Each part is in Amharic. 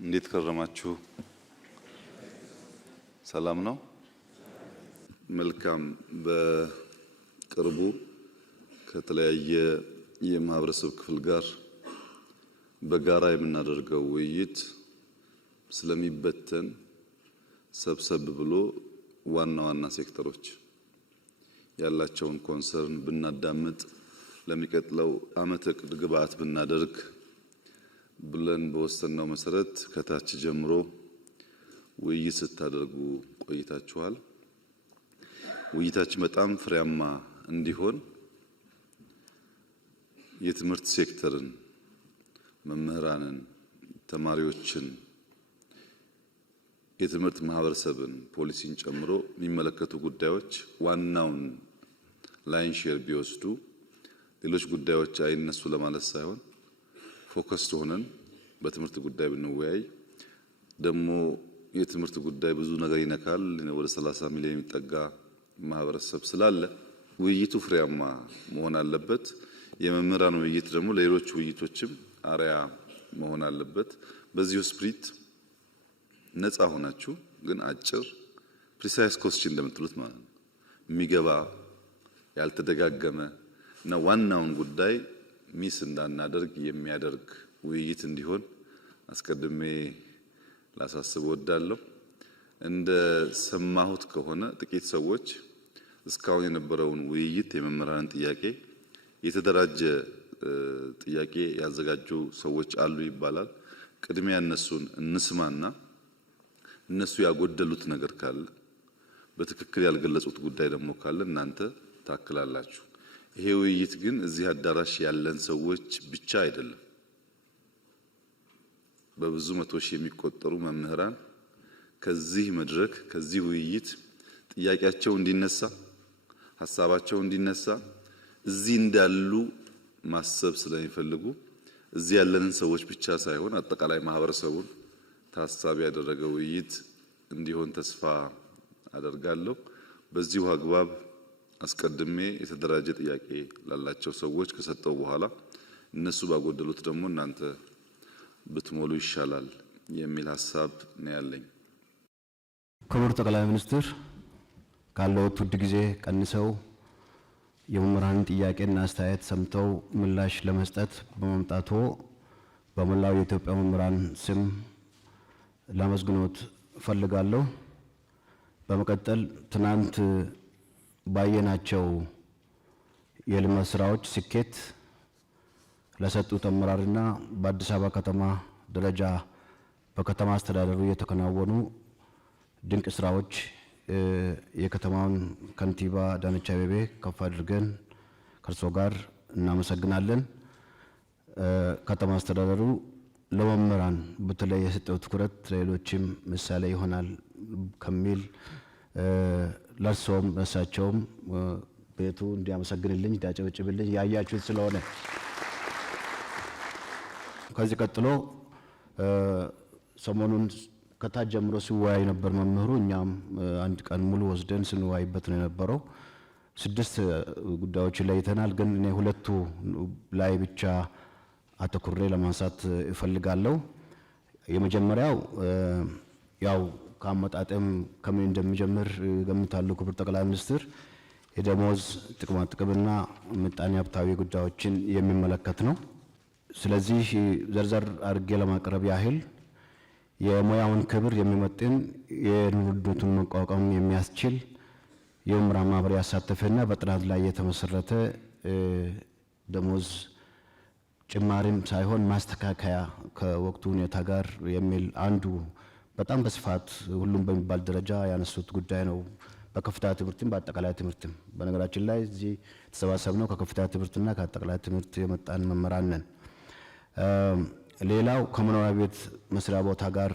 እንዴት ከረማችሁ? ሰላም ነው? መልካም። በቅርቡ ከተለያየ የማህበረሰብ ክፍል ጋር በጋራ የምናደርገው ውይይት ስለሚበተን ሰብሰብ ብሎ ዋና ዋና ሴክተሮች ያላቸውን ኮንሰርን ብናዳምጥ ለሚቀጥለው ዓመት እቅድ ግብዓት ብናደርግ ብለን በወሰነው መሰረት ከታች ጀምሮ ውይይት ስታደርጉ ቆይታችኋል። ውይይታችን በጣም ፍሬያማ እንዲሆን የትምህርት ሴክተርን፣ መምህራንን፣ ተማሪዎችን፣ የትምህርት ማህበረሰብን፣ ፖሊሲን ጨምሮ የሚመለከቱ ጉዳዮች ዋናውን ላይን ሼር ቢወስዱ ሌሎች ጉዳዮች አይነሱ ለማለት ሳይሆን ፎከስድ ሆነን በትምህርት ጉዳይ ብንወያይ ደግሞ የትምህርት ጉዳይ ብዙ ነገር ይነካል። ወደ 30 ሚሊዮን የሚጠጋ ማህበረሰብ ስላለ ውይይቱ ፍሬያማ መሆን አለበት። የመምህራን ውይይት ደግሞ ለሌሎች ውይይቶችም አርአያ መሆን አለበት። በዚሁ ስፕሪት ነፃ ሆናችሁ ግን አጭር ፕሪሳይስ ኮስችን እንደምትሉት ማለት ነው የሚገባ ያልተደጋገመ እና ዋናውን ጉዳይ ሚስ እንዳናደርግ የሚያደርግ ውይይት እንዲሆን አስቀድሜ ላሳስብ ወዳለሁ። እንደ ሰማሁት ከሆነ ጥቂት ሰዎች እስካሁን የነበረውን ውይይት የመምህራን ጥያቄ የተደራጀ ጥያቄ ያዘጋጁ ሰዎች አሉ ይባላል። ቅድሚያ እነሱን እንስማና እነሱ ያጎደሉት ነገር ካለ በትክክል ያልገለጹት ጉዳይ ደግሞ ካለ እናንተ ታክላላችሁ። ይሄ ውይይት ግን እዚህ አዳራሽ ያለን ሰዎች ብቻ አይደለም። በብዙ መቶ ሺህ የሚቆጠሩ መምህራን ከዚህ መድረክ ከዚህ ውይይት ጥያቄያቸው እንዲነሳ ሐሳባቸው እንዲነሳ እዚህ እንዳሉ ማሰብ ስለሚፈልጉ እዚህ ያለንን ሰዎች ብቻ ሳይሆን አጠቃላይ ማህበረሰቡን ታሳቢ ያደረገ ውይይት እንዲሆን ተስፋ አደርጋለሁ። በዚሁ አግባብ አስቀድሜ የተደራጀ ጥያቄ ላላቸው ሰዎች ከሰጠው በኋላ እነሱ ባጎደሉት ደግሞ እናንተ ብትሞሉ ይሻላል የሚል ሐሳብ ነው ያለኝ። ክቡር ጠቅላይ ሚኒስትር ካለው ውድ ጊዜ ቀንሰው የመምህራንን ጥያቄና አስተያየት ሰምተው ምላሽ ለመስጠት በመምጣቱ በመላው የኢትዮጵያ መምህራን ስም ላመስግኖት ፈልጋለሁ። በመቀጠል ትናንት ባየናቸው የልማት ስራዎች ስኬት ለሰጡት አመራርና በአዲስ አበባ ከተማ ደረጃ በከተማ አስተዳደሩ የተከናወኑ ድንቅ ስራዎች የከተማውን ከንቲባ አዳነች አቤቤ ከፍ አድርገን ከርሶ ጋር እናመሰግናለን። ከተማ አስተዳደሩ ለመምህራን በተለይ የሰጠው ትኩረት ለሌሎችም ምሳሌ ይሆናል ከሚል ለርሶም እሳቸውም ቤቱ እንዲያመሰግንልኝ እንዲያጨበጭብልኝ ያያችሁት ስለሆነ ከዚህ ቀጥሎ ሰሞኑን ከታች ጀምሮ ሲወያይ ነበር መምህሩ። እኛም አንድ ቀን ሙሉ ወስደን ስንወያይበት ነው የነበረው። 6 ጉዳዮችን ለይተናል። ግን እኔ ሁለቱ ላይ ብቻ አተኩሬ ለማንሳት እፈልጋለሁ። የመጀመሪያው ያው ከአመጣጥም ከምን እንደሚጀምር ገምታለሁ ክቡር ጠቅላይ ሚኒስትር፣ የደሞዝ ጥቅማ ጥቅምና ምጣኔ ሀብታዊ ጉዳዮችን የሚመለከት ነው። ስለዚህ ዘርዘር አድርጌ ለማቅረብ ያህል የሙያውን ክብር የሚመጥን የኑሮ ውድነቱን መቋቋም የሚያስችል የመምህራን ማህበር ያሳተፈና በጥናት ላይ የተመሰረተ ደሞዝ ጭማሪም ሳይሆን ማስተካከያ ከወቅቱ ሁኔታ ጋር የሚል አንዱ በጣም በስፋት ሁሉም በሚባል ደረጃ ያነሱት ጉዳይ ነው። በከፍተኛ ትምህርትም በአጠቃላይ ትምህርትም በነገራችን ላይ እዚህ ተሰባሰብነው ከከፍተኛ ትምህርትና ከአጠቃላይ ትምህርት የመጣን መምህራን ነን። ሌላው ከመኖሪያ ቤት መስሪያ ቦታ ጋር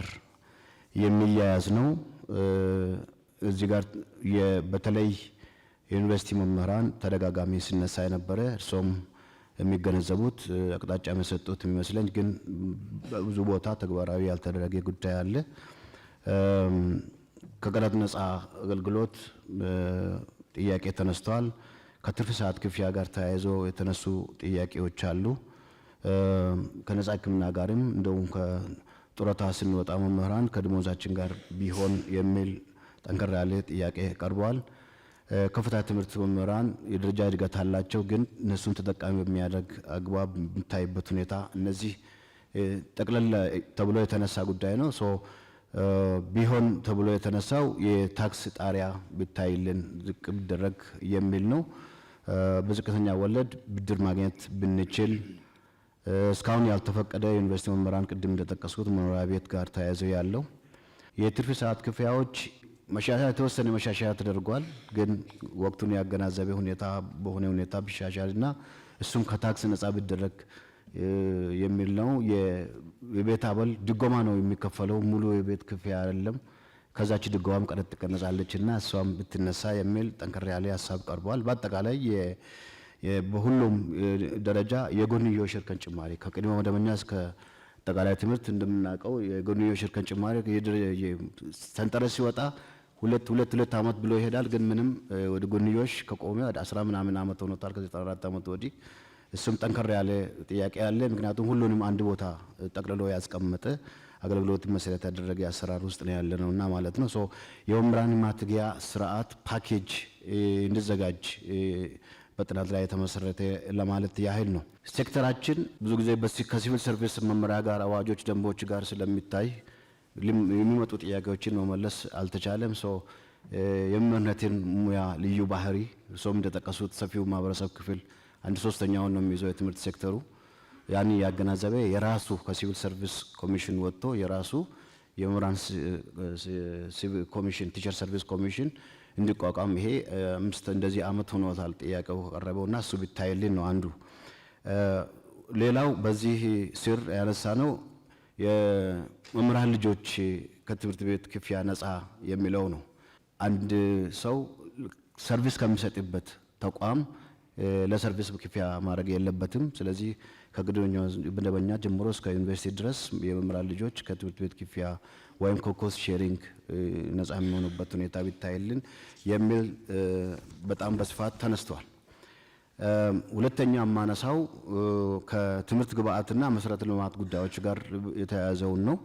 የሚያያዝ ነው። እዚህ ጋር በተለይ የዩኒቨርሲቲ መምህራን ተደጋጋሚ ሲነሳ የነበረ እርሶም የሚገነዘቡት አቅጣጫ የሰጡት የሚመስለኝ ግን በብዙ ቦታ ተግባራዊ ያልተደረገ ጉዳይ አለ። ከቀረጥ ነፃ አገልግሎት ጥያቄ ተነስተዋል። ከትርፍ ሰዓት ክፍያ ጋር ተያይዞ የተነሱ ጥያቄዎች አሉ። ከነፃ ሕክምና ጋርም እንደውም ጡረታ ስንወጣ መምህራን ከደሞዛችን ጋር ቢሆን የሚል ጠንከር ያለ ጥያቄ ቀርቧል። ከፍተኛ ትምህርት መምህራን የደረጃ እድገት አላቸው፣ ግን እነሱን ተጠቃሚ በሚያደርግ አግባብ የሚታይበት ሁኔታ እነዚህ ጠቅለል ተብሎ የተነሳ ጉዳይ ነው። ቢሆን ተብሎ የተነሳው የታክስ ጣሪያ ቢታይልን ዝቅ ቢደረግ የሚል ነው። በዝቅተኛ ወለድ ብድር ማግኘት ብንችል እስካሁን ያልተፈቀደ ዩኒቨርሲቲ መምህራን ቅድም እንደጠቀስኩት መኖሪያ ቤት ጋር ተያይዘው ያለው የትርፍ ሰዓት ክፍያዎች መሻሻያ የተወሰነ መሻሻያ ተደርጓል። ግን ወቅቱን ያገናዘበ ሁኔታ በሆነ ሁኔታ ቢሻሻልና እሱም ከታክስ ነጻ ቢደረግ የሚል ነው። የቤት አበል ድጎማ ነው የሚከፈለው፣ ሙሉ የቤት ክፍያ አይደለም። ከዛች ድጎማም ቀረጥ ትቀነሳለችና እሷም ብትነሳ የሚል ጠንከር ያለ ሀሳብ ቀርቧል። በአጠቃላይ በሁሉም ደረጃ የጎንዮሽ እርከን ጭማሪ ከቅድመ መደበኛ እስከ አጠቃላይ ትምህርት እንደምናውቀው የጎንዮሽ እርከን ጭማሪ ሰንጠረዥ ሲወጣ ሁለት ዓመት ብሎ ይሄዳል። ግን ምንም ወደ ጎንዮሽ ከቆመ ወደ 10 ምናምን ዓመት ሆኖታል ከ94 ዓመት ወዲህ። እሱም ጠንከር ያለ ጥያቄ አለ። ምክንያቱም ሁሉንም አንድ ቦታ ጠቅልሎ ያስቀመጠ አገልግሎትን መሰረት ያደረገ አሰራር ውስጥ ነው ያለነውና ማለት ነው። የመምህራን ማትጊያ ስርዓት ፓኬጅ እንዲዘጋጅ በጥናት ላይ የተመሰረተ ለማለት ያህል ነው። ሴክተራችን ብዙ ጊዜ ከሲቪል ሰርቪስ መመሪያ ጋር አዋጆች፣ ደንቦች ጋር ስለሚታይ የሚመጡ ጥያቄዎችን መመለስ አልተቻለም። የመምህርነትን ሙያ ልዩ ባህሪ እርሶም እንደጠቀሱት ሰፊው ማህበረሰብ ክፍል 1/3ኛውን ነው የሚይዘው የትምህርት ሴክተሩ። ያን ያገናዘበ የራሱ ከሲቪል ሰርቪስ ኮሚሽን ወጥቶ የራሱ የመምህራን ኮሚሽን ቲቸር ሰርቪስ ኮሚሽን እንዲቋቋም ይሄ እንደዚህ ዓመት ሆኖታል ጥያቄው ቀረበውና እሱ ቢታይልን ነው አንዱ። ሌላው በዚህ ስር ያነሳ ነው የመምህራን ልጆች ከትምህርት ቤት ክፍያ ነፃ የሚለው ነው። አንድ ሰው ሰርቪስ ከሚሰጥበት ተቋም ለሰርቪስ ክፍያ ማድረግ የለበትም። ስለዚህ ከመደበኛ ጀምሮ እስከ ዩኒቨርሲቲ ድረስ የመምህራን ልጆች ከትምህርት ቤት ክፍያ ወይም ከኮስት ሼሪንግ ነፃ የሚሆኑበት ሁኔታ ቢታይልን የሚል በጣም በስፋት ተነስቷል። ሁለተኛ የማነሳው ከትምህርት ግብዓትና መሰረተ ልማት ጉዳዮች ጋር የተያያዘውን ነው።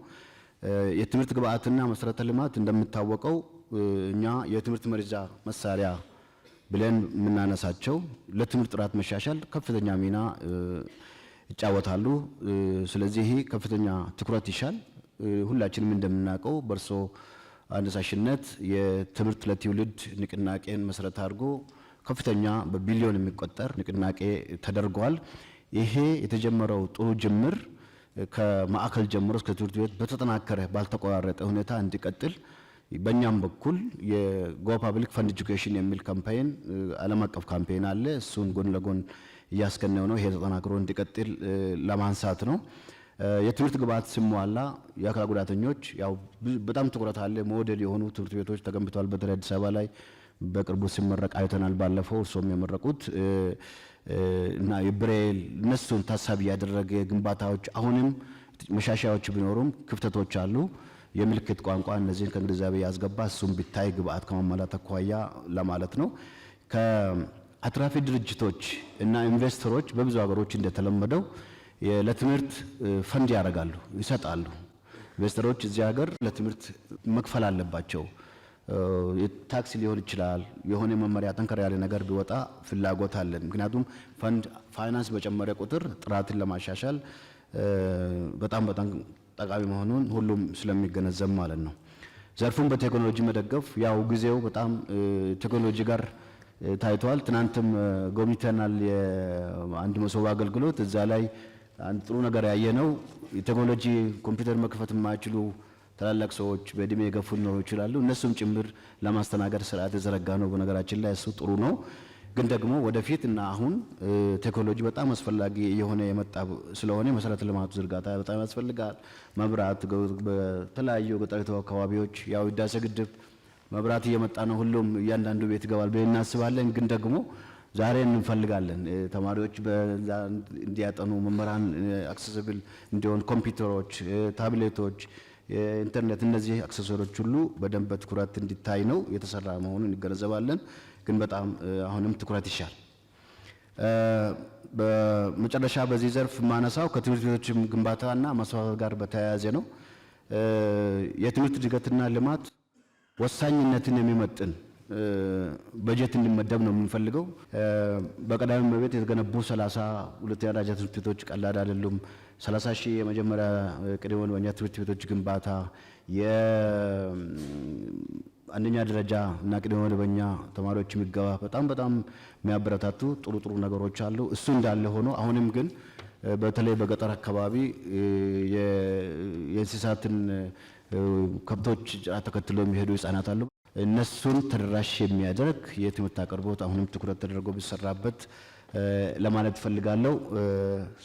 የትምህርት ግብዓትና መሰረተ ልማት እንደሚታወቀው እኛ የትምህርት መርጃ መሳሪያ ብለን የምናነሳቸው ለትምህርት ጥራት መሻሻል ከፍተኛ ሚና ይጫወታሉ። ስለዚህ ይሄ ከፍተኛ ትኩረት ይሻል። ሁላችንም እንደምናውቀው በእርሶ አነሳሽነት የትምህርት ለትውልድ ንቅናቄን መሰረት አድርጎ ከፍተኛ በቢሊዮን የሚቆጠር ንቅናቄ ተደርጓል። ይሄ የተጀመረው ጥሩ ጅምር ከማዕከል ጀምሮ እስከ ትምህርት ቤት በተጠናከረ ባልተቆራረጠ ሁኔታ እንዲቀጥል በእኛም በኩል የጎ ፐብሊክ ፈንድ ኤጁኬሽን የሚል ካምፔን ዓለም አቀፍ ካምፔን አለ። እሱን ጎን ለጎን እያስገነው ነው። ይሄ ተጠናክሮ እንዲቀጥል ለማንሳት ነው። የትምህርት ግብዓት ሲሟላ የአካል ጉዳተኞች ያው በጣም ትኩረት አለ። ሞዴል የሆኑ ትምህርት ቤቶች ተገንብተዋል። በተለይ አዲስ አበባ ላይ በቅርቡ ሲመረቅ አይተናል። ባለፈው እርሶም የመረቁት እና የብሬል እነሱን ታሳቢ ያደረገ ግንባታዎች አሁንም መሻሻያዎች ቢኖሩም ክፍተቶች አሉ። የምልክት ቋንቋ እነዚህን ከግንዛቤ ያስገባ እሱም ቢታይ ግብዓት ከማሟላት አኳያ ለማለት ነው። ከአትራፊ ድርጅቶች እና ኢንቨስተሮች በብዙ ሀገሮች እንደተለመደው ለትምህርት ፈንድ ያደርጋሉ፣ ይሰጣሉ። ኢንቨስተሮች እዚህ ሀገር ለትምህርት መክፈል አለባቸው። ታክስ ሊሆን ይችላል። የሆነ መመሪያ ጠንከር ያለ ነገር ቢወጣ ፍላጎት አለን። ምክንያቱም ፋይናንስ በጨመረ ቁጥር ጥራትን ለማሻሻል በጣም ጠቃሚ መሆኑን ሁሉም ስለሚገነዘብ ማለት ነው። ዘርፉን በቴክኖሎጂ መደገፍ ያው ጊዜው በጣም ቴክኖሎጂ ጋር ታይቷል። ትናንትም ጎብኝተናል የአንድ መሶብ አገልግሎት። እዛ ላይ አንድ ጥሩ ነገር ያየነው የቴክኖሎጂ ኮምፒውተር መክፈት የማይችሉ ታላላቅ ሰዎች በእድሜ የገፉ ሊኖሩ ይችላሉ። እነሱም ጭምር ለማስተናገድ ስርዓት የዘረጋ ነው። በነገራችን ላይ እሱ ጥሩ ነው። ግን ደግሞ ወደፊት እና አሁን ቴክኖሎጂ በጣም አስፈላጊ የሆነ የመጣ ስለሆነ መሰረተ ልማቱ ዝርጋታ በጣም ያስፈልጋል። መብራት በተለያዩ ገጠሪቱ አካባቢዎች ያው ህዳሴ ግድብ መብራት እየመጣ ነው። ሁሉም እያንዳንዱ ቤት ይገባል ብለን እናስባለን። ግን ደግሞ ዛሬ እንፈልጋለን ተማሪዎች እንዲያጠኑ መምህራን አክሰሲብል እንዲሆን ኮምፒውተሮች፣ ታብሌቶች፣ ኢንተርኔት እነዚህ አክሰሰሪዎች ሁሉ በደንብ በትኩረት እንዲታይ ነው የተሰራ መሆኑን ይገነዘባለን። ግን በጣም አሁንም ትኩረት ይሻል። በመጨረሻ በዚህ ዘርፍ ማነሳው ከትምህርት ቤቶችም ግንባታና ማስፋፋት ጋር በተያያዘ ነው። የትምህርት እድገትና ልማት ወሳኝነትን የሚመጥን በጀት እንዲመደብ ነው የምንፈልገው። በቀዳሚ እመቤት የተገነቡ 30 ሁለተኛ ደረጃ ትምህርት ቤቶች ቀላል አይደሉም። 30 ሺህ የመጀመሪያ ቅድመ መደበኛ ትምህርት ቤቶች ግንባታ፣ የአንደኛ ደረጃ እና ቅድመ መደበኛ ተማሪዎች የሚገባ በጣም የሚያበረታቱ ጥሩ ነገሮች አሉ። እሱ እንዳለ ሆኖ አሁንም ግን በተለይ በገጠር አካባቢ የእንስሳትን ከብቶች ተከትሎ የሚሄዱ ህጻናት አሉ። እነሱን ተደራሽ የሚያደርግ የትምህርት አቅርቦት አሁንም ትኩረት ተደርጎ ቢሰራበት ለማለት ፈልጋለሁ።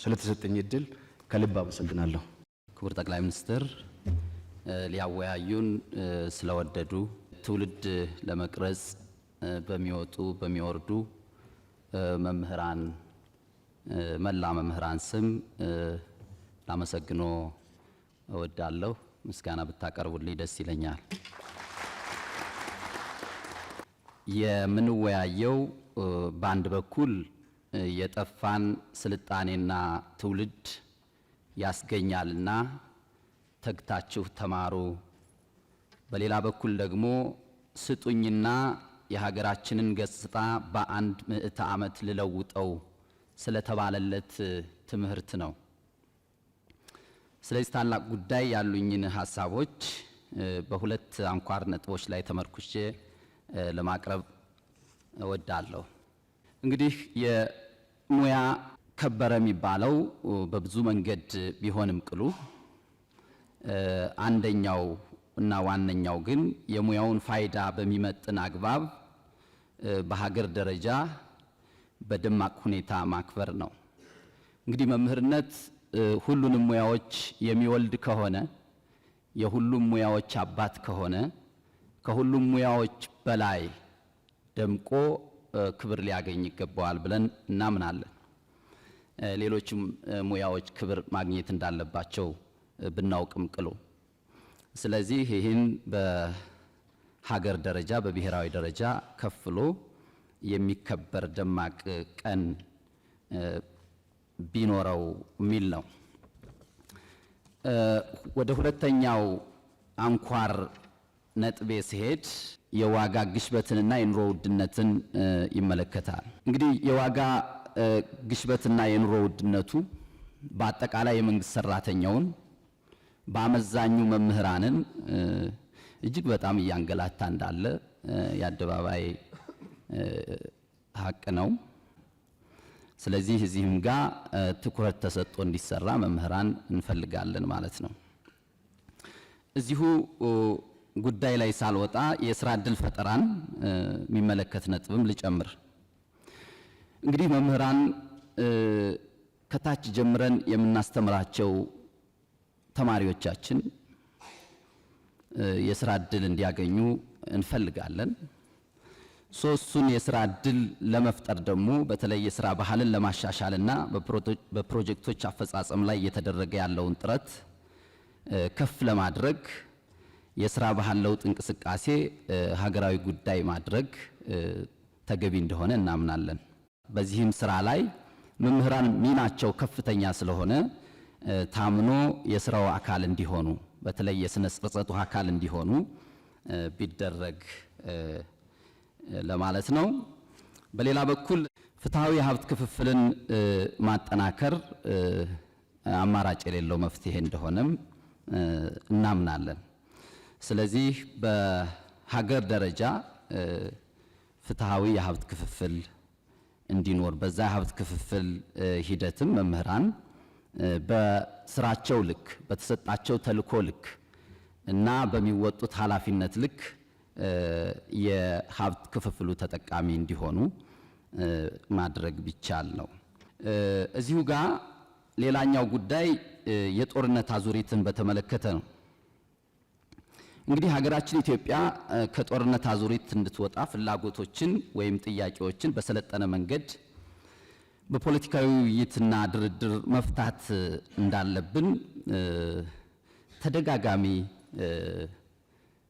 ስለተሰጠኝ እድል ከልብ አመሰግናለሁ። ክቡር ጠቅላይ ሚኒስትር ሊያወያዩን ስለወደዱ ትውልድ ለመቅረጽ በሚወጡ በሚወርዱ መምህራን መላ መምህራን ስም ላመሰግኖ እወዳለሁ። ምስጋና ብታቀርቡልኝ ደስ ይለኛል። የምንወያየው በአንድ በኩል የጠፋን ስልጣኔና ትውልድ ያስገኛልና ተግታችሁ ተማሩ፣ በሌላ በኩል ደግሞ ስጡኝና የሀገራችንን ገጽታ በአንድ ምዕተ ዓመት ልለውጠው ስለተባለለት ትምህርት ነው። ስለዚህ ታላቅ ጉዳይ ያሉኝን ሀሳቦች በሁለት አንኳር ነጥቦች ላይ ተመርኩሼ ለማቅረብ እወዳለሁ። እንግዲህ የሙያ ከበረ የሚባለው በብዙ መንገድ ቢሆንም ቅሉ አንደኛው እና ዋነኛው ግን የሙያውን ፋይዳ በሚመጥን አግባብ በሀገር ደረጃ በደማቅ ሁኔታ ማክበር ነው። እንግዲህ መምህርነት ሁሉንም ሙያዎች የሚወልድ ከሆነ የሁሉም ሙያዎች አባት ከሆነ ከሁሉም ሙያዎች በላይ ደምቆ ክብር ሊያገኝ ይገባዋል ብለን እናምናለን። ሌሎችም ሙያዎች ክብር ማግኘት እንዳለባቸው ብናውቅም ቅሉ ስለዚህ ይህን በሀገር ደረጃ በብሔራዊ ደረጃ ከፍሎ የሚከበር ደማቅ ቀን ቢኖረው የሚል ነው። ወደ ሁለተኛው አንኳር ነጥቤ ሲሄድ የዋጋ ግሽበትንና የኑሮ ውድነትን ይመለከታል። እንግዲህ የዋጋ ግሽበትና የኑሮ ውድነቱ በአጠቃላይ የመንግስት ሰራተኛውን በአመዛኙ መምህራንን እጅግ በጣም እያንገላታ እንዳለ የአደባባይ ሀቅ ነው። ስለዚህ እዚህም ጋር ትኩረት ተሰጥቶ እንዲሰራ መምህራን እንፈልጋለን ማለት ነው። እዚሁ ጉዳይ ላይ ሳልወጣ የስራ ዕድል ፈጠራን የሚመለከት ነጥብም ልጨምር። እንግዲህ መምህራን ከታች ጀምረን የምናስተምራቸው ተማሪዎቻችን የስራ ዕድል እንዲያገኙ እንፈልጋለን። ሶስቱን የስራ ዕድል ለመፍጠር ደግሞ በተለይ የስራ ባህልን ለማሻሻልና በፕሮጀክቶች አፈጻጸም ላይ እየተደረገ ያለውን ጥረት ከፍ ለማድረግ የስራ ባህል ለውጥ እንቅስቃሴ ሀገራዊ ጉዳይ ማድረግ ተገቢ እንደሆነ እናምናለን። በዚህም ስራ ላይ መምህራን ሚናቸው ከፍተኛ ስለሆነ ታምኖ የስራው አካል እንዲሆኑ በተለይ የስነ ጽሕፈቱ አካል እንዲሆኑ ቢደረግ ለማለት ነው። በሌላ በኩል ፍትሃዊ የሀብት ክፍፍልን ማጠናከር አማራጭ የሌለው መፍትሄ እንደሆነም እናምናለን። ስለዚህ በሀገር ደረጃ ፍትሃዊ የሀብት ክፍፍል እንዲኖር በዛ የሀብት ክፍፍል ሂደትም መምህራን በስራቸው ልክ በተሰጣቸው ተልዕኮ ልክ እና በሚወጡት ኃላፊነት ልክ የሀብት ክፍፍሉ ተጠቃሚ እንዲሆኑ ማድረግ ቢቻል ነው። እዚሁ ጋር ሌላኛው ጉዳይ የጦርነት አዙሪትን በተመለከተ ነው። እንግዲህ ሀገራችን ኢትዮጵያ ከጦርነት አዙሪት እንድትወጣ ፍላጎቶችን ወይም ጥያቄዎችን በሰለጠነ መንገድ በፖለቲካዊ ውይይትና ድርድር መፍታት እንዳለብን ተደጋጋሚ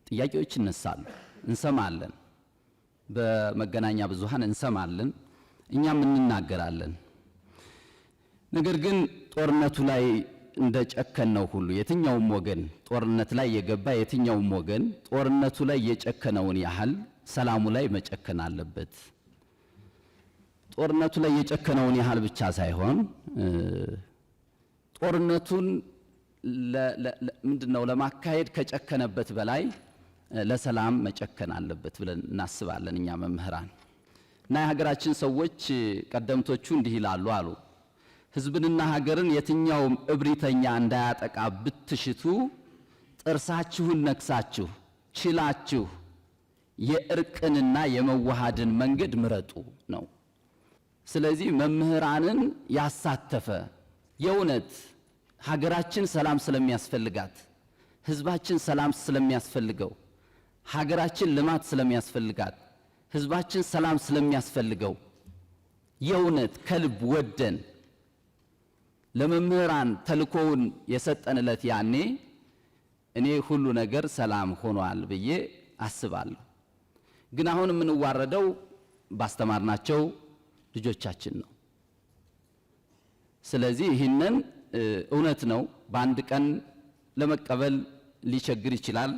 ጥያቄዎች ይነሳሉ፣ እንሰማለን፣ በመገናኛ ብዙሃን እንሰማለን፣ እኛም እንናገራለን። ነገር ግን ጦርነቱ ላይ እንደ ጨከነው ሁሉ የትኛውም ወገን ጦርነት ላይ የገባ የትኛውም ወገን ጦርነቱ ላይ የጨከነውን ያህል ሰላሙ ላይ መጨከን አለበት። ጦርነቱ ላይ የጨከነውን ያህል ብቻ ሳይሆን ጦርነቱን ምንድነው ለማካሄድ ከጨከነበት በላይ ለሰላም መጨከን አለበት ብለን እናስባለን እኛ መምህራን። እና የሀገራችን ሰዎች ቀደምቶቹ እንዲህ ይላሉ አሉ፣ ህዝብንና ሀገርን የትኛውም እብሪተኛ እንዳያጠቃ ብትሽቱ ጥርሳችሁን ነክሳችሁ ችላችሁ የእርቅንና የመዋሃድን መንገድ ምረጡ ነው። ስለዚህ መምህራንን ያሳተፈ የእውነት ሀገራችን ሰላም ስለሚያስፈልጋት፣ ህዝባችን ሰላም ስለሚያስፈልገው፣ ሀገራችን ልማት ስለሚያስፈልጋት፣ ህዝባችን ሰላም ስለሚያስፈልገው የእውነት ከልብ ወደን ለመምህራን ተልኮውን የሰጠንለት ያኔ እኔ ሁሉ ነገር ሰላም ሆኗል ብዬ አስባለሁ። ግን አሁን የምንዋረደው ባስተማርናቸው ልጆቻችን ነው። ስለዚህ ይህንን እውነት ነው በአንድ ቀን ለመቀበል ሊቸግር ይችላል።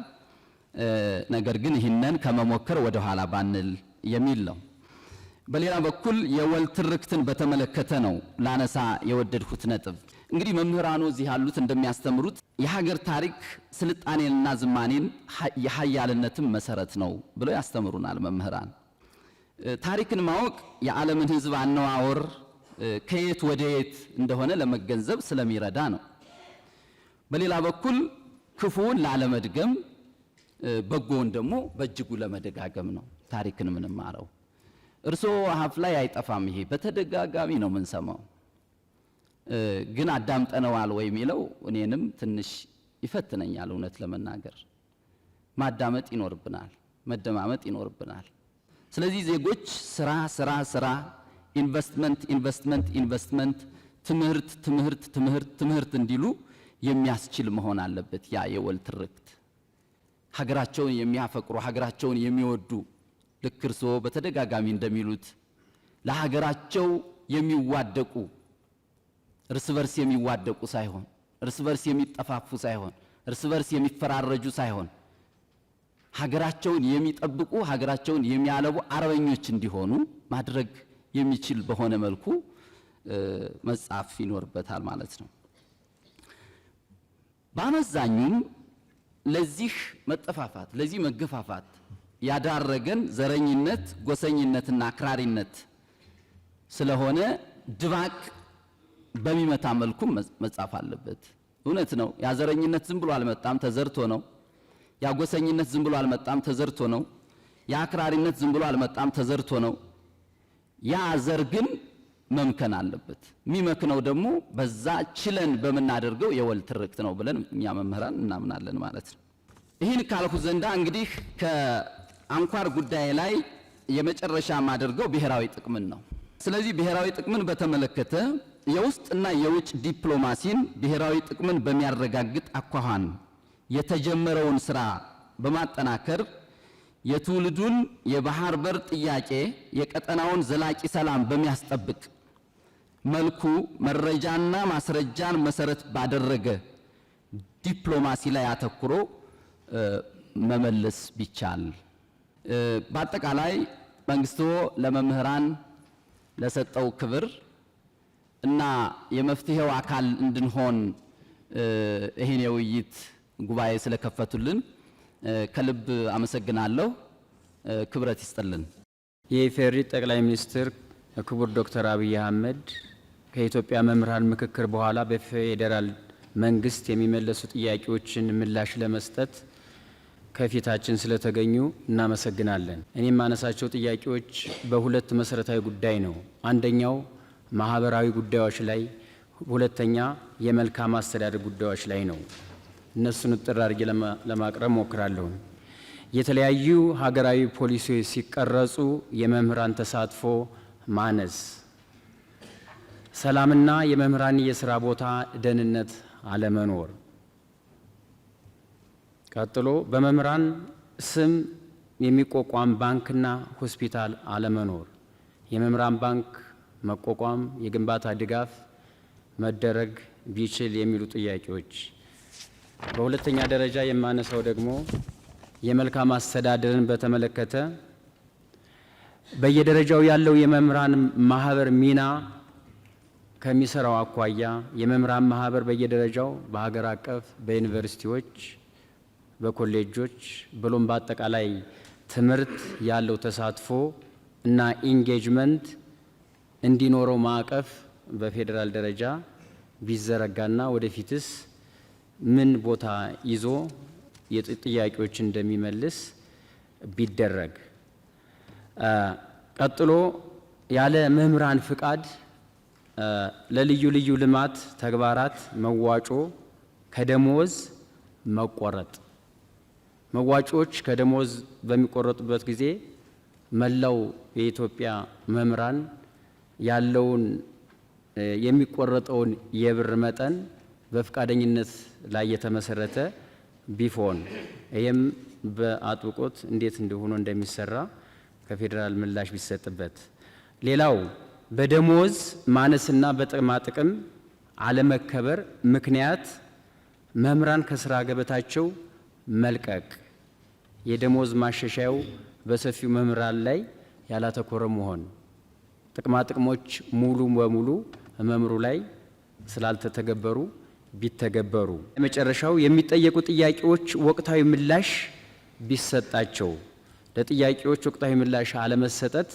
ነገር ግን ይህንን ከመሞከር ወደ ኋላ ባንል የሚል ነው። በሌላ በኩል የወል ትርክትን በተመለከተ ነው ላነሳ የወደድኩት ነጥብ። እንግዲህ መምህራኑ እዚህ ያሉት እንደሚያስተምሩት የሀገር ታሪክ ስልጣኔንና ዝማኔን የሀያልነትም መሰረት ነው ብለው ያስተምሩናል መምህራን። ታሪክን ማወቅ የዓለምን ህዝብ አነዋወር ከየት ወደ የት እንደሆነ ለመገንዘብ ስለሚረዳ ነው። በሌላ በኩል ክፉውን ላለመድገም በጎውን ደግሞ በእጅጉ ለመደጋገም ነው ታሪክን የምንማረው። እርስዎ አፍ ላይ አይጠፋም፣ ይሄ በተደጋጋሚ ነው የምንሰማው። ግን አዳምጠነዋል ወይ የሚለው እኔንም ትንሽ ይፈትነኛል። እውነት ለመናገር ማዳመጥ ይኖርብናል፣ መደማመጥ ይኖርብናል። ስለዚህ ዜጎች ስራ ስራ ስራ፣ ኢንቨስትመንት ኢንቨስትመንት ኢንቨስትመንት፣ ትምህርት ትምህርት ትምህርት ትምህርት እንዲሉ የሚያስችል መሆን አለበት። ያ የወል ትርክት ሀገራቸውን የሚያፈቅሩ ሀገራቸውን የሚወዱ ልክ እርስዎ በተደጋጋሚ እንደሚሉት ለሀገራቸው የሚዋደቁ እርስ በርስ የሚዋደቁ ሳይሆን እርስ በርስ የሚጠፋፉ ሳይሆን እርስ በርስ የሚፈራረጁ ሳይሆን ሀገራቸውን የሚጠብቁ ሀገራቸውን የሚያለቡ አርበኞች እንዲሆኑ ማድረግ የሚችል በሆነ መልኩ መጻፍ ይኖርበታል ማለት ነው። በአመዛኙም ለዚህ መጠፋፋት ለዚህ መገፋፋት ያዳረገን ዘረኝነት፣ ጎሰኝነትና አክራሪነት ስለሆነ ድባቅ በሚመታ መልኩ መጻፍ አለበት። እውነት ነው። ያ ዘረኝነት ዝም ብሎ አልመጣም፣ ተዘርቶ ነው። ያ ጎሰኝነት ዝም ብሎ አልመጣም፣ ተዘርቶ ነው። ያ አክራሪነት ዝም ብሎ አልመጣም፣ ተዘርቶ ነው። ያ ዘር ግን መምከን አለበት። የሚመክነው ደግሞ በዛ ችለን በመናደርገው የወል ትርክት ነው ብለን እኛ መምህራን እናምናለን ማለት ነው። ይህን ካልኩ ዘንዳ እንግዲህ ከአንኳር ጉዳይ ላይ የመጨረሻ ማደርገው ብሔራዊ ጥቅምን ነው። ስለዚህ ብሔራዊ ጥቅምን በተመለከተ የውስጥና የውጭ ዲፕሎማሲን ብሔራዊ ጥቅምን በሚያረጋግጥ አኳኋን የተጀመረውን ስራ በማጠናከር የትውልዱን የባህር በር ጥያቄ የቀጠናውን ዘላቂ ሰላም በሚያስጠብቅ መልኩ መረጃና ማስረጃን መሰረት ባደረገ ዲፕሎማሲ ላይ አተኩሮ መመለስ ቢቻል። በአጠቃላይ መንግስቱ ለመምህራን ለሰጠው ክብር እና የመፍትሄው አካል እንድንሆን ይሄን የውይይት ጉባኤ ስለከፈቱልን ከልብ አመሰግናለሁ። ክብረት ይስጥልን። የኢፌዴሪ ጠቅላይ ሚኒስትር ክቡር ዶክተር አብይ አህመድ ከኢትዮጵያ መምህራን ምክክር በኋላ በፌዴራል መንግስት የሚመለሱ ጥያቄዎችን ምላሽ ለመስጠት ከፊታችን ስለተገኙ እናመሰግናለን። እኔም ማነሳቸው ጥያቄዎች በሁለት መሰረታዊ ጉዳይ ነው። አንደኛው ማህበራዊ ጉዳዮች ላይ፣ ሁለተኛ የመልካም አስተዳደር ጉዳዮች ላይ ነው። እነሱን ጥር አድርጌ ለማቅረብ ሞክራለሁ። የተለያዩ ሀገራዊ ፖሊሲዎች ሲቀረጹ የመምህራን ተሳትፎ ማነስ፣ ሰላምና የመምህራን የስራ ቦታ ደህንነት አለመኖር፣ ቀጥሎ በመምህራን ስም የሚቋቋም ባንክና ሆስፒታል አለመኖር፣ የመምህራን ባንክ መቋቋም፣ የግንባታ ድጋፍ መደረግ ቢችል የሚሉ ጥያቄዎች። በሁለተኛ ደረጃ የማነሳው ደግሞ የመልካም አስተዳደርን በተመለከተ በየደረጃው ያለው የመምህራን ማህበር ሚና ከሚሰራው አኳያ የመምህራን ማህበር በየደረጃው በሀገር አቀፍ በዩኒቨርሲቲዎች በኮሌጆች ብሎም በአጠቃላይ ትምህርት ያለው ተሳትፎ እና ኢንጌጅመንት እንዲኖረው ማዕቀፍ በፌዴራል ደረጃ ቢዘረጋና ወደፊትስ ምን ቦታ ይዞ የጥያቄዎችን እንደሚመልስ ቢደረግ። ቀጥሎ ያለ መምህራን ፍቃድ ለልዩ ልዩ ልማት ተግባራት መዋጮ ከደሞዝ መቆረጥ። መዋጮዎች ከደሞዝ በሚቆረጡበት ጊዜ መላው የኢትዮጵያ መምህራን ያለውን የሚቆረጠውን የብር መጠን በፍቃደኝነት ላይ የተመሰረተ ቢሆን ይህም በአጥብቆት እንዴት እንደሆነ እንደሚሰራ ከፌዴራል ምላሽ ቢሰጥበት። ሌላው በደሞዝ ማነስና በጥቅማ ጥቅም አለመከበር ምክንያት መምህራን ከስራ ገበታቸው መልቀቅ፣ የደሞዝ ማሻሻያው በሰፊው መምህራን ላይ ያላተኮረ መሆን፣ ጥቅማ ጥቅሞች ሙሉ በሙሉ መምህሩ ላይ ስላልተተገበሩ ቢተገበሩ፣ የመጨረሻው የሚጠየቁ ጥያቄዎች ወቅታዊ ምላሽ ቢሰጣቸው። ለጥያቄዎች ወቅታዊ ምላሽ አለመሰጠት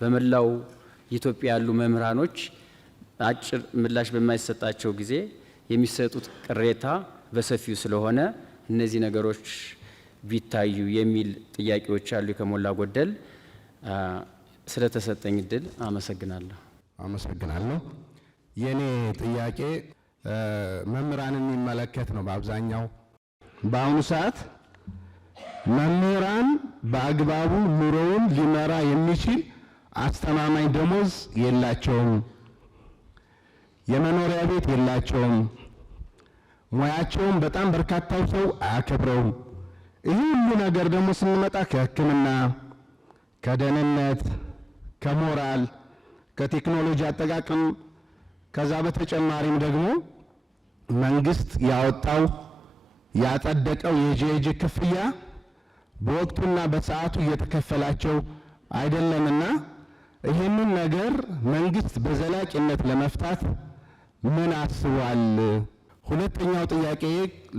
በመላው ኢትዮጵያ ያሉ መምህራኖች አጭር ምላሽ በማይሰጣቸው ጊዜ የሚሰጡት ቅሬታ በሰፊው ስለሆነ እነዚህ ነገሮች ቢታዩ የሚል ጥያቄዎች አሉ። ከሞላ ጎደል ስለተሰጠኝ እድል አመሰግናለሁ። የኔ ጥያቄ መምህራንን የሚመለከት ነው። በአብዛኛው በአሁኑ ሰዓት መምህራን በአግባቡ ኑሮውን ሊመራ የሚችል አስተማማኝ ደሞዝ የላቸውም፣ የመኖሪያ ቤት የላቸውም፣ ሙያቸውም በጣም በርካታው ሰው አያከብረውም። ይህ ሁሉ ነገር ደግሞ ስንመጣ ከሕክምና፣ ከደህንነት፣ ከሞራል፣ ከቴክኖሎጂ አጠቃቀም ከዛ በተጨማሪም ደግሞ መንግስት ያወጣው ያጸደቀው የጄጄ ክፍያ በወቅቱና በሰዓቱ እየተከፈላቸው አይደለምና ይህንን ነገር መንግስት በዘላቂነት ለመፍታት ምን አስቧል? ሁለተኛው ጥያቄ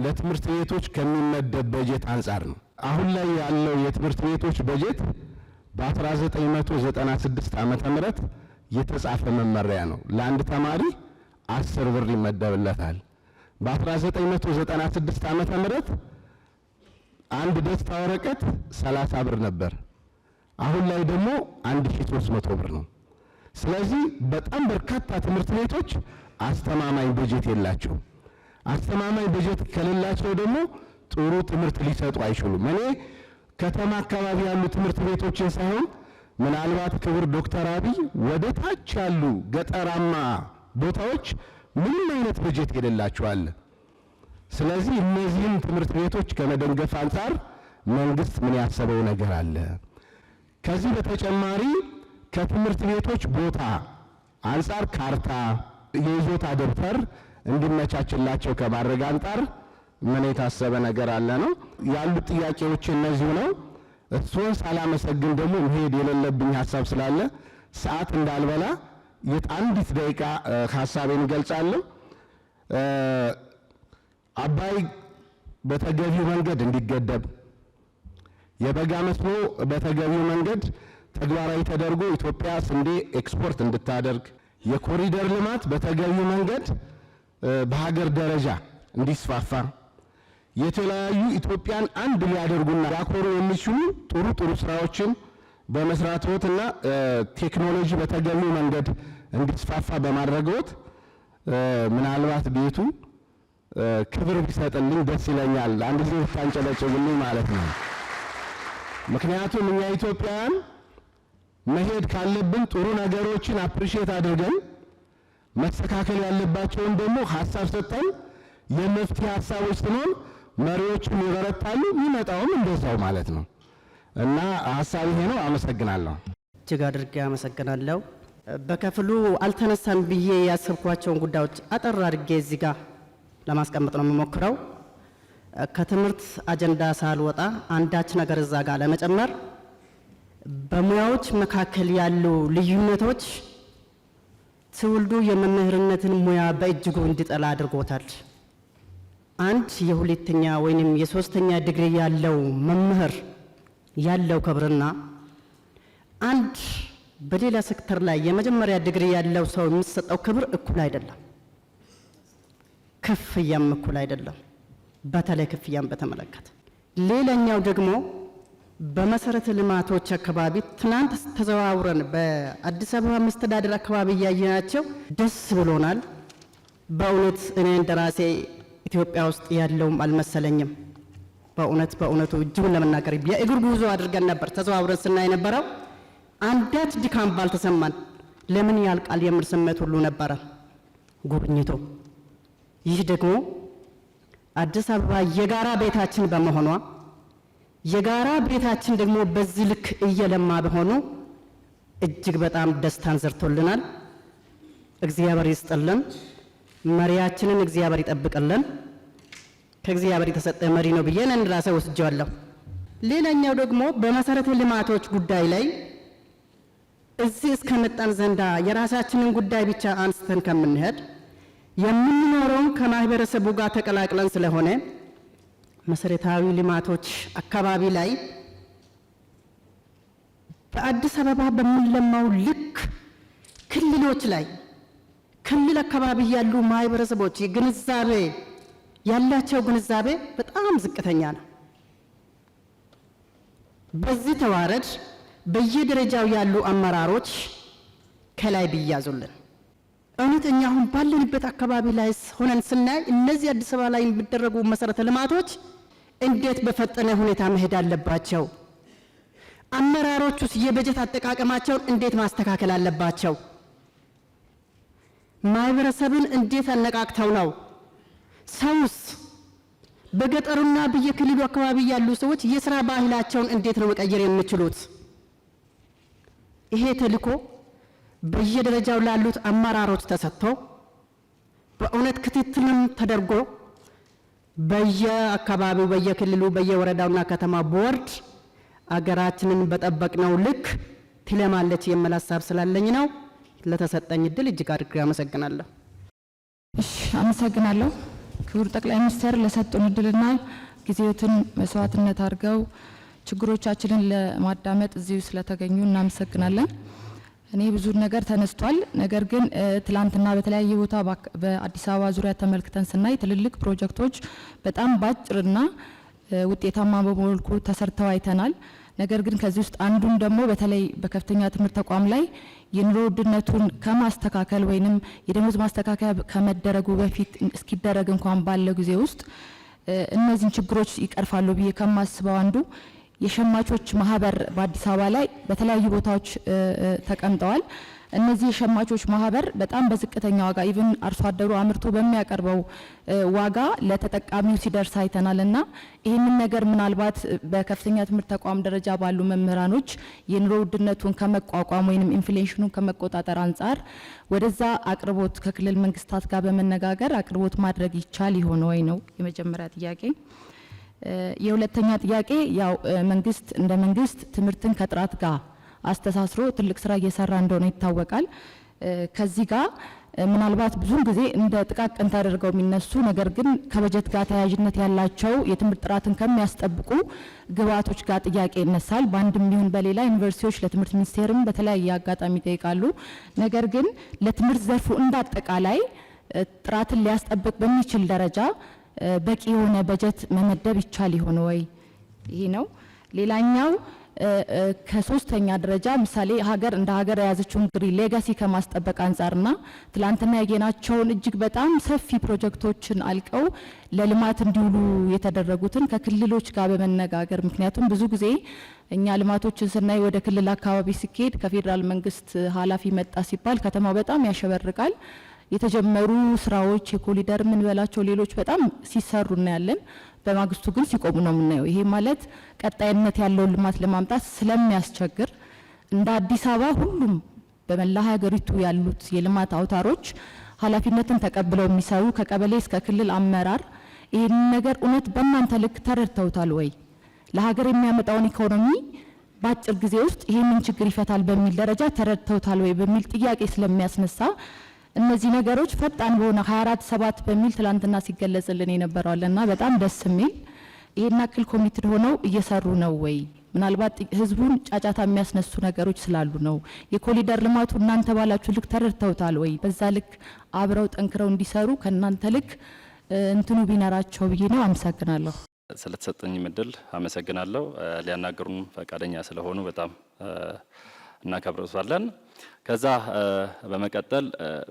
ለትምህርት ቤቶች ከሚመደብ በጀት አንጻር ነው። አሁን ላይ ያለው የትምህርት ቤቶች በጀት በ1996 ዓመተ ምህረት የተጻፈ መመሪያ ነው። ለአንድ ተማሪ 10 ብር ይመደብለታል። በ1996 ዓመተ ምህረት አንድ ደስታ ወረቀት 30 ብር ነበር። አሁን ላይ ደግሞ 1300 ብር ነው። ስለዚህ በጣም በርካታ ትምህርት ቤቶች አስተማማኝ በጀት የላቸው። አስተማማኝ በጀት ከሌላቸው ደግሞ ጥሩ ትምህርት ሊሰጡ አይችሉም። እኔ ከተማ አካባቢ ያሉ ትምህርት ቤቶችን ሳይሆን ምናልባት ክቡር ዶክተር አብይ ወደ ታች ያሉ ገጠራማ ቦታዎች ምንም አይነት በጀት የሌላቸው አለ። ስለዚህ እነዚህን ትምህርት ቤቶች ከመደገፍ አንጻር መንግስት ምን ያሰበው ነገር አለ? ከዚህ በተጨማሪ ከትምህርት ቤቶች ቦታ አንጻር ካርታ፣ የይዞታ ደብተር እንዲመቻችላቸው ከማድረግ አንጻር ምን የታሰበ ነገር አለ ነው ያሉት ጥያቄዎች እነዚሁ ነው። እሱን ሳላመሰግን ደግሞ መሄድ የሌለብኝ ሀሳብ ስላለ ሰዓት እንዳልበላ አንዲት ደቂቃ ሀሳቤን እገልጻለሁ። አባይ በተገቢው መንገድ እንዲገደብ፣ የበጋ መስኖ በተገቢው መንገድ ተግባራዊ ተደርጎ ኢትዮጵያ ስንዴ ኤክስፖርት እንድታደርግ፣ የኮሪደር ልማት በተገቢው መንገድ በሀገር ደረጃ እንዲስፋፋ፣ የተለያዩ ኢትዮጵያን አንድ ሊያደርጉና ሊያኮሩ የሚችሉ ጥሩ ጥሩ ስራዎችን በመስራትዎትና ቴክኖሎጂ በተገቢው መንገድ እንዲስፋፋ በማድረግዎት ምናልባት ቤቱ ክብር ቢሰጥልኝ ደስ ይለኛል። አንድ ጊዜ ታንጨበጭቡልኝ ማለት ነው። ምክንያቱም እኛ ኢትዮጵያውያን መሄድ ካለብን ጥሩ ነገሮችን አፕሪሼት አድርገን መስተካከል ያለባቸውን ደግሞ ሀሳብ ሰጠን የመፍትሄ ሀሳቦች ስንሆን መሪዎችም ይበረታሉ፣ የሚመጣውም እንደዛው ማለት ነው። እና ሀሳብ ይሄ ነው። አመሰግናለሁ። እጅግ አድርጌ አመሰግናለሁ። በከፍሉ አልተነሳም ብዬ ያሰብኳቸውን ጉዳዮች አጠር አድርጌ እዚህ ጋር ለማስቀመጥ ነው የምሞክረው። ከትምህርት አጀንዳ ሳልወጣ አንዳች ነገር እዛ ጋር ለመጨመር በሙያዎች መካከል ያሉ ልዩነቶች ትውልዱ የመምህርነትን ሙያ በእጅጉ እንዲጠላ አድርጎታል። አንድ የሁለተኛ ወይንም የሶስተኛ ዲግሪ ያለው መምህር ያለው ክብርና አንድ በሌላ ሴክተር ላይ የመጀመሪያ ዲግሪ ያለው ሰው የሚሰጠው ክብር እኩል አይደለም። ክፍያም እኩል አይደለም። በተለይ ክፍያም በተመለከተ ሌላኛው ደግሞ በመሰረተ ልማቶች አካባቢ ትናንት ተዘዋውረን በአዲስ አበባ መስተዳድር አካባቢ ያየናቸው ደስ ብሎናል። በእውነት እኔ እንደራሴ ኢትዮጵያ ውስጥ ያለውም አልመሰለኝም። በእውነቱ እጅጉን ለመናገር የእግር ጉዞ አድርገን ነበር ተዘዋውረን ስናይ ነበረው። አንዳች ድካም ባልተሰማን ለምን ያልቃል የሚል ስሜት ሁሉ ነበረ ጉብኝቱ። ይህ ደግሞ አዲስ አበባ የጋራ ቤታችን በመሆኗ የጋራ ቤታችን ደግሞ በዚህ ልክ እየለማ በሆኑ እጅግ በጣም ደስታን ዘርቶልናል። እግዚአብሔር ይስጥልን። መሪያችንን እግዚአብሔር ይጠብቅልን። ከእግዚአብሔር የተሰጠ መሪ ነው ብዬ እኔ ራሴ ወስጄዋለሁ። ሌላኛው ደግሞ በመሰረተ ልማቶች ጉዳይ ላይ እዚህ እስከመጣን ዘንዳ የራሳችንን ጉዳይ ብቻ አንስተን ከምንሄድ የምንኖረው ከማህበረሰቡ ጋር ተቀላቅለን ስለሆነ መሰረታዊ ልማቶች አካባቢ ላይ በአዲስ አበባ በሚለማው ልክ ክልሎች ላይ ክልል አካባቢ ያሉ ማህበረሰቦች ግንዛቤ ያላቸው ግንዛቤ በጣም ዝቅተኛ ነው። በዚህ ተዋረድ በየደረጃው ያሉ አመራሮች ከላይ ቢያዙልን እውነተኛ አሁን ባለንበት አካባቢ ላይ ሆነን ስናይ እነዚህ አዲስ አበባ ላይ የሚደረጉ መሰረተ ልማቶች እንዴት በፈጠነ ሁኔታ መሄድ አለባቸው? አመራሮቹስ የበጀት አጠቃቀማቸውን እንዴት ማስተካከል አለባቸው? ማህበረሰብን እንዴት አነቃቅተው ነው? ሰውስ በገጠሩና በየክልሉ አካባቢ ያሉ ሰዎች የሥራ ባህላቸውን እንዴት ነው መቀየር የሚችሉት? ይሄ ተልእኮ በየደረጃው ላሉት አመራሮች ተሰጥቶ በእውነት ክትትልም ተደርጎ በየአካባቢው በየክልሉ በየወረዳውና ከተማ ቦርድ አገራችንን በጠበቅነው ልክ ትለማለች የሚል ሀሳብ ስላለኝ ነው። ለተሰጠኝ እድል እጅግ አድርጌ አመሰግናለሁ። እሺ፣ አመሰግናለሁ። ክቡር ጠቅላይ ሚኒስትር ለሰጡን እድልና ጊዜዎትን መስዋዕትነት አድርገው ችግሮቻችንን ለማዳመጥ እዚሁ ስለተገኙ እናመሰግናለን። እኔ ብዙ ነገር ተነስቷል። ነገር ግን ትላንትና በተለያየ ቦታ በአዲስ አበባ ዙሪያ ተመልክተን ስናይ ትልልቅ ፕሮጀክቶች በጣም ባጭርና ውጤታማ በመልኩ ተሰርተው አይተናል። ነገር ግን ከዚህ ውስጥ አንዱም ደግሞ በተለይ በከፍተኛ ትምህርት ተቋም ላይ የኑሮ ውድነቱን ከማስተካከል ወይንም የደሞዝ ማስተካከያ ከመደረጉ በፊት እስኪደረግ እንኳን ባለው ጊዜ ውስጥ እነዚህን ችግሮች ይቀርፋሉ ብዬ ከማስበው አንዱ የሸማቾች ማህበር በአዲስ አበባ ላይ በተለያዩ ቦታዎች ተቀምጠዋል። እነዚህ የሸማቾች ማህበር በጣም በዝቅተኛ ዋጋ ኢቭን አርሶ አደሩ አምርቶ በሚያቀርበው ዋጋ ለተጠቃሚው ሲደርስ አይተናልና ይህንን ነገር ምናልባት በከፍተኛ ትምህርት ተቋም ደረጃ ባሉ መምህራኖች የኑሮ ውድነቱን ከመቋቋም ወይንም ኢንፍሌሽኑን ከመቆጣጠር አንጻር ወደዛ አቅርቦት ከክልል መንግስታት ጋር በመነጋገር አቅርቦት ማድረግ ይቻል ይሆን ወይ ነው የመጀመሪያ ጥያቄ። የሁለተኛ ጥያቄ ያው መንግስት እንደ መንግስት ትምህርትን ከጥራት ጋር አስተሳስሮ ትልቅ ስራ እየሰራ እንደሆነ ይታወቃል። ከዚህ ጋር ምናልባት ብዙውን ጊዜ እንደ ጥቃቅን ተደርገው የሚነሱ ነገር ግን ከበጀት ጋር ተያያዥነት ያላቸው የትምህርት ጥራትን ከሚያስጠብቁ ግብዓቶች ጋር ጥያቄ ይነሳል። በአንድም ይሁን በሌላ ዩኒቨርሲቲዎች ለትምህርት ሚኒስቴርም በተለያየ አጋጣሚ ይጠይቃሉ። ነገር ግን ለትምህርት ዘርፉ እንዳጠቃላይ ጥራትን ሊያስጠብቅ በሚችል ደረጃ በቂ የሆነ በጀት መመደብ ይቻል ይሆን ወይ? ይሄ ነው። ሌላኛው ከሶስተኛ ደረጃ ምሳሌ ሀገር እንደ ሀገር የያዘችውን እንግዲህ ሌጋሲ ከማስጠበቅ አንጻርና ትላንትና ያየናቸውን እጅግ በጣም ሰፊ ፕሮጀክቶችን አልቀው ለልማት እንዲውሉ የተደረጉትን ከክልሎች ጋር በመነጋገር ምክንያቱም ብዙ ጊዜ እኛ ልማቶችን ስናይ ወደ ክልል አካባቢ ሲኬድ ከፌዴራል መንግስት ኃላፊ መጣ ሲባል ከተማው በጣም ያሸበርቃል። የተጀመሩ ስራዎች የኮሪደር ምን በላቸው ሌሎች በጣም ሲሰሩ እናያለን። በማግስቱ ግን ሲቆሙ ነው የምናየው። ይሄ ማለት ቀጣይነት ያለውን ልማት ለማምጣት ስለሚያስቸግር እንደ አዲስ አበባ ሁሉም በመላ ሀገሪቱ ያሉት የልማት አውታሮች ኃላፊነትን ተቀብለው የሚሰሩ ከቀበሌ እስከ ክልል አመራር ይህን ነገር እውነት በእናንተ ልክ ተረድተውታል ወይ? ለሀገር የሚያመጣውን ኢኮኖሚ በአጭር ጊዜ ውስጥ ይህንን ችግር ይፈታል በሚል ደረጃ ተረድተውታል ወይ በሚል ጥያቄ ስለሚያስነሳ እነዚህ ነገሮች ፈጣን በሆነ 24/7 በሚል ትላንትና ሲገለጽልን የነበረዋልና በጣም ደስ የሚል ይሄን አክል ኮሚትድ ሆነው እየሰሩ ነው ወይ? ምናልባት ህዝቡን ጫጫታ የሚያስነሱ ነገሮች ስላሉ ነው። የኮሪደር ልማቱ እናንተ ባላችሁ ልክ ተረድተውታል ወይ? በዛ ልክ አብረው ጠንክረው እንዲሰሩ ከእናንተ ልክ እንትኑ ቢኖራቸው ብዬ ነው። አመሰግናለሁ። ስለተሰጠኝ እድል አመሰግናለሁ። ሊያናገሩን ፈቃደኛ ስለሆኑ በጣም እናከብራለን። ከዛ በመቀጠል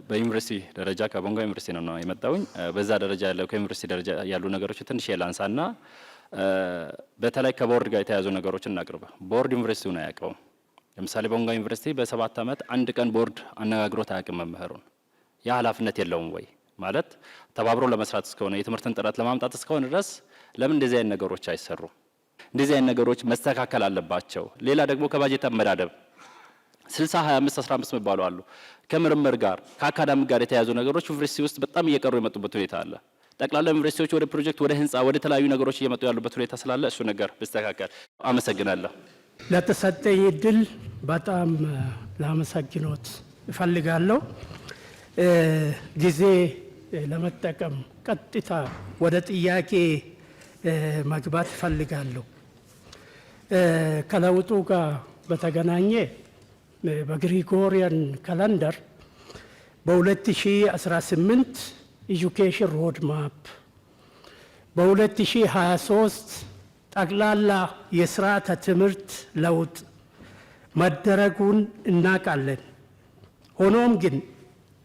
በዩኒቨርሲቲ ደረጃ ከቦንጋ ዩኒቨርሲቲ ነው የመጣውኝ። በዛ ደረጃ ያለው ከዩኒቨርሲቲ ደረጃ ያሉ ነገሮች ትንሽ የላንሳና በተለይ ከቦርድ ጋር የተያዙ ነገሮችን እናቅርብ። ቦርድ ዩኒቨርሲቲውን አያውቀውም። ለምሳሌ ቦንጋ ዩኒቨርሲቲ በ7 ዓመት አንድ ቀን ቦርድ አነጋግሮት አያውቅም መምህሩን። ያ ኃላፊነት የለውም ወይ ማለት ተባብሮ ለመስራት እስከሆነ የትምህርትን ጥራት ለማምጣት እስከሆነ ድረስ ለምን እንደዚህ አይነት ነገሮች አይሰሩም? እንደዚህ አይነት ነገሮች መስተካከል አለባቸው። ሌላ ደግሞ ከባጀት አመዳደብ 60 25 15 የሚባሉ አሉ። ከምርምር ጋር ከአካዳሚክ ጋር የተያዙ ነገሮች ዩኒቨርሲቲ ውስጥ በጣም እየቀሩ የመጡበት ሁኔታ አለ። ጠቅላላ ዩኒቨርሲቲዎች ወደ ፕሮጀክት፣ ወደ ህንፃ፣ ወደ ተለያዩ ነገሮች እየመጡ ያሉበት ሁኔታ ስላለ እሱ ነገር ብስተካከል። አመሰግናለሁ። ለተሰጠኝ እድል በጣም ላመሰግኖት እፈልጋለሁ። ጊዜ ለመጠቀም ቀጥታ ወደ ጥያቄ መግባት እፈልጋለሁ። ከለውጡ ጋር በተገናኘ በግሪጎሪያን ካላንደር በ2018 ኤጁኬሽን ሮድ ማፕ በ2023 ጠቅላላ የስርዓተ ትምህርት ለውጥ መደረጉን እናውቃለን። ሆኖም ግን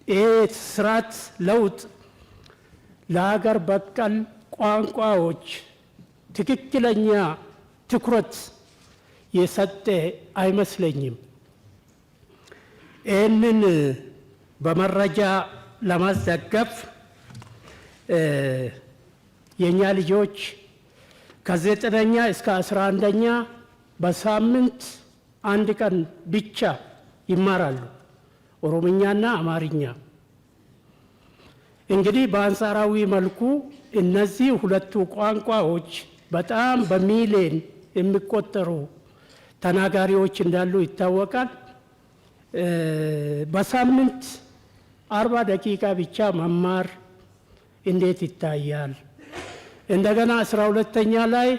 ይህ ስርዓት ለውጥ ለሀገር በቀል ቋንቋዎች ትክክለኛ ትኩረት የሰጠ አይመስለኝም። ይህንን በመረጃ ለማስደገፍ የኛ ልጆች ከ9ኛ እስከ 11ኛ በሳምንት አንድ ቀን ብቻ ይማራሉ፣ ኦሮምኛና አማርኛ። እንግዲህ በአንጻራዊ መልኩ እነዚህ ሁለቱ ቋንቋዎች በጣም በሚሊዮን የሚቆጠሩ ተናጋሪዎች እንዳሉ ይታወቃል። በሳምንት 40 ደቂቃ ብቻ መማር እንዴት ይታያል? እንደገና 12ኛ ላይ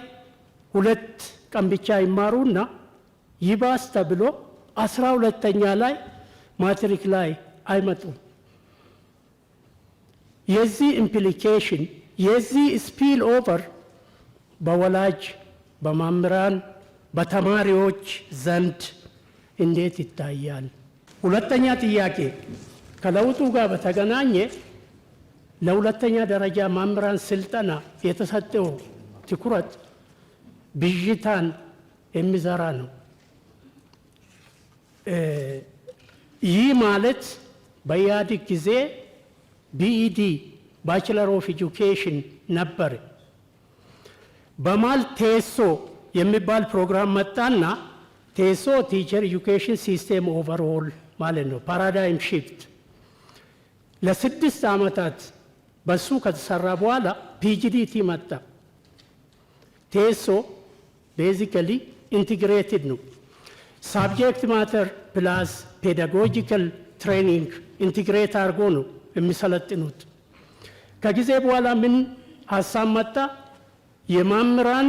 2 ቀን ብቻ ይማሩና ይባስ ተብሎ 12ኛ ላይ ማትሪክ ላይ አይመጡም። የዚህ ኢምፕሊኬሽን የዚህ ስፒል ኦቨር በወላጅ በመምህራን በተማሪዎች ዘንድ እንዴት ይታያል? ሁለተኛ ጥያቄ ከለውጡ ጋር በተገናኘ ለሁለተኛ ደረጃ መምህራን ስልጠና የተሰጠው ትኩረት ብዥታን የሚዘራ ነው። ይህ ማለት በኢህአዴግ ጊዜ ቢኢዲ ባችለር ኦፍ ኤጁኬሽን ነበር። በማል ቴሶ የሚባል ፕሮግራም መጣና ቴሶ ቲቸር ኤጁኬሽን ሲስተም ኦቨርኦል ማለት ነው፣ ፓራዳይም ሺፍት። ለ6 ዓመታት በሱ ከተሰራ በኋላ ፒጂዲቲ መጣ። ቴሶ ቤዚካሊ ኢንቲግሬትድ ነው። ሳብጀክት ማተር ፕላስ ፔዳጎጂካል ትሬኒንግ ኢንቲግሬት አድርጎ ነው የሚሰለጥኑት። ከጊዜ በኋላ ምን ሀሳብ መጣ? የመምህራን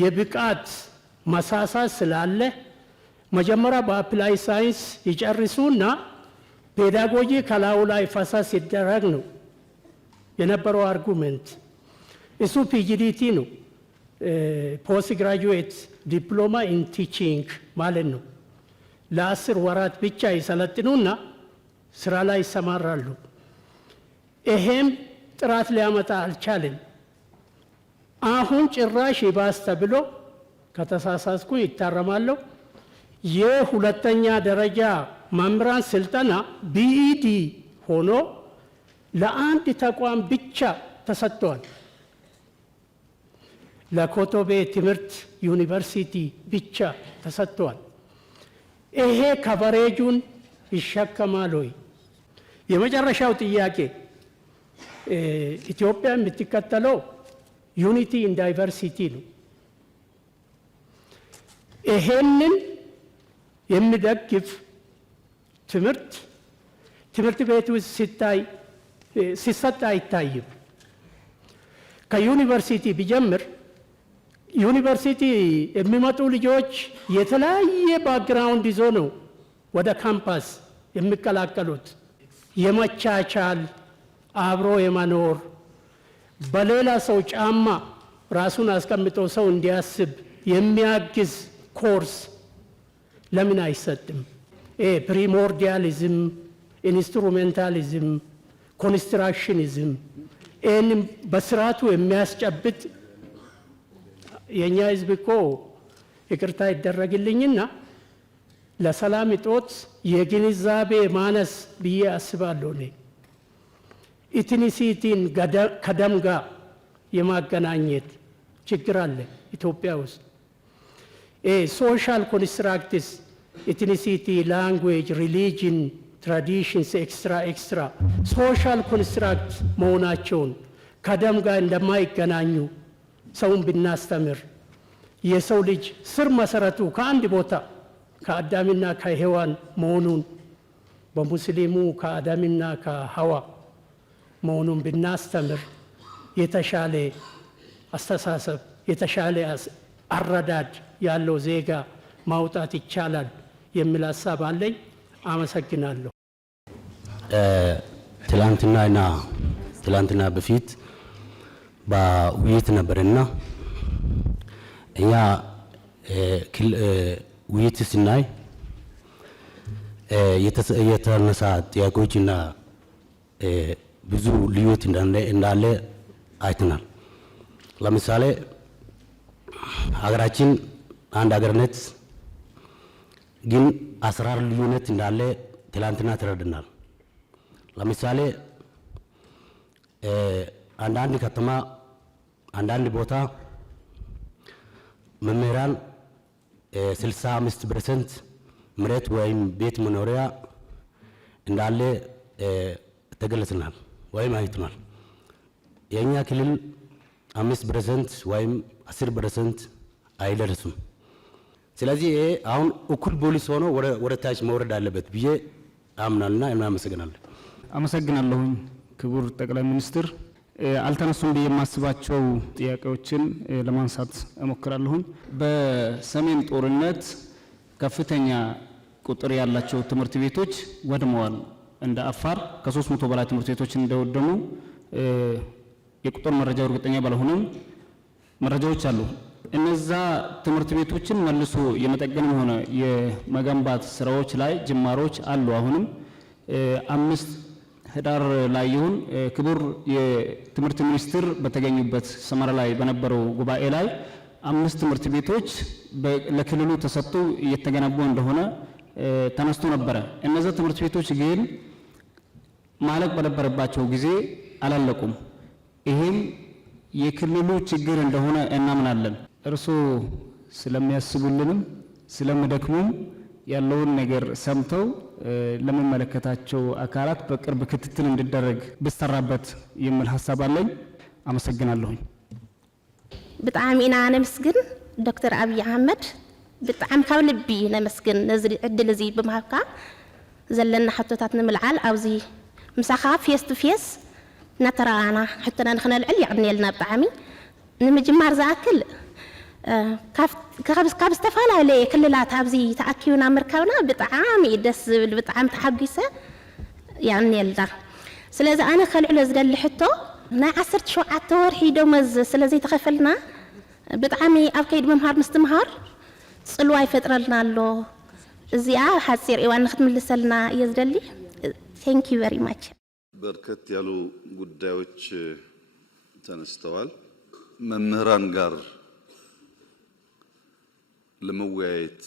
የብቃት መሳሳት ስላለ መጀመሪያ በአፕላይ ሳይንስ ይጨርሱና ፔዳጎጂ ከላዩ ላይ ፈሳስ ሲደረግ ነው የነበረው አርጉመንት። እሱ ፒጂዲቲ ነው፣ ፖስት ግራጁዌት ዲፕሎማ ኢን ቲቺንግ ማለት ነው። ለ10 ወራት ብቻ ይሰለጥኑና ስራ ላይ ይሰማራሉ። ይሄም ጥራት ሊያመጣ አልቻለም። አሁን ጭራሽ ይባስ ተብሎ ከተሳሳስኩ ይታረማለሁ። የሁለተኛ ደረጃ መምህራን ስልጠና ቢኢዲ ሆኖ ለአንድ ተቋም ብቻ ተሰጥቷል። ለኮቶቤ ትምህርት ዩኒቨርሲቲ ብቻ ተሰጥቷል። ይሄ ከቨሬጁን ይሸከማል ወይ? የመጨረሻው ጥያቄ ኢትዮጵያ የምትከተለው ዩኒቲ ኢን ዳይቨርሲቲ ነው። ይሄንን የሚደግፍ ትምህርት ቤት ውስጥ ሲሰጥ አይታይም። ከዩኒቨርሲቲ ቢጀምር ዩኒቨርሲቲ የሚመጡ ልጆች የተለያየ ባክግራውንድ ይዞ ነው ወደ ካምፓስ የሚቀላቀሉት። የመቻቻል አብሮ የመኖር በሌላ ሰው ጫማ ራሱን አስቀምጦ ሰው እንዲያስብ የሚያግዝ ኮርስ ለምን አይሰጥም? ፕሪሞርዲያሊዝም፣ ኢንስትሩሜንታሊዝም፣ ኮንስትራክሽኒዝም ይህንም በስርዓቱ የሚያስጨብጥ የእኛ ህዝብ እኮ ይቅርታ ይደረግልኝና ለሰላም እጦት የግንዛቤ ማነስ ብዬ አስባለሁ። እኔ ኢትኒሲቲን ከደም ጋር የማገናኘት ችግር አለ ኢትዮጵያ ውስጥ። ሶሻል ኮንስትራክትስ ኢትኒሲቲ፣ ላንጉዌጅ፣ ሪሊጅን፣ ትራዲሽንስ ኤክስትራ ሶሻል ኮንስትራክት መሆናቸውን ከደም ጋር እንደማይገናኙ ሰውን ብናስተምር የሰው ልጅ ስር መሰረቱ ከአንድ ቦታ ከአዳምና ከሔዋን መሆኑን በሙስሊሙ ከአዳምና ከሐዋ መሆኑን ብናስተምር የተሻለ አስተሳሰብ የተሻለ አረዳድ ያለው ዜጋ ማውጣት ይቻላል የሚል ሀሳብ አለኝ። አመሰግናለሁ። ትላንትና በፊት በውይይት ነበርና እኛ ውይይት ስናይ የተነሳ ጥያቄዎችና ብዙ ልዩነት እንዳለ አይተናል። ለምሳሌ ሀገራችን አንድ ሀገር ነች፣ ግን አሰራር ልዩነት እንዳለ ትላንትና ተረድናል። ለምሳሌ አንዳንድ ከተማ አንዳንድ ቦታ መምህራን 65% መሬት ወይም ቤት መኖሪያ እንዳለ ተገለጽናል ወይም አይተናል። የኛ ክልል 5% ወይም 10% አይደርስም። ስለዚህ አሁን እኩል ፖሊስ ሆኖ ወደ ታች መውረድ አለበት ብዬ አምናልና እናመሰግናለን። አመሰግናለሁኝ ክቡር ጠቅላይ ሚኒስትር። አልተነሱም ብዬ የማስባቸው ጥያቄዎችን ለማንሳት እሞክራለሁኝ። በሰሜን ጦርነት ከፍተኛ ቁጥር ያላቸው ትምህርት ቤቶች ወድመዋል። እንደ አፋር ከ300 በላይ ትምህርት ቤቶች እንደወደሙ የቁጥር መረጃው እርግጠኛ ባልሆነም መረጃዎች አሉ። እነዛ ትምህርት ቤቶችን መልሶ የመጠገንም ሆነ የመገንባት ስራዎች ላይ ጅማሮች አሉ። አሁንም 5 ህዳር ላይ ይሁን ክቡር የትምህርት ሚኒስትር በተገኙበት ሰመራ ላይ በነበረው ጉባኤ ላይ 5 ትምህርት ቤቶች ለክልሉ ተሰጥቶ እየተገነቡ እንደሆነ ተነስቶ ነበረ። እነዛ ትምህርት ቤቶች ግን ማለቅ በነበረባቸው ጊዜ አላለቁም። ይሄም የክልሉ ችግር እንደሆነ እናምናለን። እርስዎ ስለሚያስቡልንም ስለምደክሙም ያለውን ነገር ሰምተው ለሚመለከታቸው አካላት በቅርብ ክትትል እንዲደረግ ብሰራበት የሚል ሀሳብ አለኝ። አመሰግናለሁኝ። ብጣዕሚ ኢና ነመስግን ዶክተር አብይ አህመድ ብጣዕሚ ካብ ልቢ ነመስግን ነዚ ዕድል እዚ ብምሃብካ ዘለና ሕቶታት ንምልዓል ኣብዚ ምሳኻ ፌስ ቱ ፌስ እናተረኣና ሕቶና ንክነልዕል ይዕድንየልና ብጣዕሚ ንምጅማር ዝኣክል ካብ ዝተፈላለየ ክልላት ኣብዚ ተኣኪብና ምርካብና ብጣዕሚ ደስ ዝብል ብጣዕሚ ተሓጒሰ ይዕድንየልና። ስለዚ ኣነ ከልዕሎ ዝደሊ ሕቶ ናይ 17 ወርሒ ደመወዝ ስለዘይተኸፈልና ብጣዕሚ ኣብ ከይዲ ምምሃር ምስትምሃር ጽልዋ ይፈጥረልና ኣሎ። እዚኣ ሓፂር እዋን ንክትምልሰልና እየ ዝደሊ። ቴንክ ዩ ቨሪ ማች። በርከት ያሉ ጉዳዮች ተነስተዋል። መምህራን ጋር ለመወያየት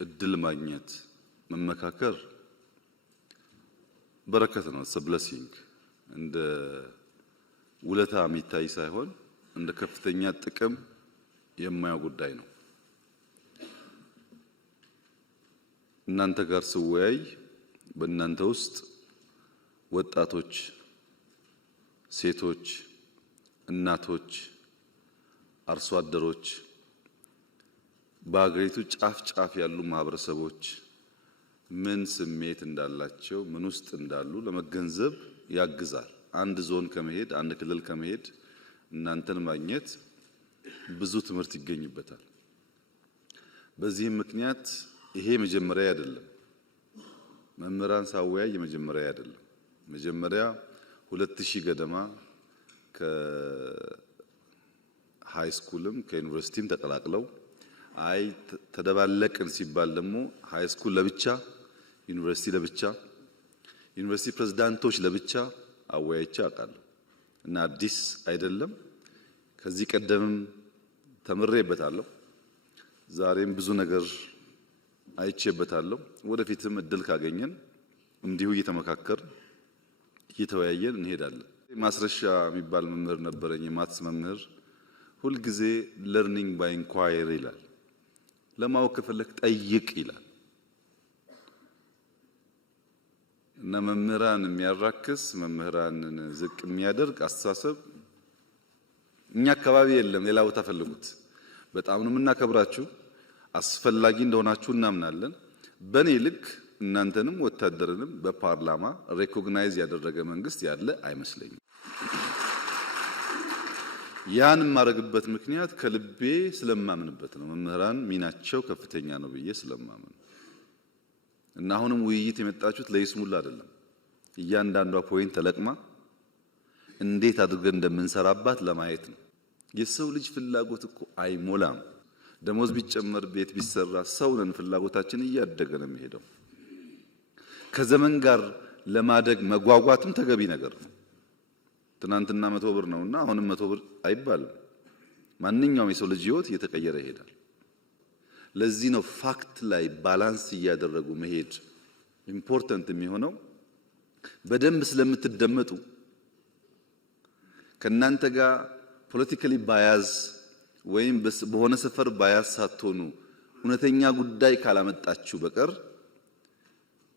እድል ማግኘት መመካከር በረከት ነው። ብለሲንግ እንደ ውለታ የሚታይ ሳይሆን እንደ ከፍተኛ ጥቅም የማያው ጉዳይ ነው። እናንተ ጋር ስወያይ በእናንተ ውስጥ ወጣቶች፣ ሴቶች፣ እናቶች፣ አርሶ አደሮች በአገሪቱ ጫፍ ጫፍ ያሉ ማህበረሰቦች ምን ስሜት እንዳላቸው ምን ውስጥ እንዳሉ ለመገንዘብ ያግዛል። አንድ ዞን ከመሄድ አንድ ክልል ከመሄድ እናንተን ማግኘት ብዙ ትምህርት ይገኝበታል። በዚህም ምክንያት ይሄ መጀመሪያ አይደለም። መምህራን ሳወያይ መጀመሪያ አይደለም። መጀመሪያ 2000 ገደማ ከሃይ ስኩልም ከዩኒቨርሲቲም ተቀላቅለው አይ ተደባለቅን ሲባል ደግሞ ሃይ ስኩል ለብቻ ዩኒቨርሲቲ ለብቻ ዩኒቨርሲቲ ፕሬዝዳንቶች ለብቻ አወያይቼ አውቃለሁ እና አዲስ አይደለም። ከዚህ ቀደምም ተምሬበታለሁ። ዛሬም ብዙ ነገር አይቼበታለሁ። ወደፊትም እድል ካገኘን እንዲሁ እየተመካከር እየተወያየን እንሄዳለን። ማስረሻ የሚባል መምህር ነበረኝ፣ የማትስ መምህር። ሁልጊዜ ለርኒንግ ባይ ኢንኳየሪ ይላል። ለማወቅ ከፈለክ ጠይቅ ይላል እና መምህራን የሚያራክስ መምህራንን ዝቅ የሚያደርግ አስተሳሰብ እኛ አካባቢ የለም። ሌላ ቦታ ፈልጉት። በጣም ነው የምናከብራችሁ፣ አስፈላጊ እንደሆናችሁ እናምናለን። በኔ ልክ እናንተንም ወታደርንም በፓርላማ ሬኮግናይዝ ያደረገ መንግስት ያለ አይመስለኝም። ያን የማደርግበት ምክንያት ከልቤ ስለማምንበት ነው። መምህራን ሚናቸው ከፍተኛ ነው ብዬ ስለማምን እና አሁንም ውይይት የመጣችሁት ለይስሙላ አይደለም። እያንዳንዷ ፖይንት ተለቅማ እንዴት አድርገን እንደምንሰራባት ለማየት ነው። የሰው ልጅ ፍላጎት እኮ አይሞላም። ደሞዝ ቢጨመር ቤት ቢሰራ ሰው ነን። ፍላጎታችን እያደገ ነው የሚሄደው። ከዘመን ጋር ለማደግ መጓጓትም ተገቢ ነገር ነው። ትናንትና 100 ብር ነውና አሁንም 100 ብር አይባልም። ማንኛውም የሰው ልጅ ህይወት እየተቀየረ ይሄዳል። ለዚህ ነው ፋክት ላይ ባላንስ እያደረጉ መሄድ ኢምፖርታንት የሚሆነው። በደንብ ስለምትደመጡ ከናንተ ጋር ፖለቲካሊ ባያዝ ወይም በሆነ ሰፈር ባያዝ ሳትሆኑ እውነተኛ ጉዳይ ካላመጣችሁ በቀር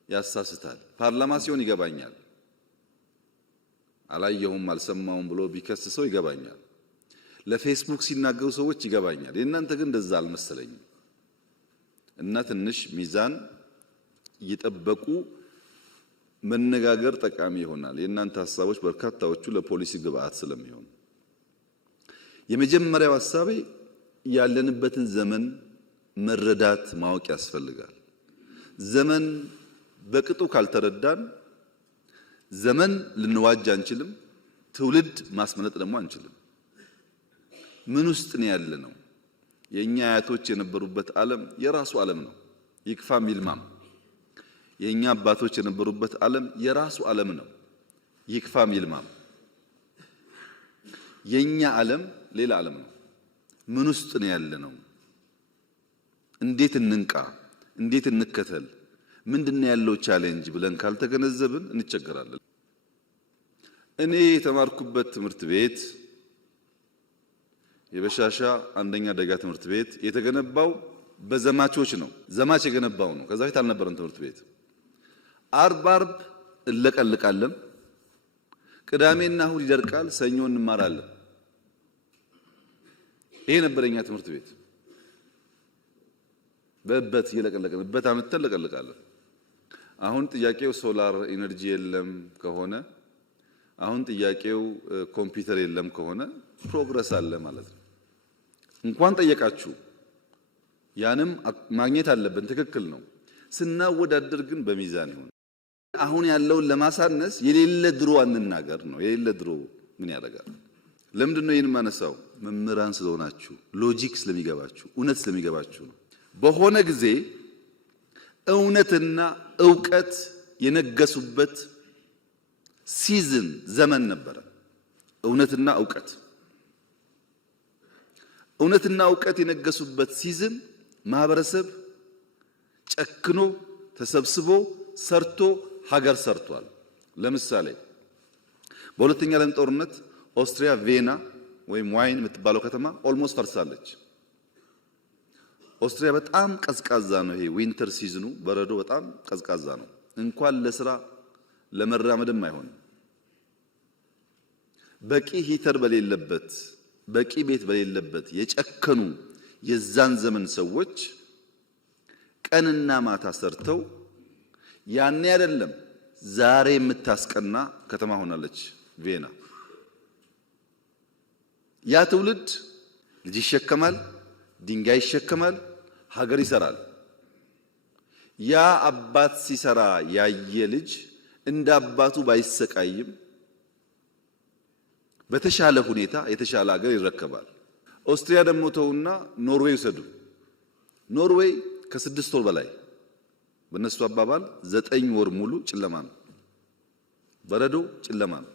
ያሳስታል። ፓርላማ ሲሆን ይገባኛል። አላየሁም አልሰማውም ብሎ ቢከስሰው ይገባኛል። ለፌስቡክ ሲናገሩ ሰዎች ይገባኛል። የእናንተ ግን እንደዛ አልመሰለኝም እና ትንሽ ሚዛን እየጠበቁ መነጋገር ጠቃሚ ይሆናል። የእናንተ ሐሳቦች በርካታዎቹ ለፖሊሲ ግብአት ስለሚሆኑ የመጀመሪያው ሐሳቤ ያለንበትን ዘመን መረዳት ማወቅ ያስፈልጋል። ዘመን በቅጡ ካልተረዳን ዘመን ልንዋጅ አንችልም። ትውልድ ማስመለጥ ደግሞ አንችልም። ምን ውስጥ ነው ያለነው? የኛ አያቶች የነበሩበት ዓለም የራሱ ዓለም ነው፣ ይክፋም ይልማም። የኛ አባቶች የነበሩበት ዓለም የራሱ ዓለም ነው፣ ይክፋም ይልማም። የኛ ዓለም ሌላ ዓለም ነው። ምን ውስጥ ነው ያለነው? እንዴት እንንቃ? እንዴት እንከተል? ምንድነው ያለው ቻሌንጅ ብለን ካልተገነዘብን እንቸገራለን። እኔ የተማርኩበት ትምህርት ቤት የበሻሻ አንደኛ ደረጃ ትምህርት ቤት የተገነባው በዘማቾች ነው። ዘማች የገነባው ነው። ከዛ ፊት አልነበረም ትምህርት ቤት። አርብ እለቀልቃለን፣ ቅዳሜና እሁድ ይደርቃል፣ ሰኞ እንማራለን። ይሄ ነበረኛ ትምህርት ቤት። በእበት እየለቀለቅን እበት አመተን ለቀልቃለን። አሁን ጥያቄው ሶላር ኢነርጂ የለም ከሆነ፣ አሁን ጥያቄው ኮምፒውተር የለም ከሆነ ፕሮግረስ አለ ማለት ነው። እንኳን ጠየቃችሁ ያንም ማግኘት አለብን። ትክክል ነው። ስናወዳደር ግን በሚዛን ይሁን። አሁን ያለውን ለማሳነስ የሌለ ድሮ አንናገር ነው። የሌለ ድሮ ምን ያደርጋል? ለምንድን ነው ይህን ማነሳው? መምህራን ስለሆናችሁ፣ ሎጂክ ስለሚገባችሁ፣ እውነት ስለሚገባችሁ ነው። በሆነ ጊዜ እውነትና ዕውቀት የነገሱበት ሲዝን ዘመን ነበረ። እውነትና ዕውቀት የነገሱበት ሲዝን ማህበረሰብ ጨክኖ ተሰብስቦ ሰርቶ ሀገር ሰርቷል። ለምሳሌ በሁለተኛ ዓለም ጦርነት ኦስትሪያ ቬና ወይም ዋይን የምትባለው ከተማ ኦልሞስት ፈርሳለች። ኦስትሪያ በጣም ቀዝቃዛ ነው። ይሄ ዊንተር ሲዝኑ በረዶ በጣም ቀዝቃዛ ነው። እንኳን ለስራ ለመራመድም አይሆንም። በቂ ሂተር በሌለበት በቂ ቤት በሌለበት የጨከኑ የዛን ዘመን ሰዎች ቀንና ማታ ሰርተው ያኔ አይደለም ዛሬ የምታስቀና ከተማ ሆናለች ቪየና። ያ ትውልድ ልጅ ይሸከማል፣ ድንጋይ ይሸከማል፣ ሀገር ይሰራል። ያ አባት ሲሰራ ያየ ልጅ እንደ አባቱ ባይሰቃይም በተሻለ ሁኔታ የተሻለ ሀገር ይረከባል። ኦስትሪያ ደግሞ ተውና ኖርዌይ ውሰዱ። ኖርዌይ ከ6 ወር በላይ በነሱ አባባል 9 ወር ሙሉ ጨለማ ነው፣ በረዶ ጨለማ ነው።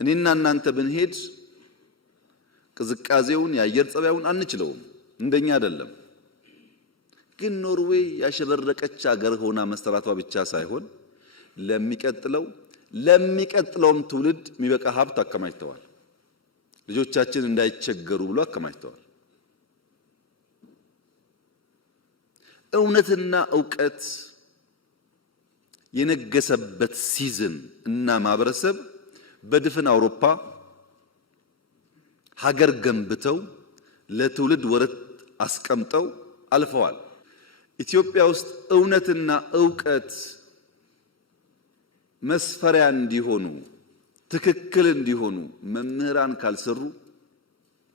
እኔና እናንተ ብንሄድ ቅዝቃዜውን የአየር ጸባዩን አንችለውም፣ እንደኛ አይደለም። ግን ኖርዌይ ያሸበረቀች ሀገር ሆና መሰራቷ ብቻ ሳይሆን ለሚቀጥለውም ትውልድ የሚበቃ ሀብት አከማችተዋል። ልጆቻችን እንዳይቸገሩ ብሎ አከማችተዋል። እውነትና ዕውቀት የነገሰበት ሲዝን እና ማህበረሰብ በድፍን አውሮፓ ሀገር ገንብተው ለትውልድ ወረት አስቀምጠው አልፈዋል። ኢትዮጵያ ውስጥ እውነትና ዕውቀት መስፈሪያ እንዲሆኑ ትክክል እንዲሆኑ መምህራን ካልሰሩ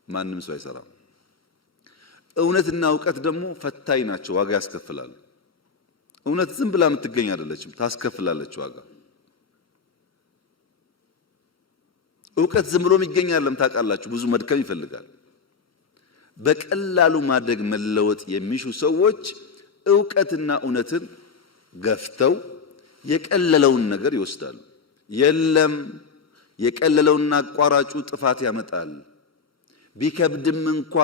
ማንም ሰው አይሰራም። እውነትና ዕውቀት ደግሞ ፈታኝ ናቸው፣ ዋጋ ያስከፍላሉ። እውነት ዝም ብላ የምትገኝ አይደለችም፣ ታስከፍላለች ዋጋ። ዕውቀት ዝም ብሎ የሚገኝ አይደለም፣ ታውቃላችሁ፣ ብዙ መድከም ይፈልጋል። በቀላሉ ማደግ መለወጥ የሚሹ ሰዎች ዕውቀትና እውነትን ገፍተው የቀለለውን ነገር ይወስዳሉ። የለም የቀለለውና አቋራጩ ጥፋት ያመጣል። ቢከብድም እንኳ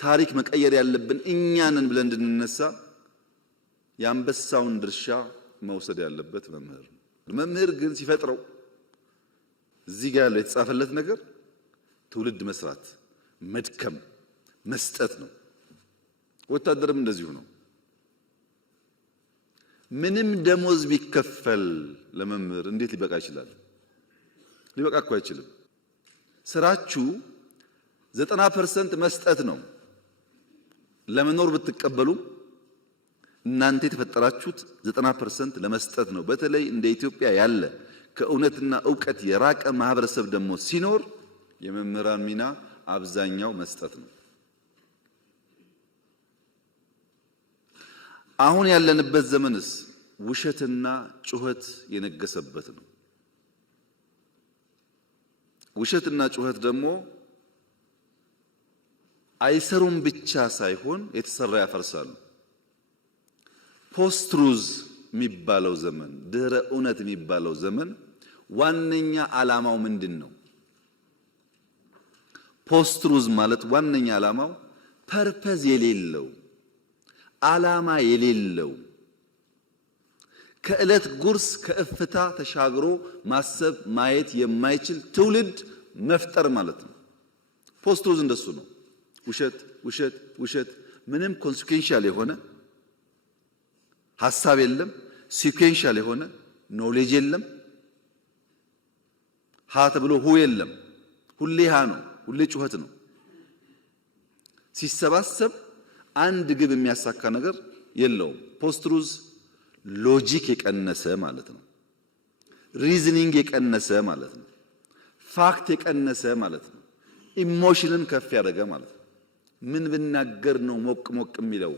ታሪክ መቀየር ያለብን እኛንን ብለን እንድንነሳ የአንበሳውን ድርሻ መውሰድ ያለበት መምህር ነው። መምህር ግን ሲፈጥረው እዚህ ጋር ያለው የተጻፈለት ነገር ትውልድ መስራት፣ መድከም፣ መስጠት ነው። ወታደርም እንደዚሁ ነው። ምንም ደሞዝ ቢከፈል ለመምህር እንዴት ሊበቃ ይችላል? ሊበቃ እኮ አይችልም። ስራችሁ 90% መስጠት ነው። ለመኖር ብትቀበሉ እናንተ የተፈጠራችሁት 90% ለመስጠት ነው። በተለይ እንደ ኢትዮጵያ ያለ ከእውነትና ዕውቀት የራቀ ማህበረሰብ ደግሞ ሲኖር የመምህራን ሚና አብዛኛው መስጠት ነው። አሁን ያለንበት ዘመንስ ውሸትና ጩኸት የነገሰበት ነው። ውሸትና ጩኸት ደግሞ አይሰሩም ብቻ ሳይሆን የተሰራ ያፈርሳሉ። ፖስት ትሩዝ የሚባለው ዘመን፣ ድህረ እውነት የሚባለው ዘመን ዋነኛ ዓላማው ምንድን ነው? ፖስት ትሩዝ ማለት ዋነኛ ዓላማው ፐርፐዝ የሌለው ዓላማ የሌለው ከዕለት ጉርስ ከእፍታ ተሻግሮ ማሰብ ማየት የማይችል ትውልድ መፍጠር ማለት ነው። ፖስት ትሩዝ እንደሱ ነው። ውሸት ውሸት ውሸት፣ ምንም ኮንሲኩዌንሻል የሆነ ሐሳብ የለም፣ ሲኩዌንሻል የሆነ ኖሌጅ የለም። ሀ ተብሎ ሁ የለም፣ ሁሌ ሀ ነው፣ ሁሌ ጩኸት ነው። ሲሰባሰብ አንድ ግብ የሚያሳካ ነገር የለውም። ፖስት ትሩዝ ሎጂክ የቀነሰ ማለት ነው። ሪዝኒንግ የቀነሰ ማለት ነው። ፋክት የቀነሰ ማለት ነው። ኢሞሽንን ከፍ ያደረገ ማለት ነው። ምን ብናገር ነው ሞቅ ሞቅ የሚለው?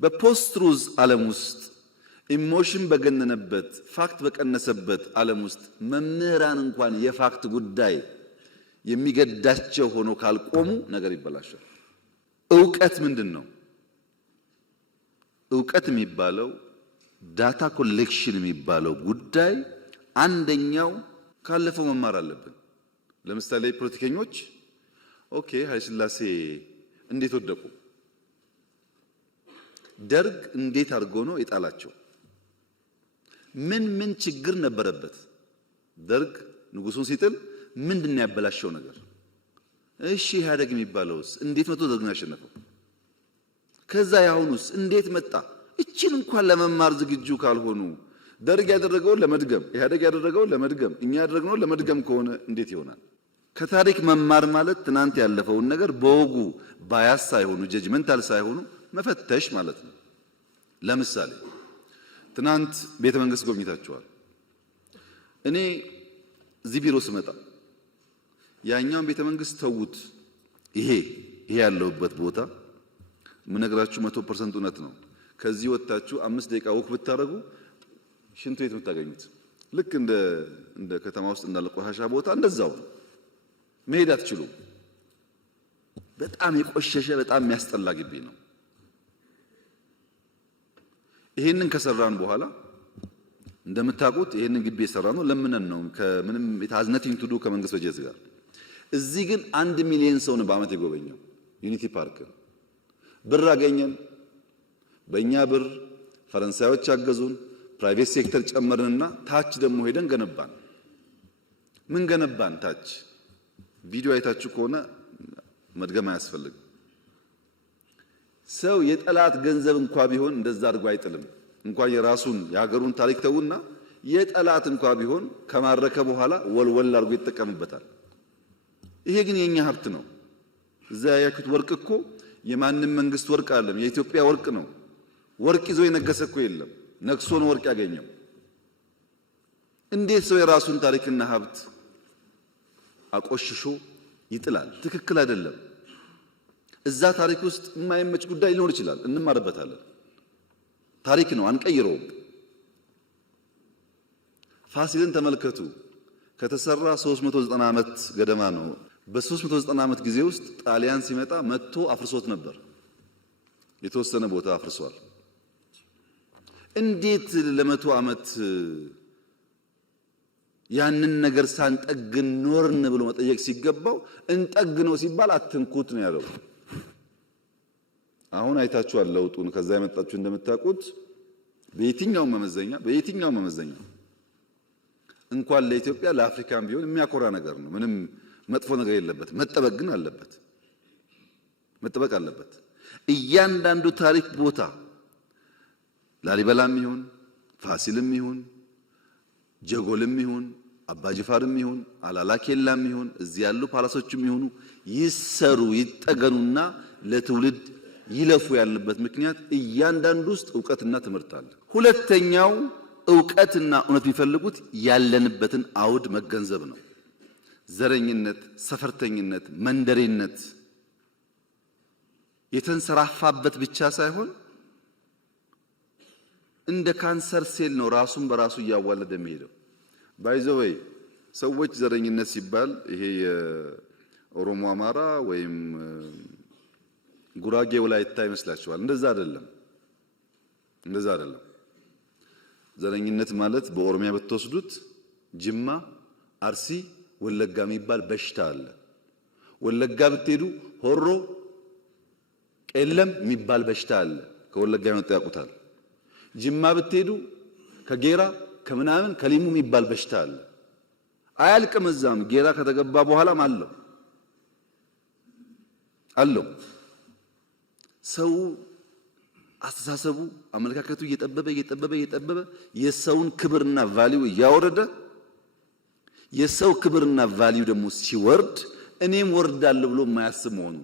በፖስት ትሩዝ ዓለም ውስጥ ኢሞሽን በገነነበት ፋክት በቀነሰበት ዓለም ውስጥ መምህራን እንኳን የፋክት ጉዳይ የሚገዳቸው ሆኖ ካልቆሙ ነገር ይበላሻል። ዕውቀት ምንድን ነው? ዕውቀት የሚባለው ዳታ ኮሌክሽን የሚባለው ጉዳይ አንደኛው ካለፈው መማር አለብን። ለምሳሌ ፖለቲከኞች ኦኬ ኃይለ ሥላሴ እንዴት ወደቁ? ደርግ እንዴት አድርጎ ነው የጣላቸው? ምን ችግር ነበረበት? ደርግ ንጉሱን ሲጥል ምንድነው ያበላሸው ነገር? እሺ ኢህአዴግ የሚባለውስ እንዴት መጥቶ ደርግን ያሸነፈው? ከዛ ያሁኑስ እንዴት መጣ? እቺን እንኳን ለመማር ዝግጁ ካልሆኑ ደርግ ያደረገው ለመድገም ኢህአዴግ ያደረገው ለመድገም እኛ ያደረግነው ለመድገም ከሆነ እንዴት ይሆናል? ከታሪክ መማር ማለት ትናንት ያለፈውን ነገር በወጉ ባያስ ሳይሆኑ ጀጅመንታል ሳይሆኑ መፈተሽ ማለት ነው። ለምሳሌ ትናንት ቤተ መንግስት ጎብኝታችኋል። እኔ እዚህ ቢሮ ስመጣ ያኛውን ቤተ መንግስት ተውት፣ ይሄ ያለውበት ቦታ ምነግራችሁ 100% እውነት ነው። ከዚህ ወጣችሁ 5 ደቂቃ ወክ ብታረጉ ሽንት ቤት የምታገኙት ልክ እንደ ከተማ ውስጥ እንዳለ ቆሻሻ ቦታ እንደዛው ነው። መሄድ አትችሉም። በጣም የቆሸሸ በጣም የሚያስጠላ ግቢ ነው። ይሄንን ከሰራን በኋላ እንደምታውቁት ይሄንን ግቢ የሰራነው ለምነን ነው። ከምንም የታዝነቲንግ ቱዱ ከመንግስት በጀት ጋር እዚህ ግን 1 ሚሊዮን ሰው ነው በአመት የጎበኘው ዩኒቲ ፓርክ። ብር አገኘን። በእኛ ብር ፈረንሳዮች አገዙን። ፕራይቬት ሴክተር ጨመርንና ታች ደግሞ ሄደን ገነባን። ምን ገነባን? ታች ቪዲዮ አይታችሁ ከሆነ መድገም አያስፈልግም። ሰው የጠላት ገንዘብ እንኳን ቢሆን እንደዛ አድርጎ አይጥልም። እንኳን የራሱን የሀገሩን ታሪክ ተውና የጠላት እንኳን ቢሆን ከማረከ በኋላ ወልወል አድርጎ ይጠቀምበታል። ይሄ ግን የኛ ሀብት ነው። እዛ ያያችሁት ወርቅ እኮ የማንም መንግስት ወርቅ አይደለም፣ የኢትዮጵያ ወርቅ ነው። ወርቅ ይዞ የነገሰ እኮ የለም፣ ነክሶ ነው ወርቅ ያገኘው። እንዴት ሰው የራሱን ታሪክና ሀብት አቆሽሾ ይጥላል? ትክክል አይደለም። እዛ ታሪክ ውስጥ የማይመች ጉዳይ ሊኖር ይችላል፣ እንማርበታለን። ታሪክ ነው፣ አንቀይረውም። ፋሲልን ተመልከቱ። ከተሰራ 390 ዓመት ገደማ ነው። በ390 ዓመት ጊዜ ውስጥ ጣሊያን ሲመጣ መጥቶ አፍርሶት ነበር። የተወሰነ ቦታ አፍርሷል። እንዴት ለ100 ዓመት ያንን ነገር ሳንጠግን ኖርን ብሎ መጠየቅ ሲገባው እንጠግነው ሲባል አትንኩት ነው ያለው። አሁን አይታችኋል ለውጡን። ከዛ የመጣችሁ እንደምታውቁት በየትኛው መመዘኛ እንኳን ለኢትዮጵያ ለአፍሪካም ቢሆን የሚያኮራ ነገር ነው። ምንም መጥፎ ነገር የለበት። መጠበቅ ግን አለበት፣ መጠበቅ አለበት። እያንዳንዱ ታሪክ ቦታ ላሊበላም ይሁን ፋሲልም ይሁን ጀጎልም ይሁን አባጅፋርም ይሁን አላላኬላም ይሁን እዚህ ያሉ ፓላሶችም ይሁኑ ይሰሩ ይጠገኑና ለትውልድ ይለፉ ያለበት ምክንያት እያንዳንዱ ውስጥ ዕውቀትና ትምህርት አለ። ሁለተኛው ዕውቀትና እውነት የሚፈልጉት ያለንበትን አውድ መገንዘብ ነው። ዘረኝነት፣ ሰፈርተኝነት፣ መንደሬነት የተንሰራፋበት ብቻ ሳይሆን እንደ ካንሰር ሴል ነው ራሱን በራሱ እያዋለደ የሚሄደው። ባይዘወይ ሰዎች ዘረኝነት ሲባል ይሄ የኦሮሞ አማራ ወይም ጉራጌ ወላይታ ይመስላችኋል? እንደዛ አይደለም። ዘረኝነት ማለት በኦሮሚያ ብትወስዱት ጅማ፣ አርሲ፣ ወለጋ የሚባል በሽታ አለ። ወለጋ ብትሄዱ ሆሮ፣ ቄለም የሚባል በሽታ አለ። ከወለጋ የመጣ ያውቁታል። ጅማ ብትሄዱ ከጌራ ከምናምን ከሊሙ የሚባል በሽታ አለ። አያልቅም። እዛም ጌራ ከተገባ በኋላም አለው። ሰው አስተሳሰቡ አመለካከቱ እየጠበበ የሰውን ክብርና ቫልዩ እያወረደ የሰው ክብርና ቫልዩ ደግሞ ሲወርድ እኔም ወርዳለሁ ብሎ የማያስብ መሆኑ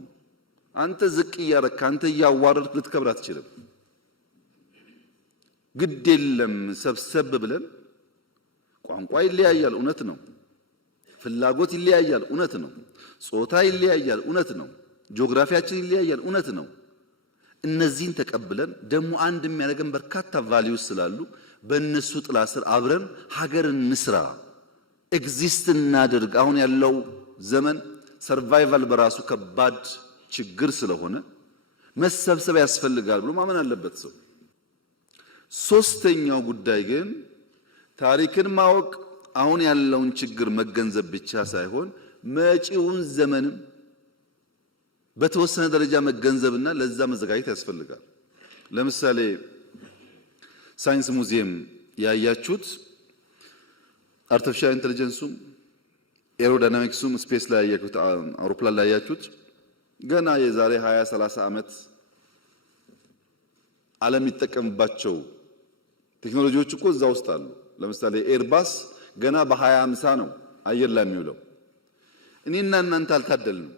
አንተ ዝቅ እያረክ አንተ እያዋረድክ ልትከብር አትችልም። ግድ የለም ሰብሰብ ብለን ቋንቋ ይለያያል፣ እውነት ነው። ፍላጎት ይለያያል፣ እውነት ነው። ጾታ ይለያያል፣ እውነት ነው። ጂኦግራፊያችን ይለያያል፣ እውነት ነው። እነዚህን ተቀብለን ደግሞ አንድ የሚያደርገን በርካታ ቫልዩስ ስላሉ በእነሱ ጥላ ስር አብረን ሀገርን እንስራ፣ ኤግዚስት እናድርግ። አሁን ያለው ዘመን ሰርቫይቫል በራሱ ከባድ ችግር ስለሆነ መሰብሰብ ያስፈልጋል ብሎ ማመን አለበት ሰው። ሶስተኛው ጉዳይ ግን ታሪክን ማወቅ አሁን ያለውን ችግር መገንዘብ ብቻ ሳይሆን መጪውን ዘመንም በተወሰነ ደረጃ መገንዘብና ለዛ መዘጋጀት ያስፈልጋል። ለምሳሌ ሳይንስ ሙዚየም ያያችሁት አርቲፊሻል ኢንተለጀንሱም ኤሮዳይናሚክሱም ስፔስ ላይ ያያችሁት አውሮፕላን ላይ ያያችሁት ገና የዛሬ 20 30 ዓመት ዓለም ይጠቀምባቸው ቴክኖሎጂዎች እኮ እዛ ውስጥ አሉ። ለምሳሌ ኤርባስ ገና በ2050 ነው አየር ላይ የሚውለው። እኔና እናንተ አልታደልንም።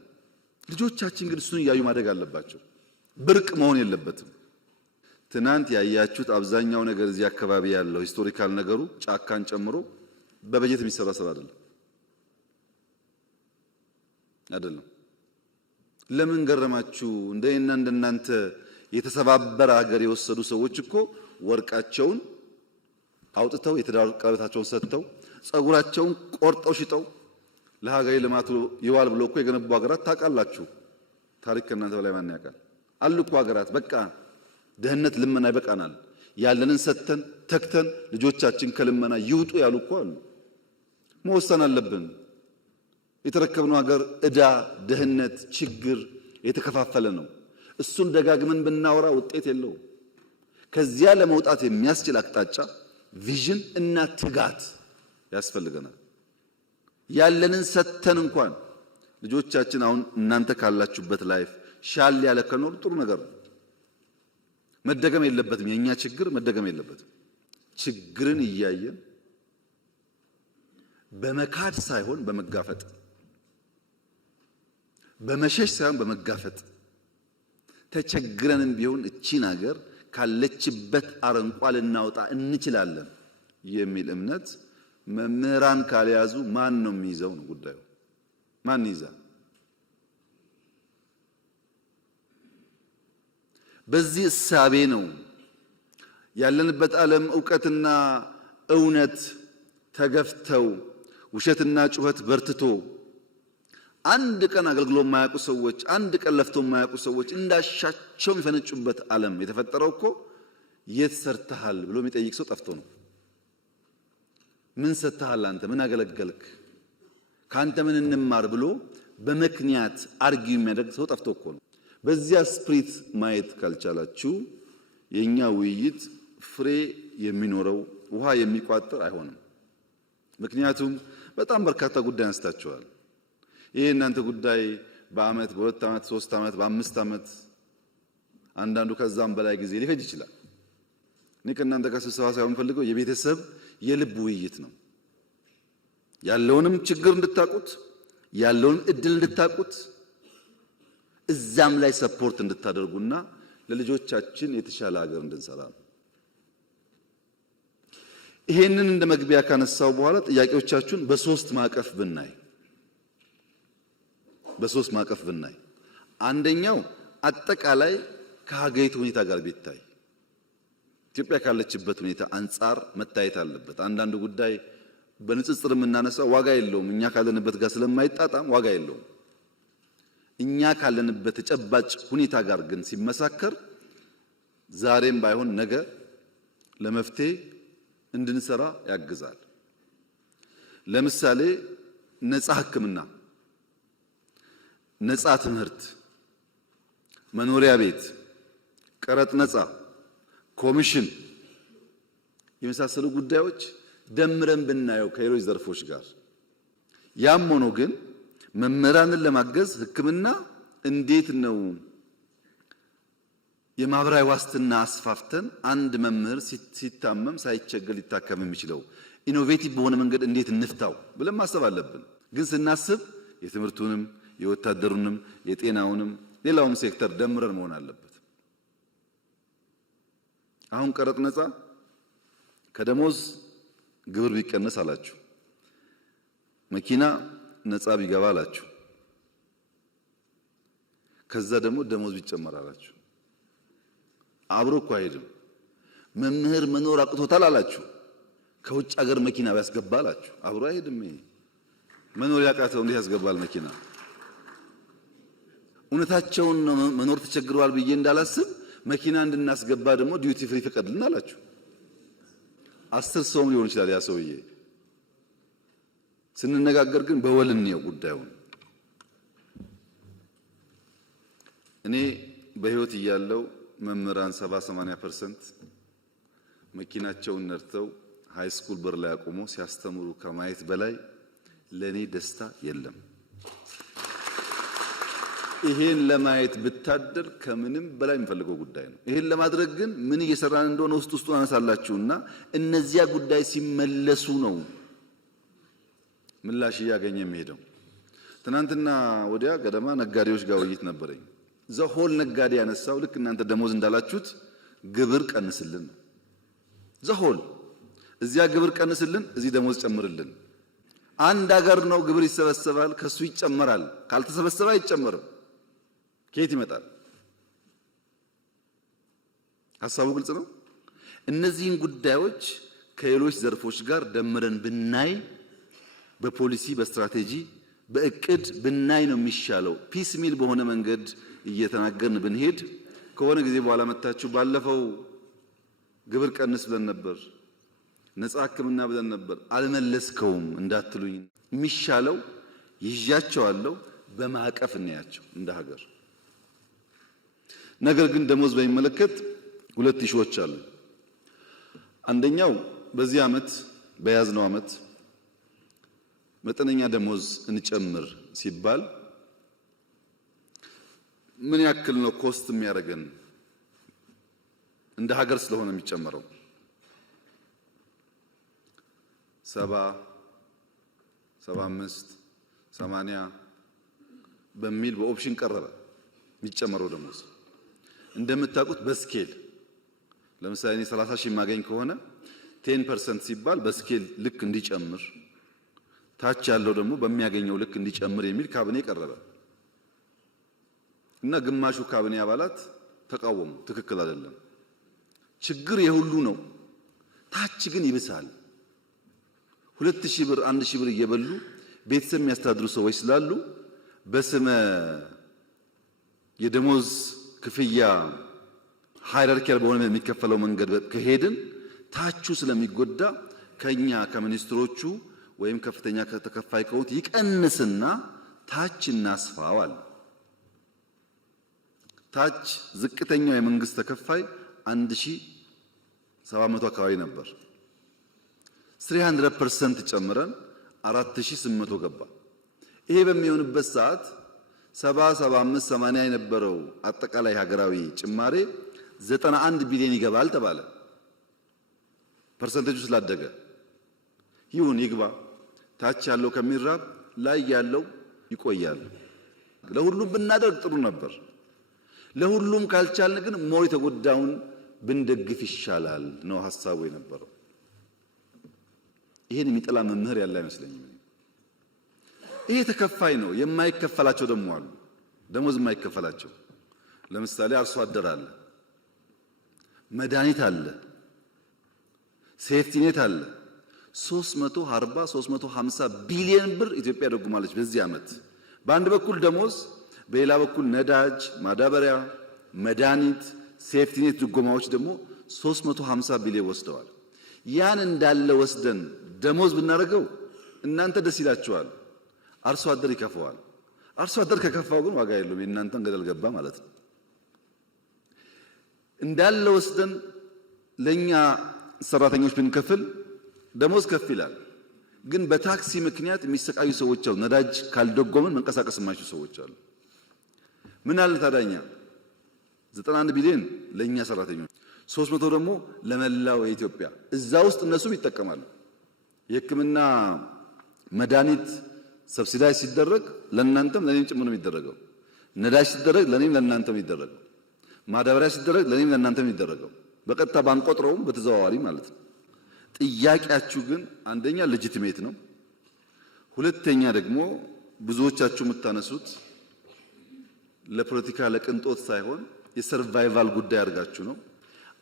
ልጆቻችን ግን እሱን እያዩ ማደግ አለባቸው። ብርቅ መሆን የለበትም። ትናንት ያያችሁት አብዛኛው ነገር እዚህ አካባቢ ያለው ሂስቶሪካል ነገሩ ጫካን ጨምሮ በበጀት የሚሰራ ስራ አይደለም። ለምን ገረማችሁ? እንደና እንደናንተ የተሰባበረ ሀገር የወሰዱ ሰዎች እኮ ወርቃቸውን አውጥተው የትዳር ቀለበታቸውን ሰጥተው ጸጉራቸውን ቆርጠው ሽጠው ለሀገሬ ልማት ይዋል ብሎ እኮ የገነቡ ሀገራት ታውቃላችሁ። ታሪክ ከእናንተ በላይ ማን ያውቃል? አሉ እኮ ሀገራት በቃ ደህንነት ልመና ይበቃናል፣ ያለንን ሰጥተን ተክተን ልጆቻችን ከልመና ይውጡ ያሉ እኮ አሉ። መወሰን አለብን። የተረከብነው ሀገር ዕዳ፣ ደህንነት፣ ችግር የተከፋፈለ ነው። እሱን ደጋግመን ብናወራ ውጤት የለውም። ከዚያ ለመውጣት የሚያስችል አቅጣጫ፣ ቪዥን እና ትጋት ያስፈልገናል። ያለንን ሰጥተን እንኳን ልጆቻችን አሁን እናንተ ካላችሁበት ላይፍ ሻል ያለ ከኖር ጥሩ ነገር ነው። መደገም የለበትም። የኛ ችግር መደገም የለበትም። ችግርን እያየን በመካድ ሳይሆን በመጋፈጥ፣ በመሸሽ ሳይሆን በመጋፈጥ ተቸግረንም ቢሆን እቺን ሀገር ካለችበት አረንቋ ልናወጣ እንችላለን የሚል እምነት መምህራን ካልያዙ ማን ነው የሚይዘው ነው ጉዳዩ። ማን ይይዛል? በዚህ እሳቤ ነው ያለንበት ዓለም ዕውቀትና እውነት ተገፍተው ውሸትና ጩኸት በርትቶ አንድ ቀን አገልግሎ የማያውቁ ሰዎች፣ አንድ ቀን ለፍቶ የማያውቁ ሰዎች እንዳሻቸው የሚፈነጩበት ዓለም የተፈጠረው እኮ የት ሰርተሃል ብሎ የሚጠይቅ ሰው ጠፍቶ ነው። ምን ሰጥተሃል አንተ? ምን አገለገልክ? ካንተ ምን እንማር ብሎ በምክንያት አርጊው የሚያደርግ ሰው ጠፍቶ እኮ ነው። በዚያ ስፕሪት ማየት ካልቻላችሁ የኛ ውይይት ፍሬ የሚኖረው ውሃ የሚቋጥር አይሆንም። ምክንያቱም በጣም በርካታ ጉዳይ አንስታችኋል። ይሄ እናንተ ጉዳይ በአመት በሁለት አመት 3 አመት በ5 አመት አንዳንዱ ከዛም በላይ ጊዜ ሊፈጅ ይችላል። እኔ ከእናንተ ጋር ስብሰባ ሳይሆን ፈልገው የቤተሰብ የልብ ውይይት ነው። ያለውንም ችግር እንድታቁት፣ ያለውን እድል እንድታቁት፣ እዛም ላይ ሰፖርት እንድታደርጉና ለልጆቻችን የተሻለ ሀገር እንድንሰራ ነው። ይሄንን እንደ መግቢያ ካነሳው በኋላ ጥያቄዎቻችሁን በሶስት ማቀፍ ብናይ አንደኛው አጠቃላይ ከሀገሪቱ ሁኔታ ጋር ቢታይ ኢትዮጵያ ካለችበት ሁኔታ አንጻር መታየት አለበት። አንዳንዱ ጉዳይ በንጽጽር የምናነሳው ዋጋ የለውም፣ እኛ ካለንበት ጋር ስለማይጣጣም ዋጋ የለውም። እኛ ካለንበት ተጨባጭ ሁኔታ ጋር ግን ሲመሳከር ዛሬም ባይሆን ነገ ለመፍትሄ እንድንሰራ ያግዛል። ለምሳሌ ነፃ ሕክምና፣ ነፃ ትምህርት፣ መኖሪያ ቤት፣ ቀረጥ ነፃ፣ ኮሚሽን የመሳሰሉ ጉዳዮች ደምረን ብናየው ከሌሎች ዘርፎች ጋር ያም ሆኖ ግን መምህራንን ለማገዝ ሕክምና እንዴት ነው የማህበራዊ ዋስትና አስፋፍተን አንድ መምህር ሲታመም ሳይቸገር ሊታከም የሚችለው ኢኖቬቲቭ በሆነ መንገድ እንዴት እንፍታው ብለን ማሰብ አለብን። ግን ስናስብ የትምህርቱንም የወታደሩንም የጤናውንም ሌላውም ሴክተር ደምረን መሆን አለበት። አሁን ቀረጥ ነፃ ከደሞዝ ግብር ቢቀነስ አላችሁ፣ መኪና ነፃ ቢገባ አላችሁ፣ ከዛ ደግሞ ደሞዝ ቢጨመር አላችሁ። አብሮ እኮ አይሄድም። መምህር መኖር አቅቶታል አላችሁ፣ ከውጭ ሀገር መኪና ቢያስገባ አላችሁ። አብሮ አይሄድም። ይሄ መኖር ያቃተው እንዴት ያስገባል መኪና? እውነታቸውን ነው። መኖር ተቸግረዋል ብዬ እንዳላስብ መኪና እንድናስገባ ደግሞ ዲዩቲ ፍሪ ፈቀድልን አላችሁ። 10 ሰውም ሊሆን ይችላል ያ ሰውዬ። ስንነጋገር ግን በወልን ነው ጉዳዩን። እኔ በህይወት እያለው መምህራን 70-80% መኪናቸውን ነድተው ሃይ ስኩል በር ላይ አቆሞ ሲያስተምሩ ከማየት በላይ ለኔ ደስታ የለም። ይሄን ለማየት ብታደር ከምንም በላይ የሚፈልገው ጉዳይ ነው። ይሄን ለማድረግ ግን ምን እየሰራን እንደሆነ ውስጡን አነሳላችሁና እነዚያ ጉዳይ ሲመለሱ ነው ምላሽ እያገኘ የሚሄደው። ትናንትና ወዲያ ገደማ ነጋዴዎች ጋር ውይይት ነበረኝ። ዘሆል ነጋዴ ያነሳው ልክ እናንተ ደሞዝ እንዳላችሁት ግብር ቀንስልን፣ ዘሆል እዚያ ግብር ቀንስልን፣ እዚህ ደሞዝ ጨምርልን። አንድ ሀገር ነው፣ ግብር ይሰበሰባል፣ ከሱ ይጨመራል። ካልተሰበሰበ አይጨመርም። ከየት ይመጣል? ሐሳቡ ግልጽ ነው። እነዚህን ጉዳዮች ከሌሎች ዘርፎች ጋር ደምረን ብናይ፣ በፖሊሲ በስትራቴጂ በእቅድ ብናይ ነው የሚሻለው። ፒስ ሚል በሆነ መንገድ እየተናገርን ብንሄድ ከሆነ ጊዜ በኋላ መታችሁ ባለፈው ግብር ቀንስ ብለን ነበር፣ ነፃ ሕክምና ብለን ነበር፣ አልመለስከውም እንዳትሉኝ። የሚሻለው ይዣቸዋለሁ በማዕቀፍ እናያቸው እንደ ሀገር። ነገር ግን ደሞዝ በሚመለከት ሁለት ኢሹዎች አሉ። አንደኛው በዚህ ዓመት በያዝነው ዓመት መጠነኛ ደሞዝ እንጨምር ሲባል ምን ያክል ነው ኮስት የሚያደርገን? እንደ ሀገር ስለሆነ የሚጨመረው 70 75 80 በሚል በኦፕሽን ቀረበ የሚጨመረው ደሞዝ። እንደምታውቁት በስኬል ለምሳሌ እኔ 30 ሺህ ማገኝ ከሆነ 10% ሲባል በስኬል ልክ እንዲጨምር፣ ታች ያለው ደግሞ በሚያገኘው ልክ እንዲጨምር የሚል ካቢኔ ቀረበ እና ግማሹ ካቢኔ አባላት ተቃወሙ። ትክክል አይደለም፣ ችግር የሁሉ ነው፣ ታች ግን ይብሳል። 2000 ብር 1000 ብር እየበሉ ቤተሰብ የሚያስተዳድሩ ሰዎች ስላሉ በስመ የደሞዝ ክፍያ ሃይራርኪያል በሆነ የሚከፈለው መንገድ ከሄድን ታቹ ስለሚጎዳ ከኛ ከሚኒስትሮቹ ወይም ከፍተኛ ተከፋይ ከሆኑት ይቀንስና ታች እናስፋዋል። ታች ዝቅተኛው የመንግስት ተከፋይ 1700 አካባቢ ነበር። 300% ጨምረን 4800 ገባ። ይሄ በሚሆንበት ሰዓት 70 75 80 የነበረው አጠቃላይ ሀገራዊ ጭማሬ 91 ቢሊዮን ይገባል ተባለ። ፐርሰንቴጁ ስላደገ ይሁን ይግባ፣ ታች ያለው ከሚራብ ላይ ያለው ይቆያል። ለሁሉም ብናደርግ ጥሩ ነበር። ለሁሉም ካልቻልን ግን ሞር የተጎዳውን ብንደግፍ ይሻላል ነው ሐሳቡ የነበረው። ይሄን የሚጠላ መምህር ያለ አይመስለኝም። ይሄ ተከፋይ ነው። የማይከፈላቸው ደግሞ አሉ፣ ደሞዝ የማይከፈላቸው። ለምሳሌ አርሶ አደር አለ፣ መድኃኒት አለ፣ ሴፍቲኔት አለ። 340 350 ቢሊዮን ብር ኢትዮጵያ ደጉማለች በዚህ ዓመት። በአንድ በኩል ደሞዝ፣ በሌላ በኩል ነዳጅ፣ ማዳበሪያ፣ መድኃኒት፣ ሴፍቲኔት ድጎማዎች ደግሞ 350 ቢሊዮን ወስደዋል። ያን እንዳለ ወስደን ደሞዝ ብናደርገው እናንተ ደስ ይላችኋል፣ አርሶ አደር ይከፋዋል። አርሶ አደር ከከፋው ግን ዋጋ የለውም፣ የእናንተን ገደል ገባ ማለት ነው። እንዳለ ወስደን ለኛ ሰራተኞች ብንከፍል ደሞዝ ከፍ ይላል። ግን በታክሲ ምክንያት የሚሰቃዩ ሰዎች አሉ። ነዳጅ ካልደጎምን መንቀሳቀስ የማይችሉ ሰዎች አሉ። ምን አለ ታዳኛ 91 ቢሊዮን ለኛ ሰራተኞች፣ 300 ደግሞ ለመላው የኢትዮጵያ። እዛ ውስጥ እነሱም ይጠቀማሉ። የሕክምና መድኃኒት ሰብሲዳይ ሲደረግ ለእናንተም ለኔም ጭምር ነው የሚደረገው። ነዳጅ ሲደረግ ለኔም ለእናንተም የሚደረገው። ማዳበሪያ ሲደረግ ለኔም ለእናንተም የሚደረገው። በቀጥታ ባንቆጥረውም በተዘዋዋሪ ማለት ነው። ጥያቄያችሁ ግን አንደኛ ሌጂቲሜት ነው፣ ሁለተኛ ደግሞ ብዙዎቻችሁ የምታነሱት ለፖለቲካ ለቅንጦት ሳይሆን የሰርቫይቫል ጉዳይ አድርጋችሁ ነው።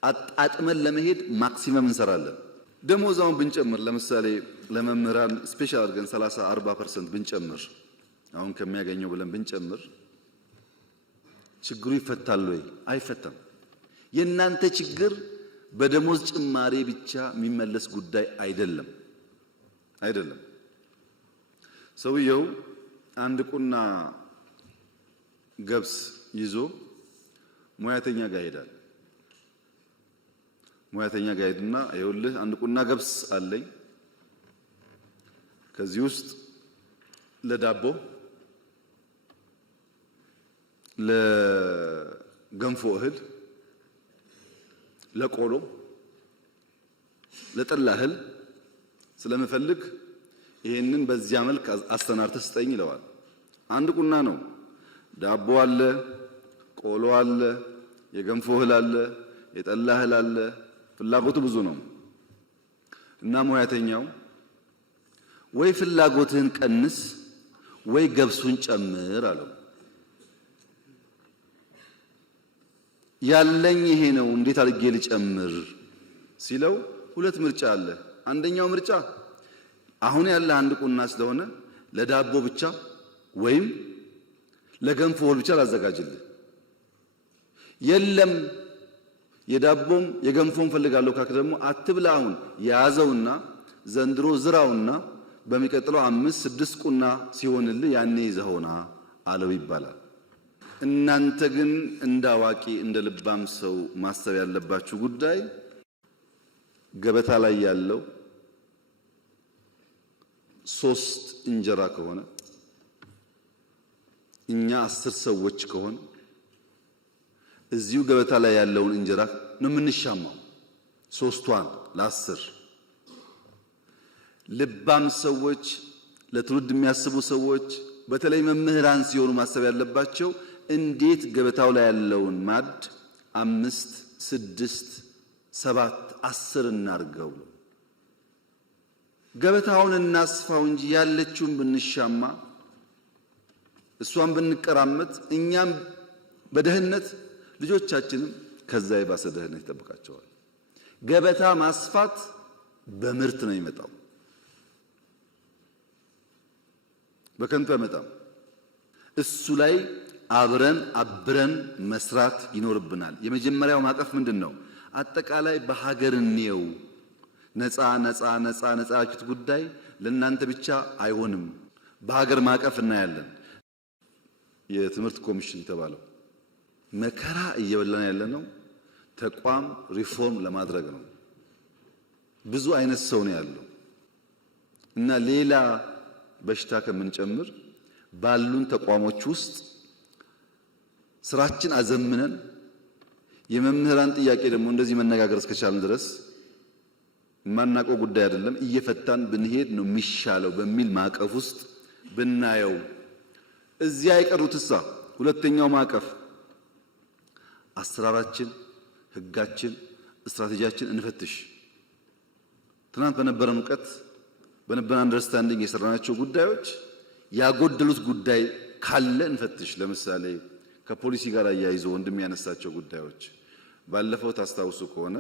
አጣጥመን ለመሄድ ማክሲመም እንሰራለን። ደሞዛውን ብንጨምር ለምሳሌ ለመምህራን ስፔሻል አድርገን 30 40% ብንጨምር አሁን ከሚያገኘው ብለን ብንጨምር ችግሩ ይፈታል ወይ? አይፈታም። የእናንተ ችግር በደሞዝ ጭማሬ ብቻ የሚመለስ ጉዳይ አይደለም። ሰውየው አንድ ቁና ገብስ ይዞ ሙያተኛ ጋር ይሄዳል። ሙያተኛ ጋር ሄድና ይኸውልህ አንድ ቁና ገብስ አለኝ፣ ከዚህ ውስጥ ለዳቦ ለገንፎ እህል ለቆሎ ለጠላ እህል ስለምፈልግ ይሄንን በዚያ መልክ አስተናርተህ ስጠኝ ይለዋል። አንድ ቁና ነው። ዳቦ አለ፣ ቆሎ አለ፣ የገንፎ እህል አለ፣ የጠላ እህል አለ። ፍላጎቱ ብዙ ነው እና ሙያተኛው ወይ ፍላጎትህን ቀንስ ወይ ገብሱን ጨምር አለው። ያለኝ ይሄ ነው እንዴት አድርጌ ልጨምር ሲለው ሁለት ምርጫ አለ። አንደኛው ምርጫ አሁን ያለ አንድ ቁና ስለሆነ ለዳቦ ብቻ ወይም ለገንፎ ብቻ ላዘጋጅልህ። የለም የዳቦም የገንፎም ፈልጋለሁ ካክ ደግሞ አትብላ። አሁን ያዘውና ዘንድሮ ዝራውና በሚቀጥለው 5-6 ቁና ሲሆንልህ ያኔ ይዘውና አለው ይባላል። እናንተ ግን እንደ አዋቂ እንደ ልባም ሰው ማሰብ ያለባችሁ ጉዳይ ገበታ ላይ ያለው 3 እንጀራ ከሆነ እኛ 10 ሰዎች ከሆነ እዚሁ ገበታ ላይ ያለውን እንጀራ ነው የምንሻማው፣ 3ቷን ለ10። ልባም ሰዎች፣ ለትውልድ የሚያስቡ ሰዎች፣ በተለይ መምህራን ሲሆኑ ማሰብ ያለባቸው እንዴት ገበታው ላይ ያለውን ማድ 5፣ 6፣ 7፣ 10 እናርገው። ገበታውን እናስፋው እንጂ ያለችውን ብንሻማ እሷን ብንቀራመት እኛም በደህነት ልጆቻችንም ከዛ የባሰ ደህነት ይጠብቃቸዋል። ገበታ ማስፋት በምርት ነው የሚመጣው፣ በከንቱ አይመጣም። እሱ ላይ አብረን መስራት ይኖርብናል። የመጀመሪያው ማቀፍ ምንድነው? አጠቃላይ በሀገር እንየው። ነፃ ያችሁት ጉዳይ ለእናንተ ብቻ አይሆንም። በሀገር ማቀፍ እናያለን። የትምህርት ኮሚሽን የተባለው መከራ እየበላን ያለነው ተቋም ሪፎርም ለማድረግ ነው። ብዙ አይነት ሰው ነው ያለው እና ሌላ በሽታ ከምንጨምር ባሉን ተቋሞች ውስጥ ስራችን አዘምነን የመምህራን ጥያቄ ደግሞ እንደዚህ መነጋገር እስከቻልን ድረስ ማናቀው ጉዳይ አይደለም፣ እየፈታን ብንሄድ ነው የሚሻለው በሚል ማቀፍ ውስጥ ብናየው። እዚያ የቀሩትሳ ሁለተኛው ማቀፍ አሰራራችን፣ ህጋችን፣ ስትራቴጂያችን እንፈትሽ። ትናንት በነበረን እውቀት በነበረን አንደርስታንዲንግ የሰራናቸው ጉዳዮች ያጎደሉት ጉዳይ ካለ እንፈትሽ። ለምሳሌ ከፖሊሲ ጋር አያይዞ ወንድም ያነሳቸው ጉዳዮች ባለፈው ታስታውሱ ከሆነ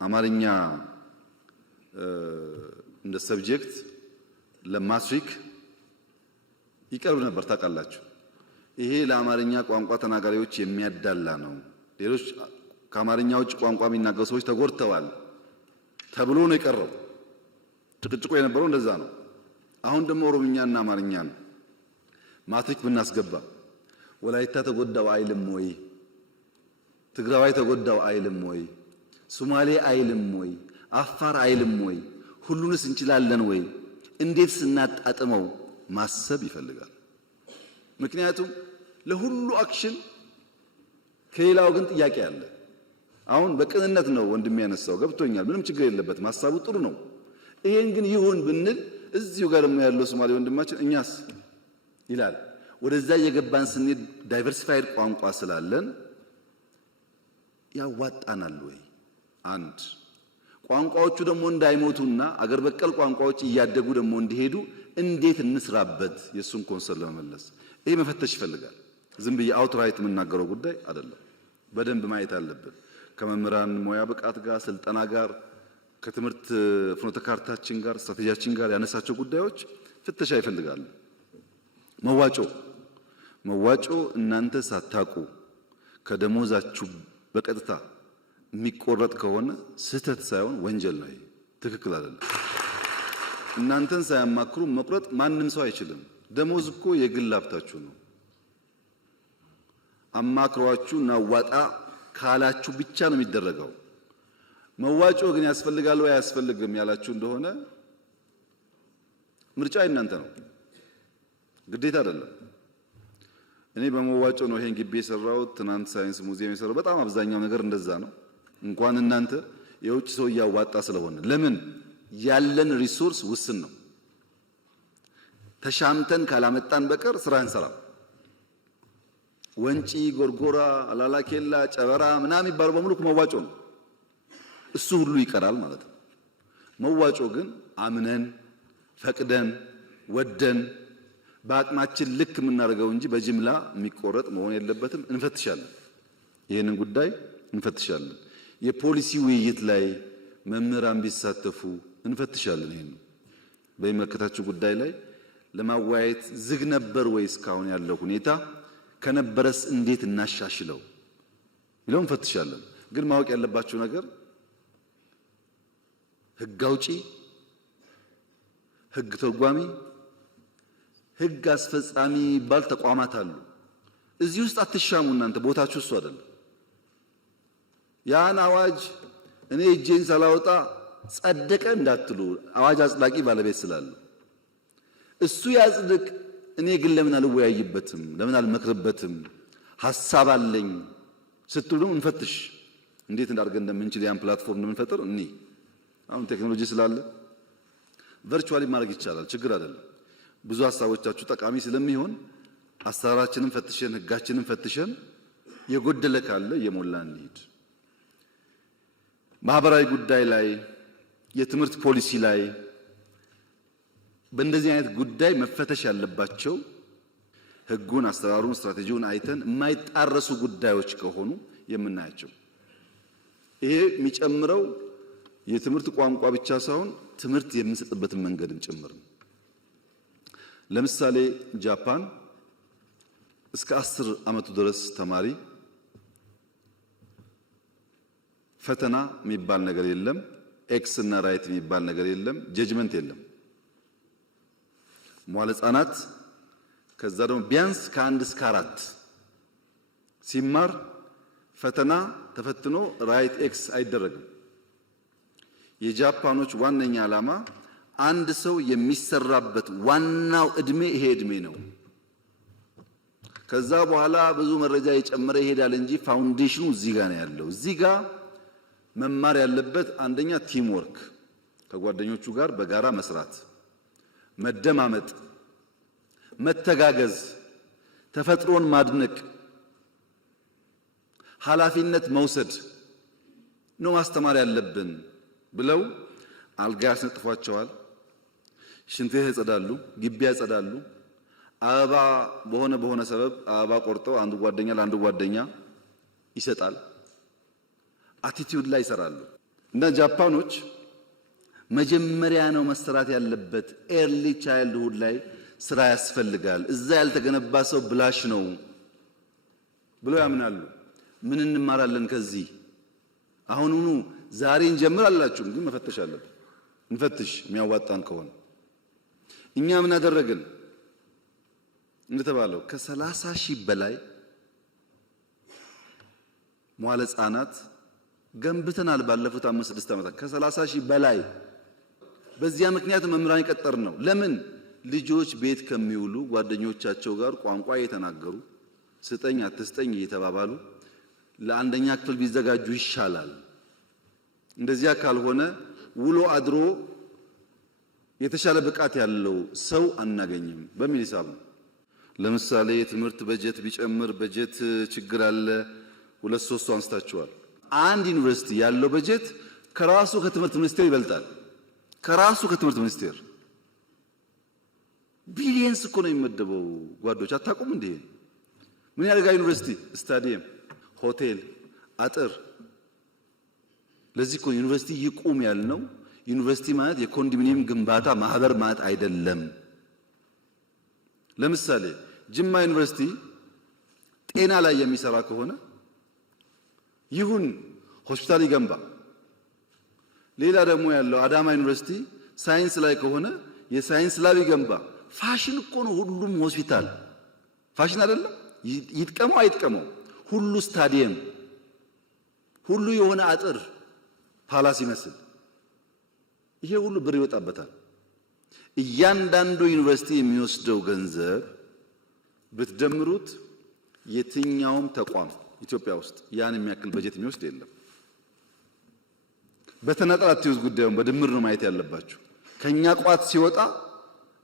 አማርኛ እንደ ሰብጀክት ለማትሪክ ይቀርብ ነበር። ታውቃላችሁ፣ ይሄ ለአማርኛ ቋንቋ ተናጋሪዎች የሚያዳላ ነው። ሌሎች ከአማርኛ ውጭ ቋንቋ የሚናገሩ ሰዎች ተጎድተዋል ተብሎ ነው የቀረው። ጭቅጭቆ የነበረው እንደዛ ነው። አሁን ደግሞ ኦሮምኛና አማርኛ ነው። ማትሪክ ብናስገባ ወላይታ ተጎዳው አይልም ወይ? ትግራዋይ ተጎዳው አይልም ወይ? ሶማሌ አይልም ወይ? አፋር አይልም ወይ? ሁሉንስ እንችላለን ወይ? እንዴት ስናጣጥመው ማሰብ ይፈልጋል። ምክንያቱም ለሁሉ አክሽን ከሌላው ግን ጥያቄ አለ። አሁን በቅንነት ነው ወንድም ያነሳው፣ ገብቶኛል። ምንም ችግር የለበትም፣ ሐሳቡ ጥሩ ነው። ይሄን ግን ይሁን ብንል እዚሁ ጋር ያለው ሶማሌ ወንድማችን እኛስ ይላል። ወደዛ የገባን ስንሄድ ዳይቨርሲፋይድ ቋንቋ ስላለን ያዋጣናል ወይ? አንድ ቋንቋዎቹ ደግሞ እንዳይሞቱና አገር በቀል ቋንቋዎች እያደጉ ደግሞ እንዲሄዱ እንዴት እንስራበት? የሱን ኮንሰርን ለመመለስ ይሄ መፈተሽ ይፈልጋል። ዝም ብዬ አውትራይት የምናገረው ጉዳይ አይደለም። በደንብ ማየት አለብን። ከመምህራን ሙያ ብቃት ጋር፣ ስልጠና ጋር፣ ከትምህርት ፍኖተ ካርታችን ጋር፣ ስትራቴጂያችን ጋር ያነሳቸው ጉዳዮች ፍተሻ ይፈልጋሉ። መዋጮ እናንተ ሳታቁ ከደሞዛችሁ በቀጥታ የሚቆረጥ ከሆነ ስህተት ሳይሆን ወንጀል ነው። ትክክል አይደለም። እናንተን ሳያማክሩ መቁረጥ ማንም ሰው አይችልም። ደሞዝ እኮ የግል ሀብታችሁ ነው። አማክሯችሁ ናዋጣ ካላችሁ ብቻ ነው የሚደረገው። መዋጮ ግን ያስፈልጋል ወይ አያስፈልግም ያላችሁ እንደሆነ ምርጫ እናንተ ነው። ግዴታ አይደለም። እኔ በመዋጮ ነው ይሄን ግቢ የሰራሁት። ትናንት ሳይንስ ሙዚየም የሰራው በጣም አብዛኛው ነገር እንደዛ ነው። እንኳን እናንተ የውጭ ሰው እያዋጣ ስለሆነ ለምን ያለን ሪሶርስ ውስን ነው። ተሻምተን ካላመጣን በቀር ስራ እንሰራም። ወንጪ፣ ጎርጎራ፣ አላላኬላ፣ ጨበራ ምናምን የሚባለው በሙሉ መዋጮ ነው። እሱ ሁሉ ይቀራል ማለት ነው። መዋጮ ግን አምነን ፈቅደን ወደን በአቅማችን ልክ የምናደርገው እንጂ በጅምላ የሚቆረጥ መሆን የለበትም። እንፈትሻለን፣ ይህንን ጉዳይ እንፈትሻለን። የፖሊሲ ውይይት ላይ መምህራን ቢሳተፉ እንፈትሻለን። ይሄን በሚመለከታቸው ጉዳይ ላይ ለማወያየት ዝግ ነበር ወይ እስካሁን ያለው ሁኔታ ከነበረስ እንዴት እናሻሽለው ብለው እንፈትሻለን። ግን ማወቅ ያለባችሁ ነገር ህግ አውጪ፣ ህግ ተርጓሚ፣ ህግ አስፈጻሚ ባል ተቋማት አሉ። እዚህ ውስጥ አትሻሙ። እናንተ ቦታችሁ እሱ አይደለም። ያን አዋጅ እኔ እጄን ሳላወጣ ጸደቀ እንዳትሉ፣ አዋጅ አጽዳቂ ባለቤት ስላለ እሱ ያጽድቅ። እኔ ግን ለምን አልወያይበትም? ለምን አልመክርበትም? ሐሳብ አለኝ ስትሉ እንፈትሽ። እንዴት እንዳርገን እንደምንችል ያን ፕላትፎርም እንደምንፈጥር እኔ አሁን ቴክኖሎጂ ስላለ ቨርቹዋሊ ማድረግ ይቻላል። ችግር አይደለም። ብዙ ሐሳቦቻችሁ ጠቃሚ ስለሚሆን አሰራራችንን ፈትሸን ህጋችንን ፈትሸን የጎደለ ካለ እየሞላን እንሂድ። ማህበራዊ ጉዳይ ላይ የትምህርት ፖሊሲ ላይ በእንደዚህ አይነት ጉዳይ መፈተሽ ያለባቸው ህጉን፣ አሰራሩን፣ ስትራቴጂውን አይተን የማይጣረሱ ጉዳዮች ከሆኑ የምናያቸው። ይሄ የሚጨምረው የትምህርት ቋንቋ ብቻ ሳይሆን ትምህርት የምንሰጥበትን መንገድን ጭምር ነው። ለምሳሌ ጃፓን እስከ 10 ዓመቱ ድረስ ተማሪ ፈተና የሚባል ነገር የለም፣ ኤክስ እና ራይት የሚባል ነገር የለም፣ ጀጅመንት የለም። መዋለ ህጻናት ከዛ ደግሞ ቢያንስ ከ1 እስከ 4 ሲማር ፈተና ተፈትኖ ራይት ኤክስ አይደረግም። የጃፓኖች ዋነኛ ዓላማ አንድ ሰው የሚሰራበት ዋናው እድሜ ይሄ እድሜ ነው። ከዛ በኋላ ብዙ መረጃ የጨመረ ይሄዳል እንጂ ፋውንዴሽኑ እዚህ ጋር ነው ያለው። እዚህ ጋር መማር ያለበት አንደኛ ቲም ወርክ፣ ከጓደኞቹ ጋር በጋራ መስራት፣ መደማመጥ፣ መተጋገዝ፣ ተፈጥሮን ማድነቅ፣ ኃላፊነት መውሰድ ነው ማስተማር ያለብን ብለው አልጋ ያስነጥፏቸዋል። ሽንት ቤት ያጸዳሉ፣ ግቢ ያጸዳሉ። አበባ በሆነ ሰበብ አበባ ቆርጠው አንዱ ጓደኛ ለአንዱ ጓደኛ ይሰጣል። አቲቲዩድ ላይ ይሰራሉ። እና ጃፓኖች መጀመሪያ ነው መሰራት ያለበት ኤርሊ ቻይልድሁድ ላይ ስራ ያስፈልጋል። እዛ ያልተገነባ ሰው ብላሽ ነው ብለው ያምናሉ። ምን እንማራለን ከዚህ? አሁኑኑ ዛሬ እንጀምር አላችሁ፣ ግን መፈተሽ አለብን። እንፈትሽ የሚያዋጣን ከሆነ። እኛ ምን አደረግን? እንደተባለው ከ30 ሺህ በላይ መዋለ ህጻናት ገንብተናል ባለፉት 5-6 ዓመታት። ከ30 ሺህ በላይ። በዚያ ምክንያት መምህራን ይቀጠር ነው። ለምን? ልጆች ቤት ከሚውሉ ጓደኞቻቸው ጋር ቋንቋ እየተናገሩ ስጠኝ አትስጠኝ እየተባባሉ ለአንደኛ ክፍል ቢዘጋጁ ይሻላል። እንደዚያ ካልሆነ ውሎ አድሮ የተሻለ ብቃት ያለው ሰው አናገኝም በሚል ሂሳብ ነው። ለምሳሌ የትምህርት በጀት ቢጨምር በጀት ችግር አለ። 2-3 አንስታችኋል። አንድ ዩኒቨርሲቲ ያለው በጀት ከራሱ ከትምህርት ሚኒስቴር ይበልጣል። ከራሱ ከትምህርት ሚኒስቴር ቢሊየንስ እኮ ነው የሚመደበው። ጓዶች አታውቁም እንዴ? ምን ያደርጋል ዩኒቨርሲቲ? ስታዲየም፣ ሆቴል፣ አጥር። ለዚህ እኮ ዩኒቨርሲቲ ይቁም ያልነው። ዩኒቨርሲቲ ማለት የኮንዶሚኒየም ግንባታ ማህበር ማለት አይደለም። ለምሳሌ ጅማ ዩኒቨርሲቲ ጤና ላይ የሚሰራ ከሆነ ይሁን ሆስፒታል ይገንባ። ሌላ ደግሞ ያለው አዳማ ዩኒቨርሲቲ ሳይንስ ላይ ከሆነ የሳይንስ ላብ ይገንባ። ፋሽን እኮ ነው ሁሉም ሆስፒታል። ፋሽን አይደለም? ይጥቀመው አይጥቀመው ሁሉ ስታዲየም፣ ሁሉ የሆነ አጥር ፓላስ ይመስል ይሄ ሁሉ ብር ይወጣበታል። እያንዳንዱ ዩኒቨርሲቲ የሚወስደው ገንዘብ ብትደምሩት የትኛውም ተቋም ኢትዮጵያ ውስጥ ያን የሚያክል በጀት የሚወስድ የለም። በተናጠል አትይዙ ጉዳዩን በድምር ነው ማየት ያለባችሁ። ከኛ ቋት ሲወጣ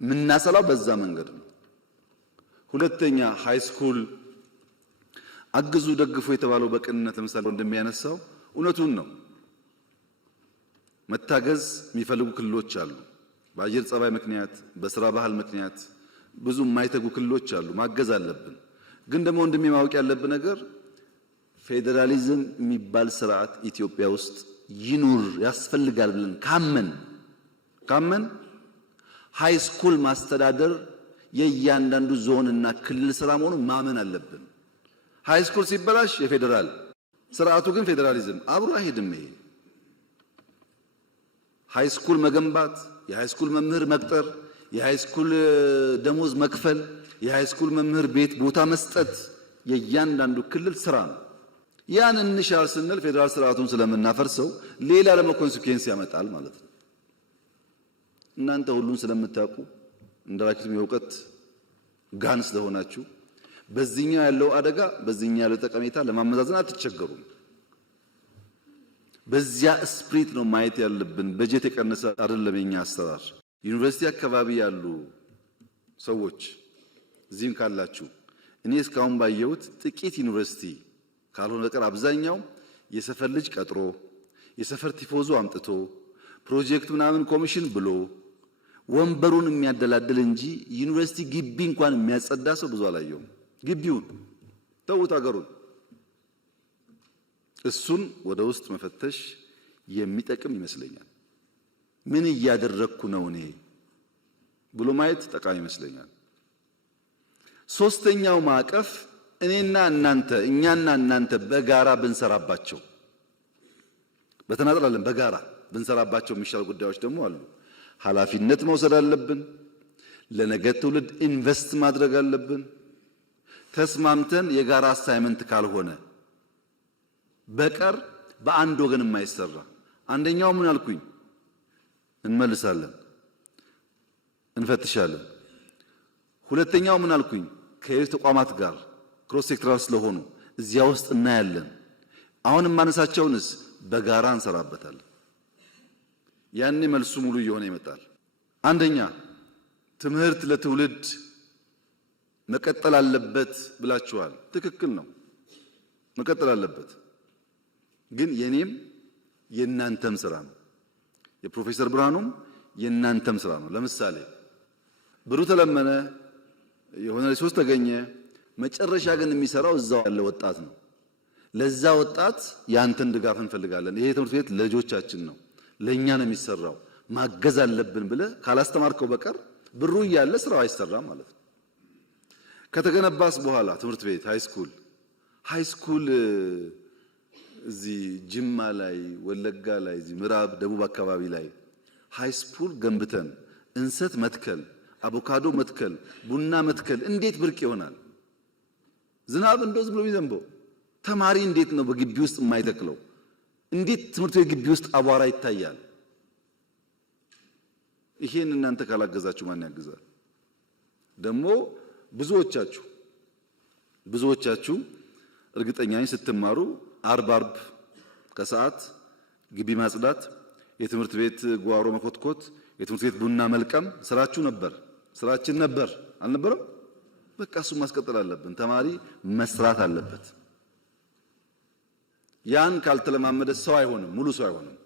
ምናሰላው በዛ መንገድ ነው። ሁለተኛ ሃይ ስኩል አግዙ ደግፉ የተባለው በቅንነት ለምሳሌ እንደሚያነሳው እውነቱን ነው። መታገዝ የሚፈልጉ ክልሎች አሉ። በአየር ጸባይ ምክንያት በስራ ባህል ምክንያት ብዙ የማይተጉ ክልሎች አሉ። ማገዝ አለብን። ግን ደግሞ እንደሚማወቅ ያለብን ነገር ፌዴራሊዝም የሚባል ስርዓት ኢትዮጵያ ውስጥ ይኑር ያስፈልጋል ብለን ካመን ሃይ ስኩል ማስተዳደር የእያንዳንዱ ዞንና ክልል ስራ መሆኑን ማመን አለብን። ሃይ ስኩል ሲበላሽ የፌዴራል ስርዓቱ ግን ፌዴራሊዝም አብሮ አይሄድም። ይሄ ሃይ ስኩል መገንባት፣ የሃይ ስኩል መምህር መቅጠር፣ የሃይ ስኩል ደሞዝ መክፈል፣ የሃይ ስኩል መምህር ቤት ቦታ መስጠት የእያንዳንዱ ክልል ስራ ነው። ያን እንሻል ስንል ፌዴራል ስርዓቱን ስለምናፈርሰው ሌላ ደግሞ ኮንሲኩዌንስ ያመጣል ማለት ነው። እናንተ ሁሉን ስለምታውቁ እንደራችሁም የእውቀት ጋን ስለሆናችሁ በዚህኛው ያለው አደጋ በዚህኛው ያለው ጠቀሜታ ለማመዛዘን አትቸገሩም። በዚያ ስፕሪት ነው ማየት ያለብን። በጀት የቀነሰ አይደለም የኛ አሰራር። ዩኒቨርሲቲ አካባቢ ያሉ ሰዎች እዚህም ካላችሁ እኔ እስካሁን ባየሁት ጥቂት ዩኒቨርሲቲ ካልሆነ በቀር አብዛኛው የሰፈር ልጅ ቀጥሮ የሰፈር ቲፎዞ አምጥቶ ፕሮጀክት ምናምን ኮሚሽን ብሎ ወንበሩን የሚያደላድል እንጂ ዩኒቨርሲቲ ግቢ እንኳን የሚያጸዳ ሰው ብዙ አላየውም። ግቢውን ተውት አገሩን። እሱን ወደ ውስጥ መፈተሽ የሚጠቅም ይመስለኛል። ምን እያደረግኩ ነው እኔ ብሎ ማየት ጠቃሚ ይመስለኛል። ሶስተኛው ማዕቀፍ እኛና እናንተ በጋራ ብንሰራባቸው በተናጠላለን በጋራ ብንሰራባቸው የሚሻሉ ጉዳዮች ደግሞ አሉ። ኃላፊነት መውሰድ አለብን። ለነገ ትውልድ ኢንቨስት ማድረግ አለብን። ተስማምተን የጋራ አሳይመንት ካልሆነ በቀር በአንድ ወገን የማይሰራ አንደኛው ምን አልኩኝ እንመልሳለን፣ እንፈትሻለን። ሁለተኛው ምን አልኩኝ ከሌሎች ተቋማት ጋር ክሮስ ሴክተራል ስለሆኑ እዚያ ውስጥ እናያለን። አሁን የማነሳቸውንስ በጋራ እንሰራበታለን። ያኔ መልሱ ሙሉ እየሆነ ይመጣል። አንደኛ ትምህርት ለትውልድ መቀጠል አለበት ብላችኋል። ትክክል ነው፣ መቀጠል አለበት። ግን የኔም የናንተም ስራ ነው፣ የፕሮፌሰር ብርሃኑም የናንተም ስራ ነው። ለምሳሌ ብሩ ተለመነ የሆነ ሪሶርስ ተገኘ፣ መጨረሻ ግን የሚሰራው እዛው ያለ ወጣት ነው። ለዛ ወጣት ያንተን ድጋፍ እንፈልጋለን። ይሄ ትምህርት ቤት ለልጆቻችን ነው፣ ለኛ ነው የሚሰራው፣ ማገዝ አለብን ብለህ ካላስተማርከው በቀር ብሩ እያለ ስራው አይሰራም ማለት ነው። ከተገነባስ በኋላ ትምህርት ቤት ሃይ ስኩል እዚህ ጅማ ላይ ወለጋ ላይ እዚህ ምዕራብ ደቡብ አካባቢ ላይ ሃይ ስኩል ገንብተን እንሰት መትከል፣ አቮካዶ መትከል፣ ቡና መትከል እንዴት ብርቅ ይሆናል? ዝናብ እንደዚህ ብሎ የሚዘንበው ተማሪ እንዴት ነው በግቢ ውስጥ የማይተክለው? እንዴት ትምህርት ቤት ግቢ ውስጥ አቧራ ይታያል? ይሄን እናንተ ካላገዛችሁ ማን ያግዛል? ደግሞ ብዙዎቻችሁ እርግጠኛ ነኝ ስትማሩ አርብ ከሰዓት ግቢ ማጽዳት፣ የትምህርት ቤት ጓሮ መኮትኮት፣ የትምህርት ቤት ቡና መልቀም ስራችን ነበር አልነበረም? በቃ እሱ ማስቀጠል አለብን። ተማሪ መስራት አለበት። ያን ካልተለማመደ ሰው አይሆንም፣ ሙሉ ሰው አይሆንም።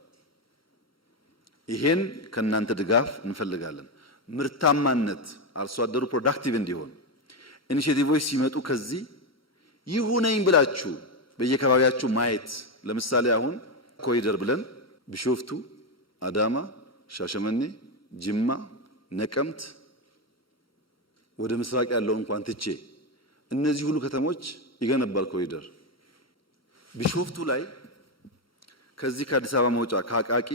ይሄን ከናንተ ድጋፍ እንፈልጋለን። ምርታማነት አርሶ አደሩ ፕሮዳክቲቭ እንዲሆን ኢኒሼቲቮች ሲመጡ ከዚህ ይሁነኝ ብላችሁ በየከባቢያችሁ ማየት። ለምሳሌ አሁን ኮሪደር ብለን ቢሾፍቱ፣ አዳማ፣ ሻሸመኔ፣ ጅማ፣ ነቀምት ወደ ምስራቅ ያለው እንኳን ትቼ እነዚህ ሁሉ ከተሞች ይገነባል ኮሪደር። ቢሾፍቱ ላይ ከዚህ ከአዲስ አበባ መውጫ ከአቃቂ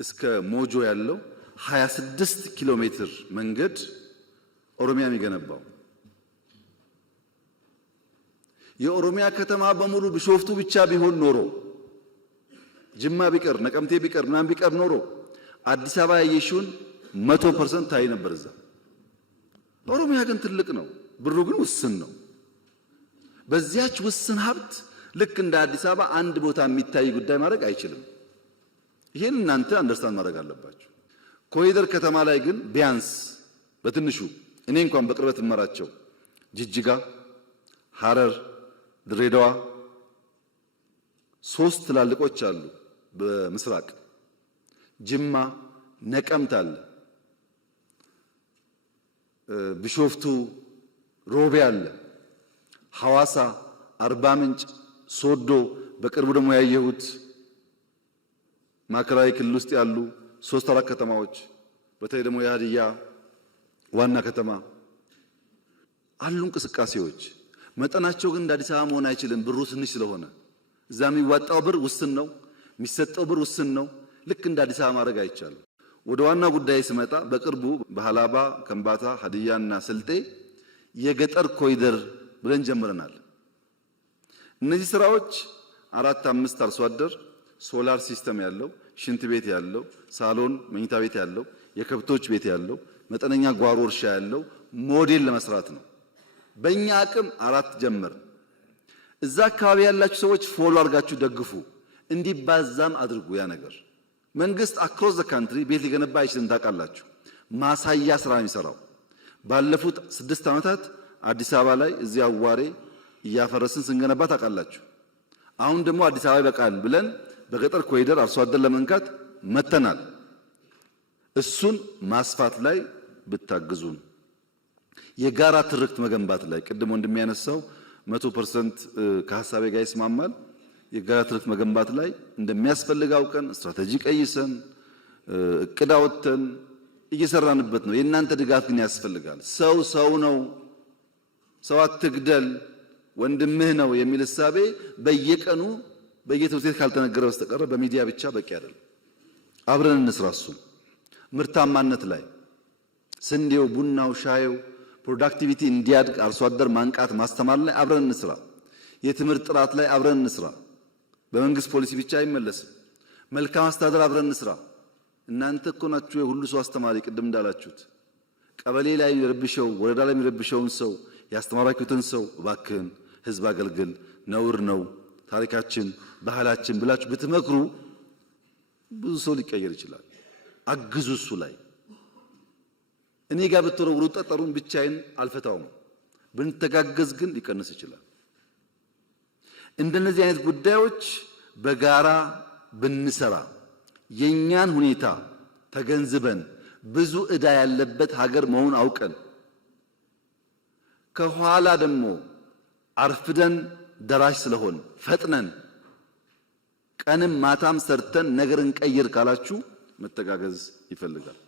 እስከ ሞጆ ያለው 26 ኪሎ ሜትር መንገድ ኦሮሚያ የሚገነባው። የኦሮሚያ ከተማ በሙሉ ቢሾፍቱ ብቻ ቢሆን ኖሮ ጅማ ቢቀር ነቀምቴ ቢቀር ምናምን ቢቀር ኖሮ አዲስ አበባ ያየሽውን 100% ታይ ነበር እዛ። ኦሮሚያ ግን ትልቅ ነው፣ ብሩ ግን ውስን ነው። በዚያች ውስን ሀብት ልክ እንደ አዲስ አበባ አንድ ቦታ የሚታይ ጉዳይ ማድረግ አይችልም። ይሄን እናንተ አንደርስታንድ ማድረግ አለባችሁ። ኮሪደር ከተማ ላይ ግን ቢያንስ በትንሹ እኔ እንኳን በቅርበት እመራቸው ጅጅጋ፣ ሐረር፣ ድሬዳዋ 3 ትላልቆች አሉ። በምስራቅ ጅማ፣ ነቀምት አለ፣ ቢሾፍቱ፣ ሮቤ አለ፣ ሐዋሳ፣ አርባ ምንጭ፣ ሶዶ፣ በቅርቡ ደግሞ ያየሁት ማዕከላዊ ክልል ውስጥ ያሉ 3-4 ከተማዎች በተለይ ደግሞ የሀዲያ ዋና ከተማ አሉ እንቅስቃሴዎች። መጠናቸው ግን እንደ አዲስ አበባ መሆን አይችልም፣ ብሩ ትንሽ ስለሆነ። እዛ የሚዋጣው ብር ውስን ነው፣ የሚሰጠው ብር ውስን ነው። ልክ እንደ አዲስ አበባ ማድረግ አይቻልም። ወደ ዋና ጉዳይ ስመጣ በቅርቡ በሃላባ፣ ከምባታ፣ ሀዲያና ስልጤ የገጠር ኮሪደር ብለን ጀምረናል። እነዚህ ስራዎች 4-5 አርሶ አደር ሶላር ሲስተም ያለው፣ ሽንት ቤት ያለው፣ ሳሎን መኝታ ቤት ያለው፣ የከብቶች ቤት ያለው፣ መጠነኛ ጓሮ እርሻ ያለው ሞዴል ለመስራት ነው። በእኛ አቅም 4 ጀመር። እዛ አካባቢ ያላችሁ ሰዎች ፎሎ አድርጋችሁ ደግፉ፣ እንዲባዛም አድርጉ። ያ ነገር መንግስት አክሮስ ዘ ካንትሪ ቤት ሊገነባ አይችልም። ታውቃላችሁ፣ ማሳያ ስራ ነው የሚሰራው። ባለፉት 6 ዓመታት አዲስ አበባ ላይ እዚህ አዋሬ እያፈረስን ስንገነባ ታውቃላችሁ። አሁን ደግሞ አዲስ አበባ ይበቃል ብለን በገጠር ኮሪደር አርሶ አደር ለመንካት መተናል። እሱን ማስፋት ላይ ብታግዙን፣ የጋራ ትርክት መገንባት ላይ ቅድም ወንድም ያነሳው 100% ከሐሳቤ ጋር ይስማማል። የጋራ ትርክት መገንባት ላይ እንደሚያስፈልግ አውቀን ስትራቴጂ ቀይሰን እቅድ አወጥተን እየሰራንበት ነው። የእናንተ ድጋፍ ግን ያስፈልጋል። ሰው ነው፣ ሰው አትግደል፣ ወንድምህ ነው የሚል እሳቤ በየቀኑ በየትምህርት ቤት ካልተነገረ በስተቀር በሚዲያ ብቻ በቂ አይደለም። አብረን እንስራ። እሱም ምርታማነት ላይ ስንዴው፣ ቡናው፣ ሻዩ ፕሮዳክቲቪቲ እንዲያድግ አርሶ አደር ማንቃት ማስተማር ላይ አብረን እንስራ። የትምህርት ጥራት ላይ አብረን እንስራ። በመንግስት ፖሊሲ ብቻ አይመለስም። መልካም አስተዳደር አብረን እንስራ። እናንተ እኮ ናችሁ የሁሉ ሰው አስተማሪ። ቅድም እንዳላችሁት ቀበሌ ላይ የሚረብሸው ወረዳ ላይ የሚረብሸውን ሰው ያስተማራችሁትን ሰው እባክህን ህዝብ አገልግል፣ ነውር ነው፣ ታሪካችን ባህላችን ብላችሁ ብትመክሩ ብዙ ሰው ሊቀየር ይችላል። አግዙ። እሱ ላይ እኔ ጋር ብትወረውሩ ጠጠሩን ብቻዬን አልፈታውም። ብንተጋገዝ ግን ሊቀንስ ይችላል። እንደነዚህ አይነት ጉዳዮች በጋራ ብንሰራ የኛን ሁኔታ ተገንዝበን ብዙ ዕዳ ያለበት ሀገር መሆን አውቀን ከኋላ ደግሞ አርፍደን ደራሽ ስለሆን ፈጥነን ቀንም ማታም ሰርተን ነገር እንቀይር ካላችሁ መተጋገዝ ይፈልጋል።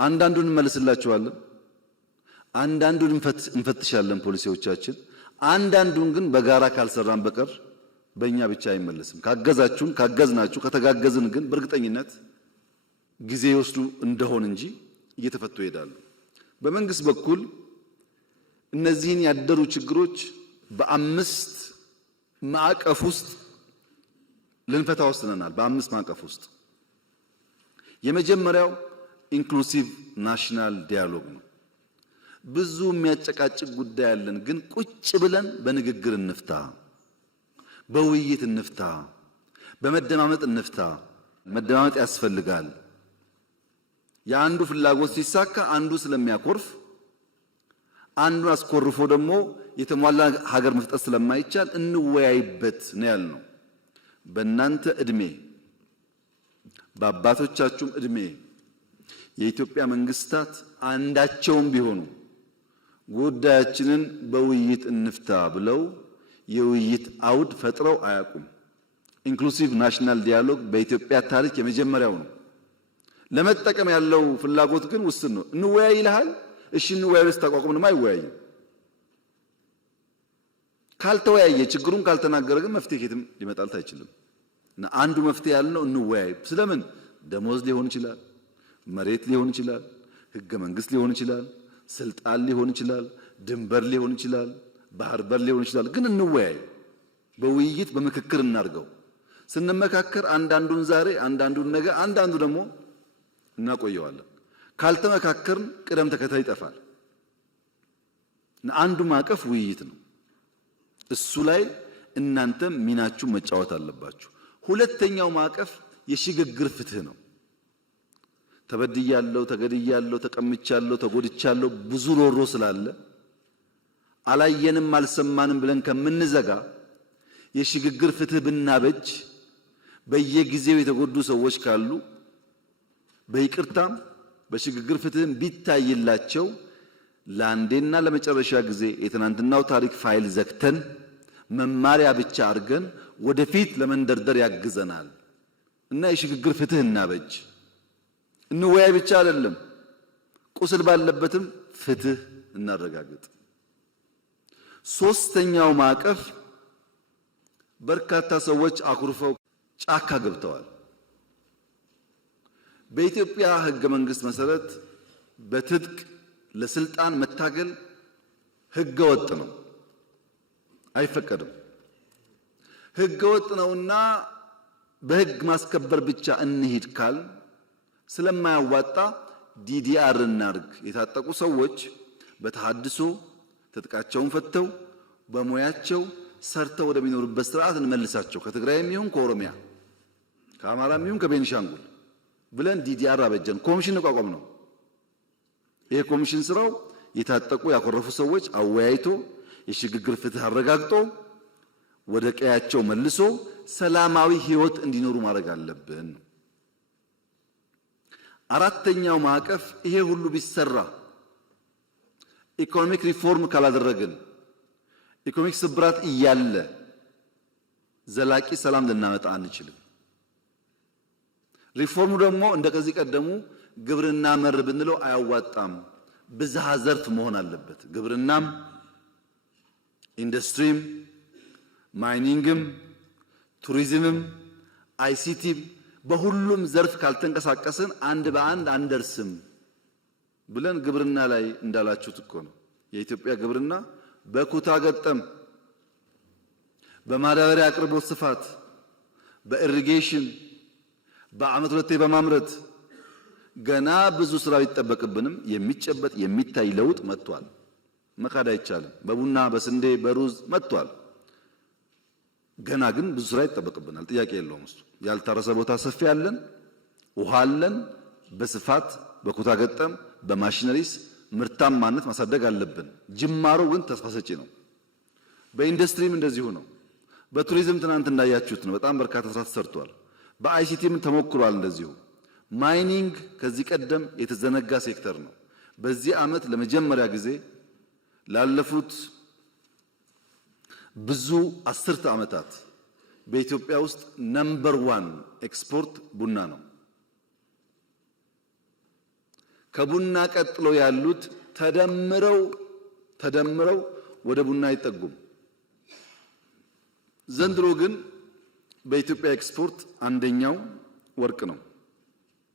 አንዳንዱን እንመልስላችኋለን፣ አንዳንዱን እንፈትሻለን ፖሊሲዎቻችን። አንዳንዱን ግን በጋራ ካልሰራን በቀር በእኛ ብቻ አይመለስም። ካገዛችሁን ካገዝናችሁ ከተጋገዝን ግን በእርግጠኝነት ጊዜ ይወስዱ እንደሆን እንጂ እየተፈቱ ይሄዳሉ። በመንግስት በኩል እነዚህን ያደሩ ችግሮች በ5 ማዕቀፍ ውስጥ ልንፈታ ወስነናል። በ5 ማዕቀፍ ውስጥ የመጀመሪያው ኢንክሉሲቭ ናሽናል ዲያሎግ ነው። ብዙ የሚያጨቃጭቅ ጉዳይ አለን፣ ግን ቁጭ ብለን በንግግር እንፍታ፣ በውይይት እንፍታ፣ በመደማመጥ እንፍታ። መደማመጥ ያስፈልጋል። የአንዱ ፍላጎት ሲሳካ አንዱ ስለሚያኮርፍ አንዱን አስኮርፎ ደግሞ የተሟላ ሀገር መፍጠር ስለማይቻል እንወያይበት ነው ያልነው። በእናንተ እድሜ በአባቶቻችሁም እድሜ የኢትዮጵያ መንግስታት አንዳቸውም ቢሆኑ ጉዳያችንን በውይይት እንፍታ ብለው የውይይት አውድ ፈጥረው አያውቁም። ኢንክሉሲቭ ናሽናል ዲያሎግ በኢትዮጵያ ታሪክ የመጀመሪያው ነው። ለመጠቀም ያለው ፍላጎት ግን ውስን ነው። እንወያይ ይልሃል። እሺ እንወያይ ስታቋቁም ደግሞ አይወያይም። ካልተወያየ ችግሩን ካልተናገረ ግን መፍትሄ ከየትም ሊመጣልት አይችልም። እና አንዱ መፍትሄ ያልነው እንወያይ። ስለምን? ደሞዝ ሊሆን ይችላል፣ መሬት ሊሆን ይችላል፣ ህገ መንግስት ሊሆን ይችላል፣ ስልጣን ሊሆን ይችላል፣ ድንበር ሊሆን ይችላል፣ ባህር በር ሊሆን ይችላል። ግን እንወያይ፣ በውይይት በምክክር እናርገው። ስንመካከር አንዳንዱን ዛሬ አንዳንዱን ነገ አንዳንዱ ደግሞ እናቆየዋለን። ካልተመካከርን ቅደም ተከተል ይጠፋል። አንዱ ማዕቀፍ ውይይት ነው። እሱ ላይ እናንተም ሚናችሁ መጫወት አለባችሁ። ሁለተኛው ማዕቀፍ የሽግግር ፍትህ ነው። ተበድያለሁ፣ ተገድያለሁ፣ ተቀምቻለሁ፣ ተጎድቻለሁ ብዙ ሮሮ ስላለ አላየንም አልሰማንም ብለን ከምንዘጋ የሽግግር ፍትህ ብናበጅ በየጊዜው የተጎዱ ሰዎች ካሉ በይቅርታም በሽግግር ፍትህም ቢታይላቸው ለአንዴና ለመጨረሻ ጊዜ የትናንትናው ታሪክ ፋይል ዘግተን መማሪያ ብቻ አድርገን ወደፊት ለመንደርደር ያግዘናል እና የሽግግር ፍትህ እናበጅ። እንወያይ ብቻ አይደለም፣ ቁስል ባለበትም ፍትህ እናረጋግጥ። ሶስተኛው ማዕቀፍ በርካታ ሰዎች አኩርፈው ጫካ ገብተዋል። በኢትዮጵያ ሕገ መንግስት መሰረት በትጥቅ ለስልጣን መታገል ሕገ ወጥ ነው፣ አይፈቀድም። ሕገ ወጥ ነውና በሕግ ማስከበር ብቻ እንሂድ ካል ስለማያዋጣ ዲዲአር እናርግ። የታጠቁ ሰዎች በተሐድሶ ትጥቃቸውን ፈተው በሙያቸው ሰርተው ወደሚኖሩበት ስርዓት እንመልሳቸው። ከትግራይም ይሁን ከኦሮሚያ ከአማራም ይሁን ከቤኒሻንጉል ብለን ዲዲአር አበጀን። ኮሚሽን ተቋቋም ነው። ይሄ ኮሚሽን ስራው የታጠቁ ያኮረፉ ሰዎች አወያይቶ የሽግግር ፍትህ አረጋግጦ ወደ ቀያቸው መልሶ ሰላማዊ ህይወት እንዲኖሩ ማድረግ አለብን። አራተኛው ማዕቀፍ ይሄ ሁሉ ቢሰራ ኢኮኖሚክ ሪፎርም ካላደረግን ኢኮኖሚክ ስብራት እያለ ዘላቂ ሰላም ልናመጣ አንችልም። ሪፎርሙ ደግሞ እንደ ከዚህ ቀደሙ ግብርና መር ብንለው አያዋጣም። ብዝሃ ዘርፍ መሆን አለበት። ግብርናም፣ ኢንዱስትሪም፣ ማይኒንግም፣ ቱሪዝምም፣ አይሲቲም በሁሉም ዘርፍ ካልተንቀሳቀስን አንድ በአንድ አንደርስም ብለን ግብርና ላይ እንዳላችሁት እኮ ነው። የኢትዮጵያ ግብርና በኩታ ገጠም፣ በማዳበሪያ አቅርቦት ስፋት፣ በኢሪጌሽን በዓመት ሁለቴ በማምረት ገና ብዙ ስራ ይጠበቅብንም የሚጨበጥ የሚታይ ለውጥ መጥቷል። መካድ አይቻልም። በቡና በስንዴ በሩዝ መጥቷል። ገና ግን ብዙ ስራ ይጠበቅብናል። ጥያቄ የለውም። እሱ ያልታረሰ ቦታ ሰፊ አለን፣ ውሃ አለን። በስፋት በኩታ ገጠም በማሽነሪስ ምርታማነት ማሳደግ አለብን። ጅማሮ ግን ተስፋ ሰጪ ነው። በኢንዱስትሪም እንደዚሁ ነው። በቱሪዝም ትናንት እንዳያችሁት ነው። በጣም በርካታ ስራ ተሰርቷል። በአይሲቲም ተሞክሯል። እንደዚሁ ማይኒንግ ከዚህ ቀደም የተዘነጋ ሴክተር ነው። በዚህ ዓመት ለመጀመሪያ ጊዜ ላለፉት ብዙ አስርተ ዓመታት በኢትዮጵያ ውስጥ ነምበር 1 ኤክስፖርት ቡና ነው። ከቡና ቀጥሎ ያሉት ተደምረው ወደ ቡና አይጠጉም። ዘንድሮ ግን በኢትዮጵያ ኤክስፖርት አንደኛው ወርቅ ነው።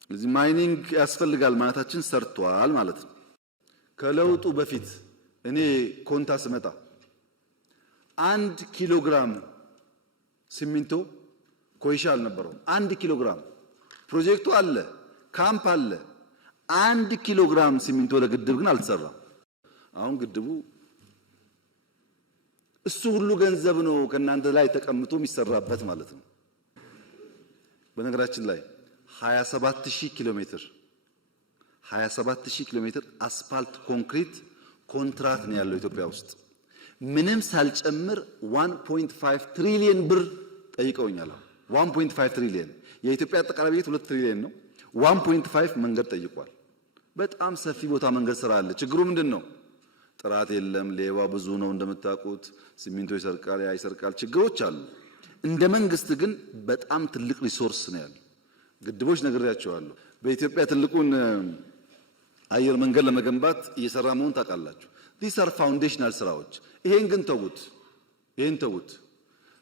ስለዚህ ማይኒንግ ያስፈልጋል ማለታችን ሰርቷል ማለት ነው። ከለውጡ በፊት እኔ ኮንታ ስመጣ 1 ኪሎ ግራም ሲሚንቶ ኮይሻ አልነበረውም። 1 ኪሎ ግራም ፕሮጀክቱ አለ፣ ካምፕ አለ። 1 ኪሎ ግራም ሲሚንቶ ለግድብ ግን አልተሰራም። አሁን ግድቡ እሱ ሁሉ ገንዘብ ነው ከናንተ ላይ ተቀምጦ የሚሰራበት ማለት ነው። በነገራችን ላይ 27000 ኪሎ ሜትር አስፋልት ኮንክሪት ኮንትራክት ነው ያለው ኢትዮጵያ ውስጥ። ምንም ሳልጨምር 1.5 ትሪሊየን ብር ጠይቀውኛል። 1.5 ትሪሊየን የኢትዮጵያ አጠቃላይ በጀት 2 ትሪሊየን ነው። 1.5 መንገድ ጠይቋል። በጣም ሰፊ ቦታ መንገድ ስራ አለ። ችግሩ ምንድነው? ጥራት የለም። ሌባ ብዙ ነው እንደምታውቁት። ሲሚንቶ ይሰርቃል፣ ያይሰርቃል። ችግሮች አሉ። እንደ መንግስት ግን በጣም ትልቅ ሪሶርስ ነው ያለው። ግድቦች ነግሬያቸዋለሁ። በኢትዮጵያ ትልቁን አየር መንገድ ለመገንባት እየሰራ መሆን ታውቃላችሁ። ዲስ አር ፋውንዴሽናል ስራዎች። ይሄን ግን ተውት።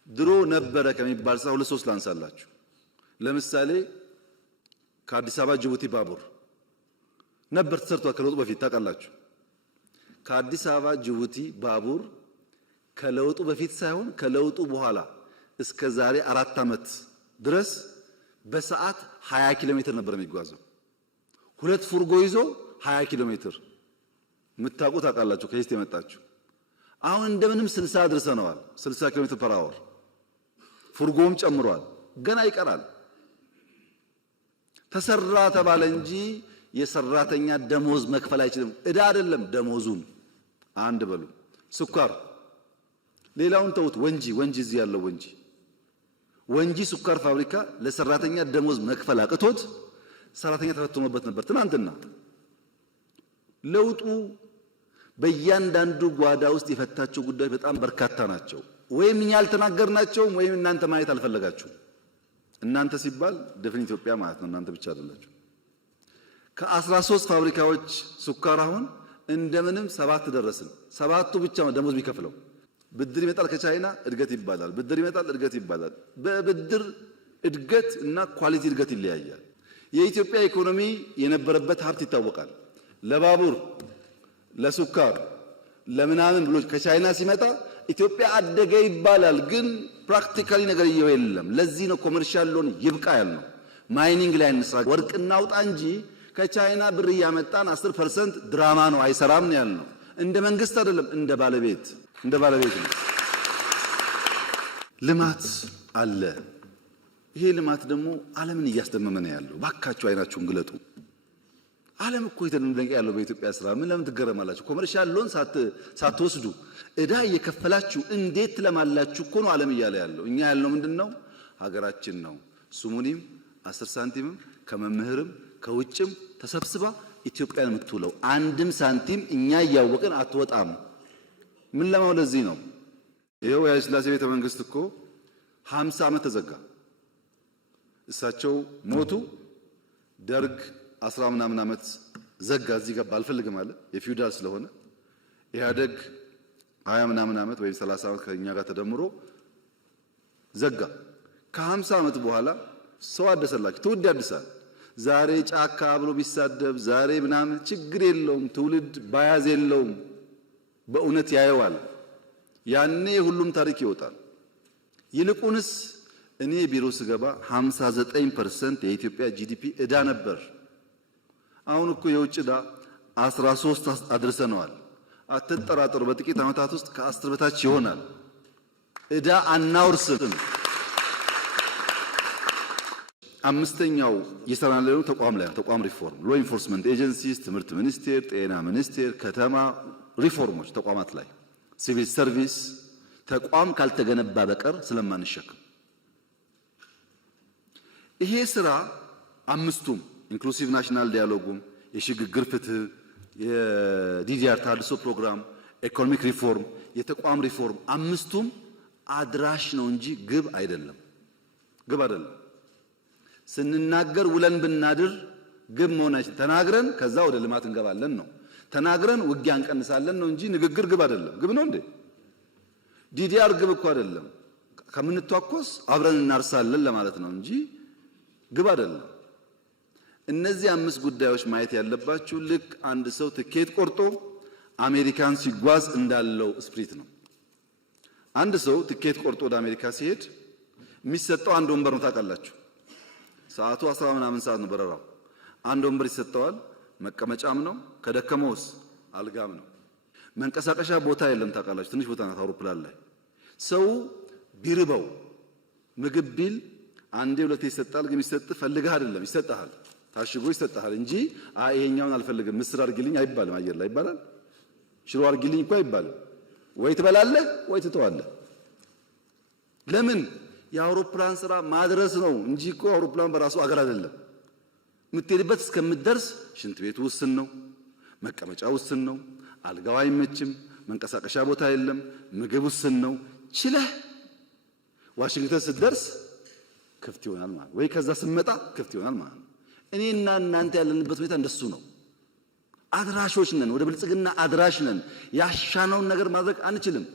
ድሮ ነበረ ከሚባል ስራ 2-3 ላንሳላችሁ። ለምሳሌ ከአዲስ አበባ ጅቡቲ ባቡር ነበር ተሰርቷል ከለውጡ በፊት ታውቃላችሁ። ከአዲስ አበባ ጅቡቲ ባቡር ከለውጡ በፊት ሳይሆን ከለውጡ በኋላ እስከ ዛሬ 4 ዓመት ድረስ በሰዓት 20 ኪሎ ሜትር ነበር የሚጓዘው። 2 ፉርጎ ይዞ 20 ኪሎ ሜትር የምታውቁት አቃላችሁ ከዚህ የመጣችሁ አሁን እንደምንም 60 አድርሰነዋል። 60 ኪሎ ሜትር ፐር አወር ፉርጎም ጨምሯል። ገና ይቀራል። ተሰራ ተባለ እንጂ የሰራተኛ ደሞዝ መክፈል አይችልም። እዳ አይደለም ደሞዙን አንድ በሉ። ስኳር ሌላውን ተውት። ወንጂ እዚህ ያለው ወንጂ ስኳር ፋብሪካ ለሰራተኛ ደሞዝ መክፈል አቅቶት ሰራተኛ ተፈትኖበት ነበር ትናንትና። ለውጡ በእያንዳንዱ ጓዳ ውስጥ የፈታቸው ጉዳዮች በጣም በርካታ ናቸው። ወይም እኛ አልተናገርናቸውም ወይም እናንተ ማየት አልፈለጋችሁም። እናንተ ሲባል ድፍን ኢትዮጵያ ማለት ነው። እናንተ ብቻ አይደላችሁ። ከ13 ፋብሪካዎች ስኳር አሁን እንደምንም 7 ደረስን። 7ቱ ብቻ ነው ደሞዝ ቢከፍለው። ብድር ይመጣል ከቻይና እድገት ይባላል። ብድር ይመጣል እድገት ይባላል። በብድር እድገት እና ኳሊቲ እድገት ይለያያል። የኢትዮጵያ ኢኮኖሚ የነበረበት ሀብት ይታወቃል። ለባቡር፣ ለስኳር፣ ለምናምን ብሎ ከቻይና ሲመጣ ኢትዮጵያ አደገ ይባላል። ግን ፕራክቲካሊ ነገር የለም። ለዚህ ነው ኮመርሻል ሎን ይብቃ ያልነው። ማይኒንግ ላይ እንስራ፣ ወርቅ እናውጣ እንጂ ከቻይና ብር እያመጣን 10% ድራማ ነው አይሰራም ነው ያልነው። እንደ መንግስት አይደለም፣ እንደ ባለቤት ነው። ልማት አለ። ይሄ ልማት ደግሞ ዓለምን እያስደመመ ነው ያለው። ባካችሁ አይናችሁን ግለጡ። ዓለም እኮ የተደነቀ ያለው በኢትዮጵያ ስራ። ምን ለምን ትገረማላችሁ? ኮመርሻል ሎን ሳትወስዱ እዳ እየከፈላችሁ እንዴት ለማላችሁ እኮ ነው ዓለም እያለ ያለው። እኛ ያልነው ምንድነው? ሀገራችን ነው ስሙኒም 10 ሳንቲምም ከመምህርም ከውጭም ተሰብስባ ኢትዮጵያን የምትውለው አንድም ሳንቲም እኛ እያወቅን አትወጣም። ምን ለማው ለዚህ ነው። ይሄው የኃይለ ሥላሴ ቤተ መንግስት እኮ 50 ዓመት ተዘጋ። እሳቸው ሞቱ። ደርግ 10 ምናምን ዓመት ዘጋ። እዚህ ጋር አልፈልግም አለ የፊውዳል ስለሆነ። ኢህአደግ 20 ምናምን ዓመት ወይም 30 ዓመት ከኛ ጋር ተደምሮ ዘጋ። ከ50 ዓመት በኋላ ሰው አደሰላችሁ። ትውልድ ያድሳል። ዛሬ ጫካ ብሎ ቢሳደብ ዛሬ ምናምን ችግር የለውም። ትውልድ ባያዝ የለውም። በእውነት ያየዋል። ያኔ ሁሉም ታሪክ ይወጣል። ይልቁንስ እኔ ቢሮ ስገባ 59% የኢትዮጵያ ጂዲፒ ዕዳ ነበር። አሁን እኮ የውጭ ዕዳ 13 አድርሰነዋል። አትጠራጠሩ፣ በጥቂት ዓመታት ውስጥ ከ10 በታች ይሆናል። ዕዳ አናውርስም። አምስተኛው የሰራን ያለው ተቋም ሪፎርም፣ ሎ ኢንፎርስመንት ኤጀንሲስ፣ ትምህርት ሚኒስቴር፣ ጤና ሚኒስቴር፣ ከተማ ሪፎርሞች ተቋማት ላይ ሲቪል ሰርቪስ ተቋም ካልተገነባ በቀር ስለማንሸክም ይሄ ስራ አምስቱም ኢንክሉሲቭ ናሽናል ዲያሎጉም፣ የሽግግር ፍትህ፣ የዲዲአር ታድሶ ፕሮግራም፣ ኢኮኖሚክ ሪፎርም፣ የተቋም ሪፎርም አምስቱም አድራሽ ነው እንጂ ግብ አይደለም። ስንናገር ውለን ብናድር ግብ መሆናችን ተናግረን ከዛ ወደ ልማት እንገባለን ነው። ተናግረን ውጊያ እንቀንሳለን ነው እንጂ ንግግር ግብ አይደለም። ግብ ነው እንዴ? ዲዲአር ግብ እኮ አይደለም። ከምንተዋኮስ አብረን እናርሳለን ለማለት ነው እንጂ ግብ አይደለም። እነዚህ 5 ጉዳዮች ማየት ያለባችሁ ልክ አንድ ሰው ትኬት ቆርጦ አሜሪካን ሲጓዝ እንዳለው ስፕሪት ነው። አንድ ሰው ትኬት ቆርጦ ወደ አሜሪካ ሲሄድ የሚሰጠው አንድ ወንበር ነው። ታውቃላችሁ፣ ሰዓቱ 10 ምናምን ሰዓት ነው በረራው። አንድ ወንበር ይሰጠዋል። መቀመጫም ነው፣ ከደከመውስ አልጋም ነው። መንቀሳቀሻ ቦታ የለም። ታውቃላችሁ፣ ትንሽ ቦታ ናት አውሮፕላን ላይ። ሰው ቢርበው ምግብ ቢል አንዴ ሁለቴ ይሰጣል። ግን ይሰጥ ፈልገህ አይደለም፣ ይሰጣል፣ ታሽጎ ይሰጣል እንጂ ይሄኛውን አልፈልግም ምስር አድርግልኝ አይባልም። አየር ላይ ይባላል። ሽሮ አድርግልኝ እኮ አይባልም። ወይ ትበላለህ ወይ ትተዋለህ። ለምን? የአውሮፕላን ስራ ማድረስ ነው እንጂ እኮ አውሮፕላን በራሱ አገር አይደለም። የምትሄድበት እስከምትደርስ ሽንት ቤቱ ውስን ነው፣ መቀመጫ ውስን ነው፣ አልጋው አይመችም፣ መንቀሳቀሻ ቦታ የለም፣ ምግብ ውስን ነው። ችለህ ዋሽንግተን ስትደርስ ክፍት ይሆናል ማለት ወይ ከዛ ስመጣ ክፍት ይሆናል ማለት ነው። እኔና እናንተ ያለንበት ሁኔታ እንደሱ ነው። አድራሾች ነን፣ ወደ ብልጽግና አድራሽ ነን። ያሻነውን ነገር ማድረግ አንችልም።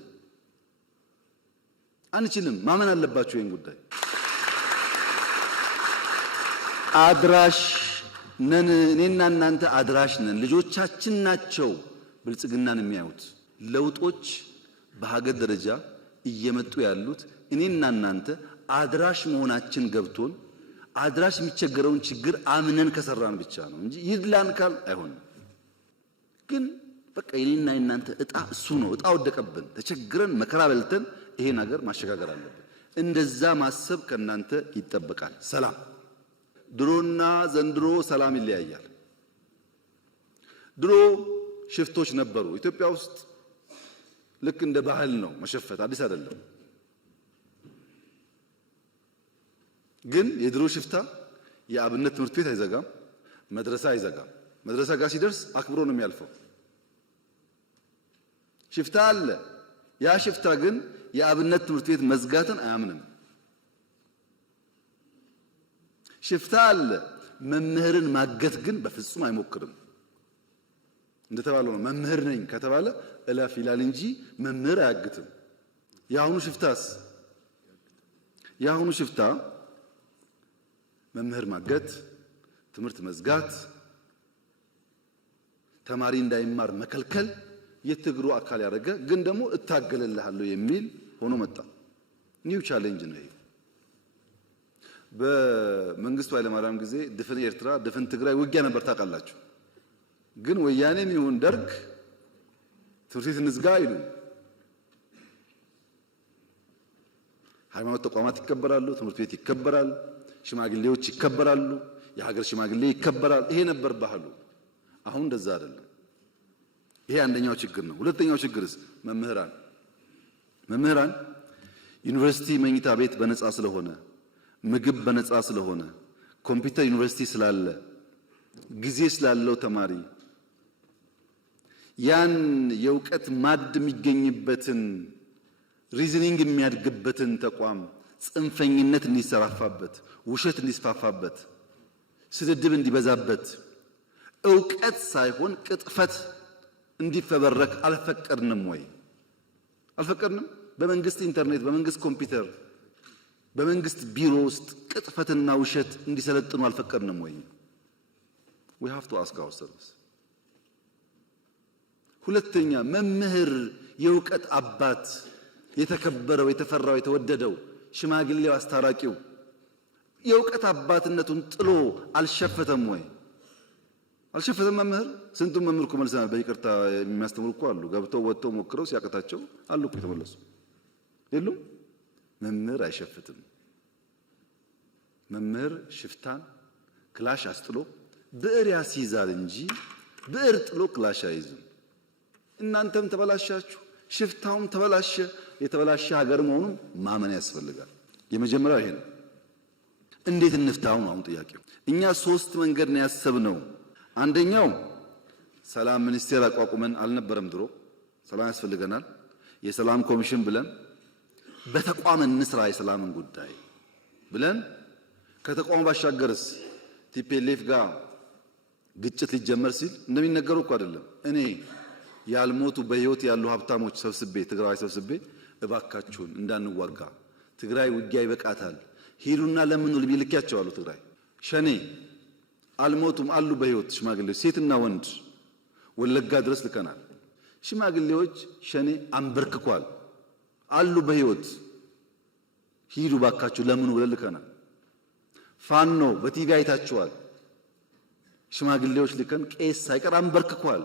ማመን አለባችሁ ይሄን ጉዳይ። አድራሽ ነን። እኔና እናንተ አድራሽ ነን። ልጆቻችን ናቸው ብልጽግናን የሚያዩት። ለውጦች በሀገር ደረጃ እየመጡ ያሉት እኔና እናንተ አድራሽ መሆናችን ገብቶን አድራሽ የሚቸገረውን ችግር አምነን ከሰራን ብቻ ነው እንጂ ይድላን ካል አይሆንም። ግን በቃ የኔና የናንተ እጣ እሱ ነው። እጣ ወደቀብን፣ ተቸግረን መከራ በልተን ይሄን ሀገር ማሸጋገር አለብን። እንደዛ ማሰብ ከናንተ ይጠበቃል። ሰላም ድሮና ዘንድሮ ሰላም ይለያያል። ድሮ ሽፍቶች ነበሩ ኢትዮጵያ ውስጥ። ልክ እንደ ባህል ነው መሸፈት፣ አዲስ አይደለም። ግን የድሮ ሽፍታ የአብነት ትምህርት ቤት አይዘጋም፣ መድረሳ አይዘጋም። መድረሳ ጋር ሲደርስ አክብሮ ነው የሚያልፈው። ሽፍታ አለ። ያ ሽፍታ ግን የአብነት ትምህርት ቤት መዝጋትን አያምንም። ሽፍታ አለ። መምህርን ማገት ግን በፍጹም አይሞክርም። እንደተባለው ነው። መምህር ነኝ ከተባለ እላፍ ይላል እንጂ መምህር አያግትም። የአሁኑ ሽፍታ መምህር ማገት፣ ትምህርት መዝጋት፣ ተማሪ እንዳይማር መከልከል የትግሩ አካል ያደረገ ግን ደግሞ እታገልልሃለሁ የሚል ሆኖ መጣ። ኒው ቻሌንጅ ነው ይሄ። በመንግስቱ ኃይለማርያም ጊዜ ድፍን ኤርትራ፣ ድፍን ትግራይ ውጊያ ነበር ታውቃላችሁ። ግን ወያኔም ይሁን ደርግ ትምህርት ቤት እንዝጋ አይሉ። ሃይማኖት ተቋማት ይከበራሉ፣ ትምህርት ቤት ይከበራል፣ ሽማግሌዎች ይከበራሉ፣ የሀገር ሽማግሌ ይከበራል። ይሄ ነበር ባህሉ። አሁን እንደዛ አይደለም። ይሄ አንደኛው ችግር ነው። ሁለተኛው ችግርስ መምህራን ዩኒቨርሲቲ መኝታ ቤት በነፃ ስለሆነ፣ ምግብ በነፃ ስለሆነ፣ ኮምፒውተር ዩኒቨርሲቲ ስላለ፣ ጊዜ ስላለው ተማሪ ያን የእውቀት ማድ የሚገኝበትን ሪዝኒንግ የሚያድግበትን ተቋም ጽንፈኝነት እንዲሰራፋበት፣ ውሸት እንዲስፋፋበት፣ ስድድብ እንዲበዛበት፣ እውቀት ሳይሆን ቅጥፈት እንዲፈበረክ አልፈቀድንም ወይ? አልፈቀድንም። በመንግስት ኢንተርኔት፣ በመንግስት ኮምፒውተር፣ በመንግስት ቢሮ ውስጥ ቅጥፈትና ውሸት እንዲሰለጥኑ አልፈቀድንም ወይ? we have to ask ourselves። ሁለተኛ መምህር የእውቀት አባት፣ የተከበረው፣ የተፈራው፣ የተወደደው ሽማግሌው፣ አስታራቂው የእውቀት አባትነቱን ጥሎ አልሸፈተም ወይ? አልሸፈተም። መምህር ስንቱን መምህር እኮ መልሰናል። በይቅርታ የሚያስተምሩ እኮ አሉ። ገብተው ወጥተው ሞክረው ሲያቀታቸው አሉ እኮ የተመለሱ የሉም። መምህር አይሸፍትም። መምህር ሽፍታን ክላሽ አስጥሎ ብዕር ያስይዛል እንጂ ብዕር ጥሎ ክላሽ አይዝም። እናንተም ተበላሻችሁ፣ ሽፍታውም ተበላሸ። የተበላሸ ሀገር መሆኑን ማመን ያስፈልጋል። የመጀመሪያው ይሄ ነው። እንዴት እንፍታው ነው አሁን ጥያቄው። እኛ ሶስት መንገድ ነው ያሰብነው። አንደኛው ሰላም ሚኒስቴር አቋቁመን አልነበረም ድሮ። ሰላም ያስፈልገናል፣ የሰላም ኮሚሽን ብለን በተቋም እንስራ የሰላምን ጉዳይ ብለን ከተቋሙ ባሻገርስ ቲፒኤልኤፍ ጋር ግጭት ሊጀመር ሲል እንደሚነገረው እኮ አይደለም። እኔ ያልሞቱ በህይወት ያሉ ሀብታሞች ሰብስቤ ትግራይ ሰብስቤ እባካችሁን እንዳንዋጋ፣ ትግራይ ውጊያ ይበቃታል፣ ሂዱና ለምን ልቢልኪያቸው አሉ። ትግራይ ሸኔ አልሞቱም አሉ በህይወት ሽማግሌዎች፣ ሴትና ወንድ ወለጋ ድረስ ልከናል። ሽማግሌዎች ሸኔ አንበርክኳል አሉ በህይወት፣ ሂዱ ባካችሁ ለምን ብለን ልከናል። ፋኖ በቲቪ አይታችኋል። ሽማግሌዎች ልከን ቄስ ሳይቀር አንበርክኳል።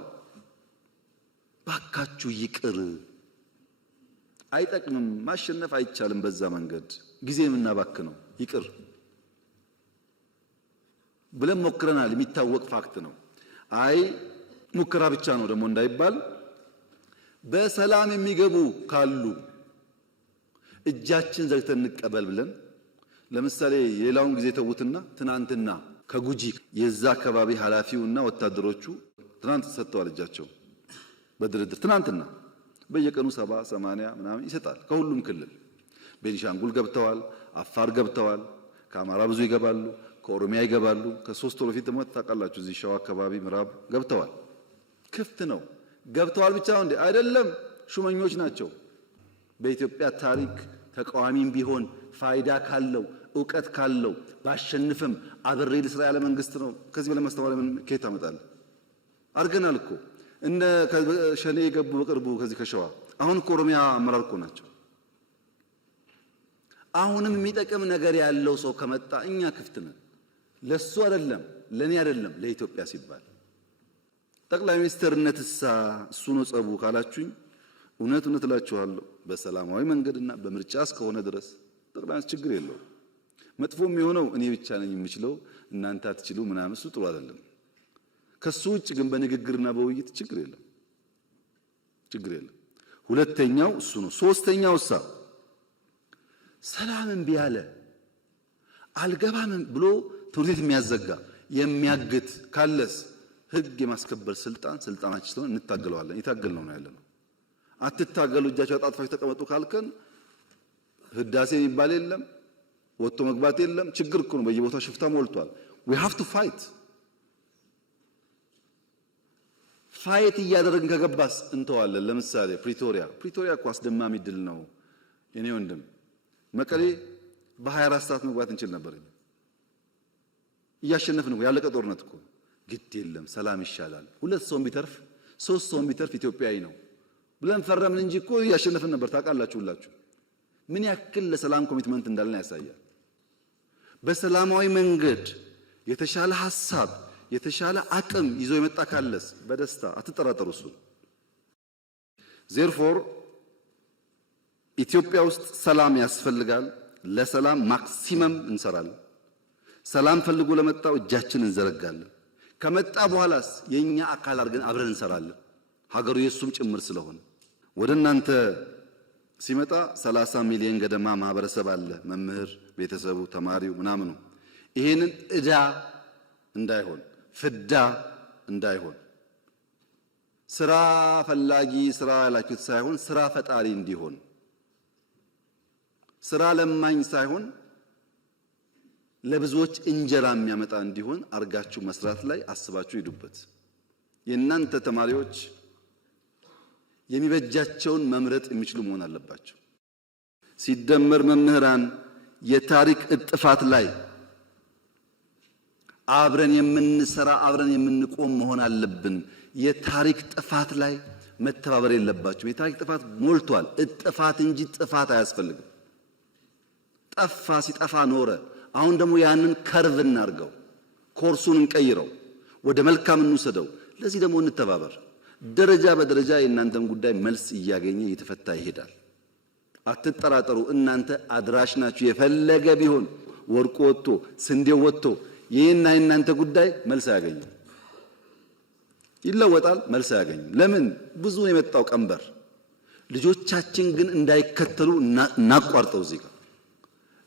ባካችሁ ይቅር፣ አይጠቅምም፣ ማሸነፍ አይቻልም በዛ መንገድ፣ ጊዜ የምናባክነው ይቅር ብለን ሞክረናል። የሚታወቅ ፋክት ነው። አይ ሙከራ ብቻ ነው ደግሞ እንዳይባል በሰላም የሚገቡ ካሉ እጃችን ዘግተን እንቀበል ብለን ለምሳሌ የሌላውን ጊዜ ተውትና ትናንትና ከጉጂ የዛ አካባቢ ኃላፊውና ወታደሮቹ ትናንት ሰጥተዋል እጃቸው በድርድር። ትናንትና በየቀኑ 70 80 ምናምን ይሰጣል ከሁሉም ክልል። ቤኒሻንጉል ገብተዋል፣ አፋር ገብተዋል፣ ከአማራ ብዙ ይገባሉ፣ ከኦሮሚያ ይገባሉ። ከሶስት ወር በፊት ደግሞ ታውቃላችሁ እዚህ ሸዋ አካባቢ ምዕራብ ገብተዋል። ክፍት ነው። ገብተዋል ብቻ ነው እንዴ? አይደለም፣ ሹመኞች ናቸው። በኢትዮጵያ ታሪክ ተቃዋሚም ቢሆን ፋይዳ ካለው ዕውቀት ካለው ባሸንፍም አብሬ ልስራ ያለ መንግስት ነው። ከዚህ በላይ ማስተዋል ምን ከየት አመጣለሁ? አድርገናል እኮ እነ ሸኔ የገቡ በቅርቡ ከዚህ ከሸዋ አሁን እኮ ኦሮሚያ አመራር እኮ ናቸው። አሁንም የሚጠቅም ነገር ያለው ሰው ከመጣ እኛ ክፍት ነን። ለሱ አይደለም ለኔ አይደለም ለኢትዮጵያ ሲባል ጠቅላይ ሚኒስትርነትሳ እሱ ነው ጸቡ ካላችሁኝ እውነት እላችኋለሁ በሰላማዊ መንገድና በምርጫ እስከሆነ ድረስ ጠቅላይ ችግር የለውም። መጥፎም የሆነው እኔ ብቻ ነኝ የምችለው እናንተ አትችሉ ምናምን እሱ ጥሩ አይደለም። ከሱ ውጭ ግን በንግግርና በውይይት ችግር የለም። ሁለተኛው እሱ ነው። ሶስተኛው ሰላምን ቢያለ አልገባም ብሎ ትምህርት ቤት የሚያዘጋ የሚያግት ካለስ ህግ የማስከበር ስልጣናችን ስለሆነ እንታገለዋለን። የታገልነው ነው ያለነው። አትታገሉ እጃችሁ አጣጥፋችሁ ተቀመጡ ካልከን ህዳሴ የሚባል የለም፣ ወጥቶ መግባት የለም። ችግር እኮ ነው። በየቦታው ሽፍታ ሞልቷል። we have to fight እያደረግን ከገባስ እንተዋለን። ለምሳሌ ፕሪቶሪያ እኮ አስደማሚ ድል ነው የኔ ወንድም። መቀሌ በ24 ሰዓት መግባት እንችል ነበር። እያሸነፍን ነው። ያለቀ ጦርነት እኮ ግድ የለም ሰላም ይሻላል። 2 ሰው ቢተርፍ 3 ሰው ቢተርፍ ኢትዮጵያዊ ነው ብለን ፈረምን እንጂ እኮ እያሸነፍን ነበር። ታውቃላችሁ ሁላችሁ ምን ያክል ለሰላም ኮሚትመንት እንዳለን ያሳያል። በሰላማዊ መንገድ የተሻለ ሐሳብ የተሻለ አቅም ይዞ የመጣ ካለስ በደስታ አትጠራጠሩ። እሱ therefore ኢትዮጵያ ውስጥ ሰላም ያስፈልጋል። ለሰላም ማክሲመም እንሰራለን። ሰላም ፈልጎ ለመጣው እጃችንን እንዘረጋለን። ከመጣ በኋላስ የኛ አካል አድርገን አብረን እንሰራለን። ሀገሩ የሱም ጭምር ስለሆነ ወደ እናንተ ሲመጣ 30 ሚሊዮን ገደማ ማህበረሰብ አለ። መምህር፣ ቤተሰቡ፣ ተማሪው ምናምኑ ይሄንን እዳ እንዳይሆን ፍዳ እንዳይሆን ስራ ፈላጊ ስራ ያላችሁት ሳይሆን ስራ ፈጣሪ እንዲሆን ስራ ለማኝ ሳይሆን ለብዙዎች እንጀራ የሚያመጣ እንዲሆን አርጋችሁ መስራት ላይ አስባችሁ ሂዱበት። የእናንተ ተማሪዎች የሚበጃቸውን መምረጥ የሚችሉ መሆን አለባቸው። ሲደመር መምህራን የታሪክ እጥፋት ላይ አብረን የምንሰራ አብረን የምንቆም መሆን አለብን። የታሪክ ጥፋት ላይ መተባበር የለባቸው። የታሪክ ጥፋት ሞልቷል። እጥፋት እንጂ ጥፋት አያስፈልግም። ጠፋ ሲጠፋ ኖረ። አሁን ደግሞ ያንን ከርቭ እናርገው፣ ኮርሱን እንቀይረው፣ ወደ መልካም እንውሰደው። ለዚህ ደግሞ እንተባበር። ደረጃ በደረጃ የእናንተን ጉዳይ መልስ እያገኘ እየተፈታ ይሄዳል። አትጠራጠሩ። እናንተ አድራሽ ናችሁ። የፈለገ ቢሆን ወርቁ ወጥቶ ስንዴው ወጥቶ ይሄና የእናንተ ጉዳይ መልስ አያገኝም። ይለወጣል፣ መልስ አያገኝም። ለምን? ብዙ የመጣው ቀንበር። ልጆቻችን ግን እንዳይከተሉ እናቋርጠው። እዚህ ጋር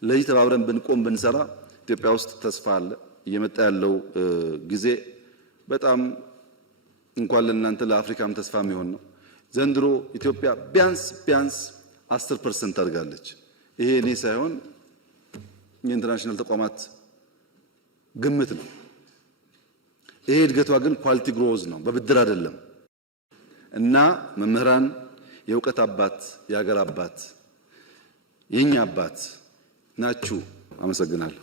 ለዚህ ተባብረን ብንቆም ብንሰራ ኢትዮጵያ ውስጥ ተስፋ አለ። እየመጣ ያለው ጊዜ በጣም እንኳን ለእናንተ ለአፍሪካም ተስፋ የሚሆን ነው። ዘንድሮ ኢትዮጵያ ቢያንስ 10% አድርጋለች። ይሄ እኔ ሳይሆን የኢንተርናሽናል ተቋማት ግምት ነው። ይሄ እድገቷ ግን ኳሊቲ ግሮዝ ነው፣ በብድር አይደለም። እና መምህራን የእውቀት አባት የሀገር አባት የኛ አባት ናችሁ። አመሰግናለሁ።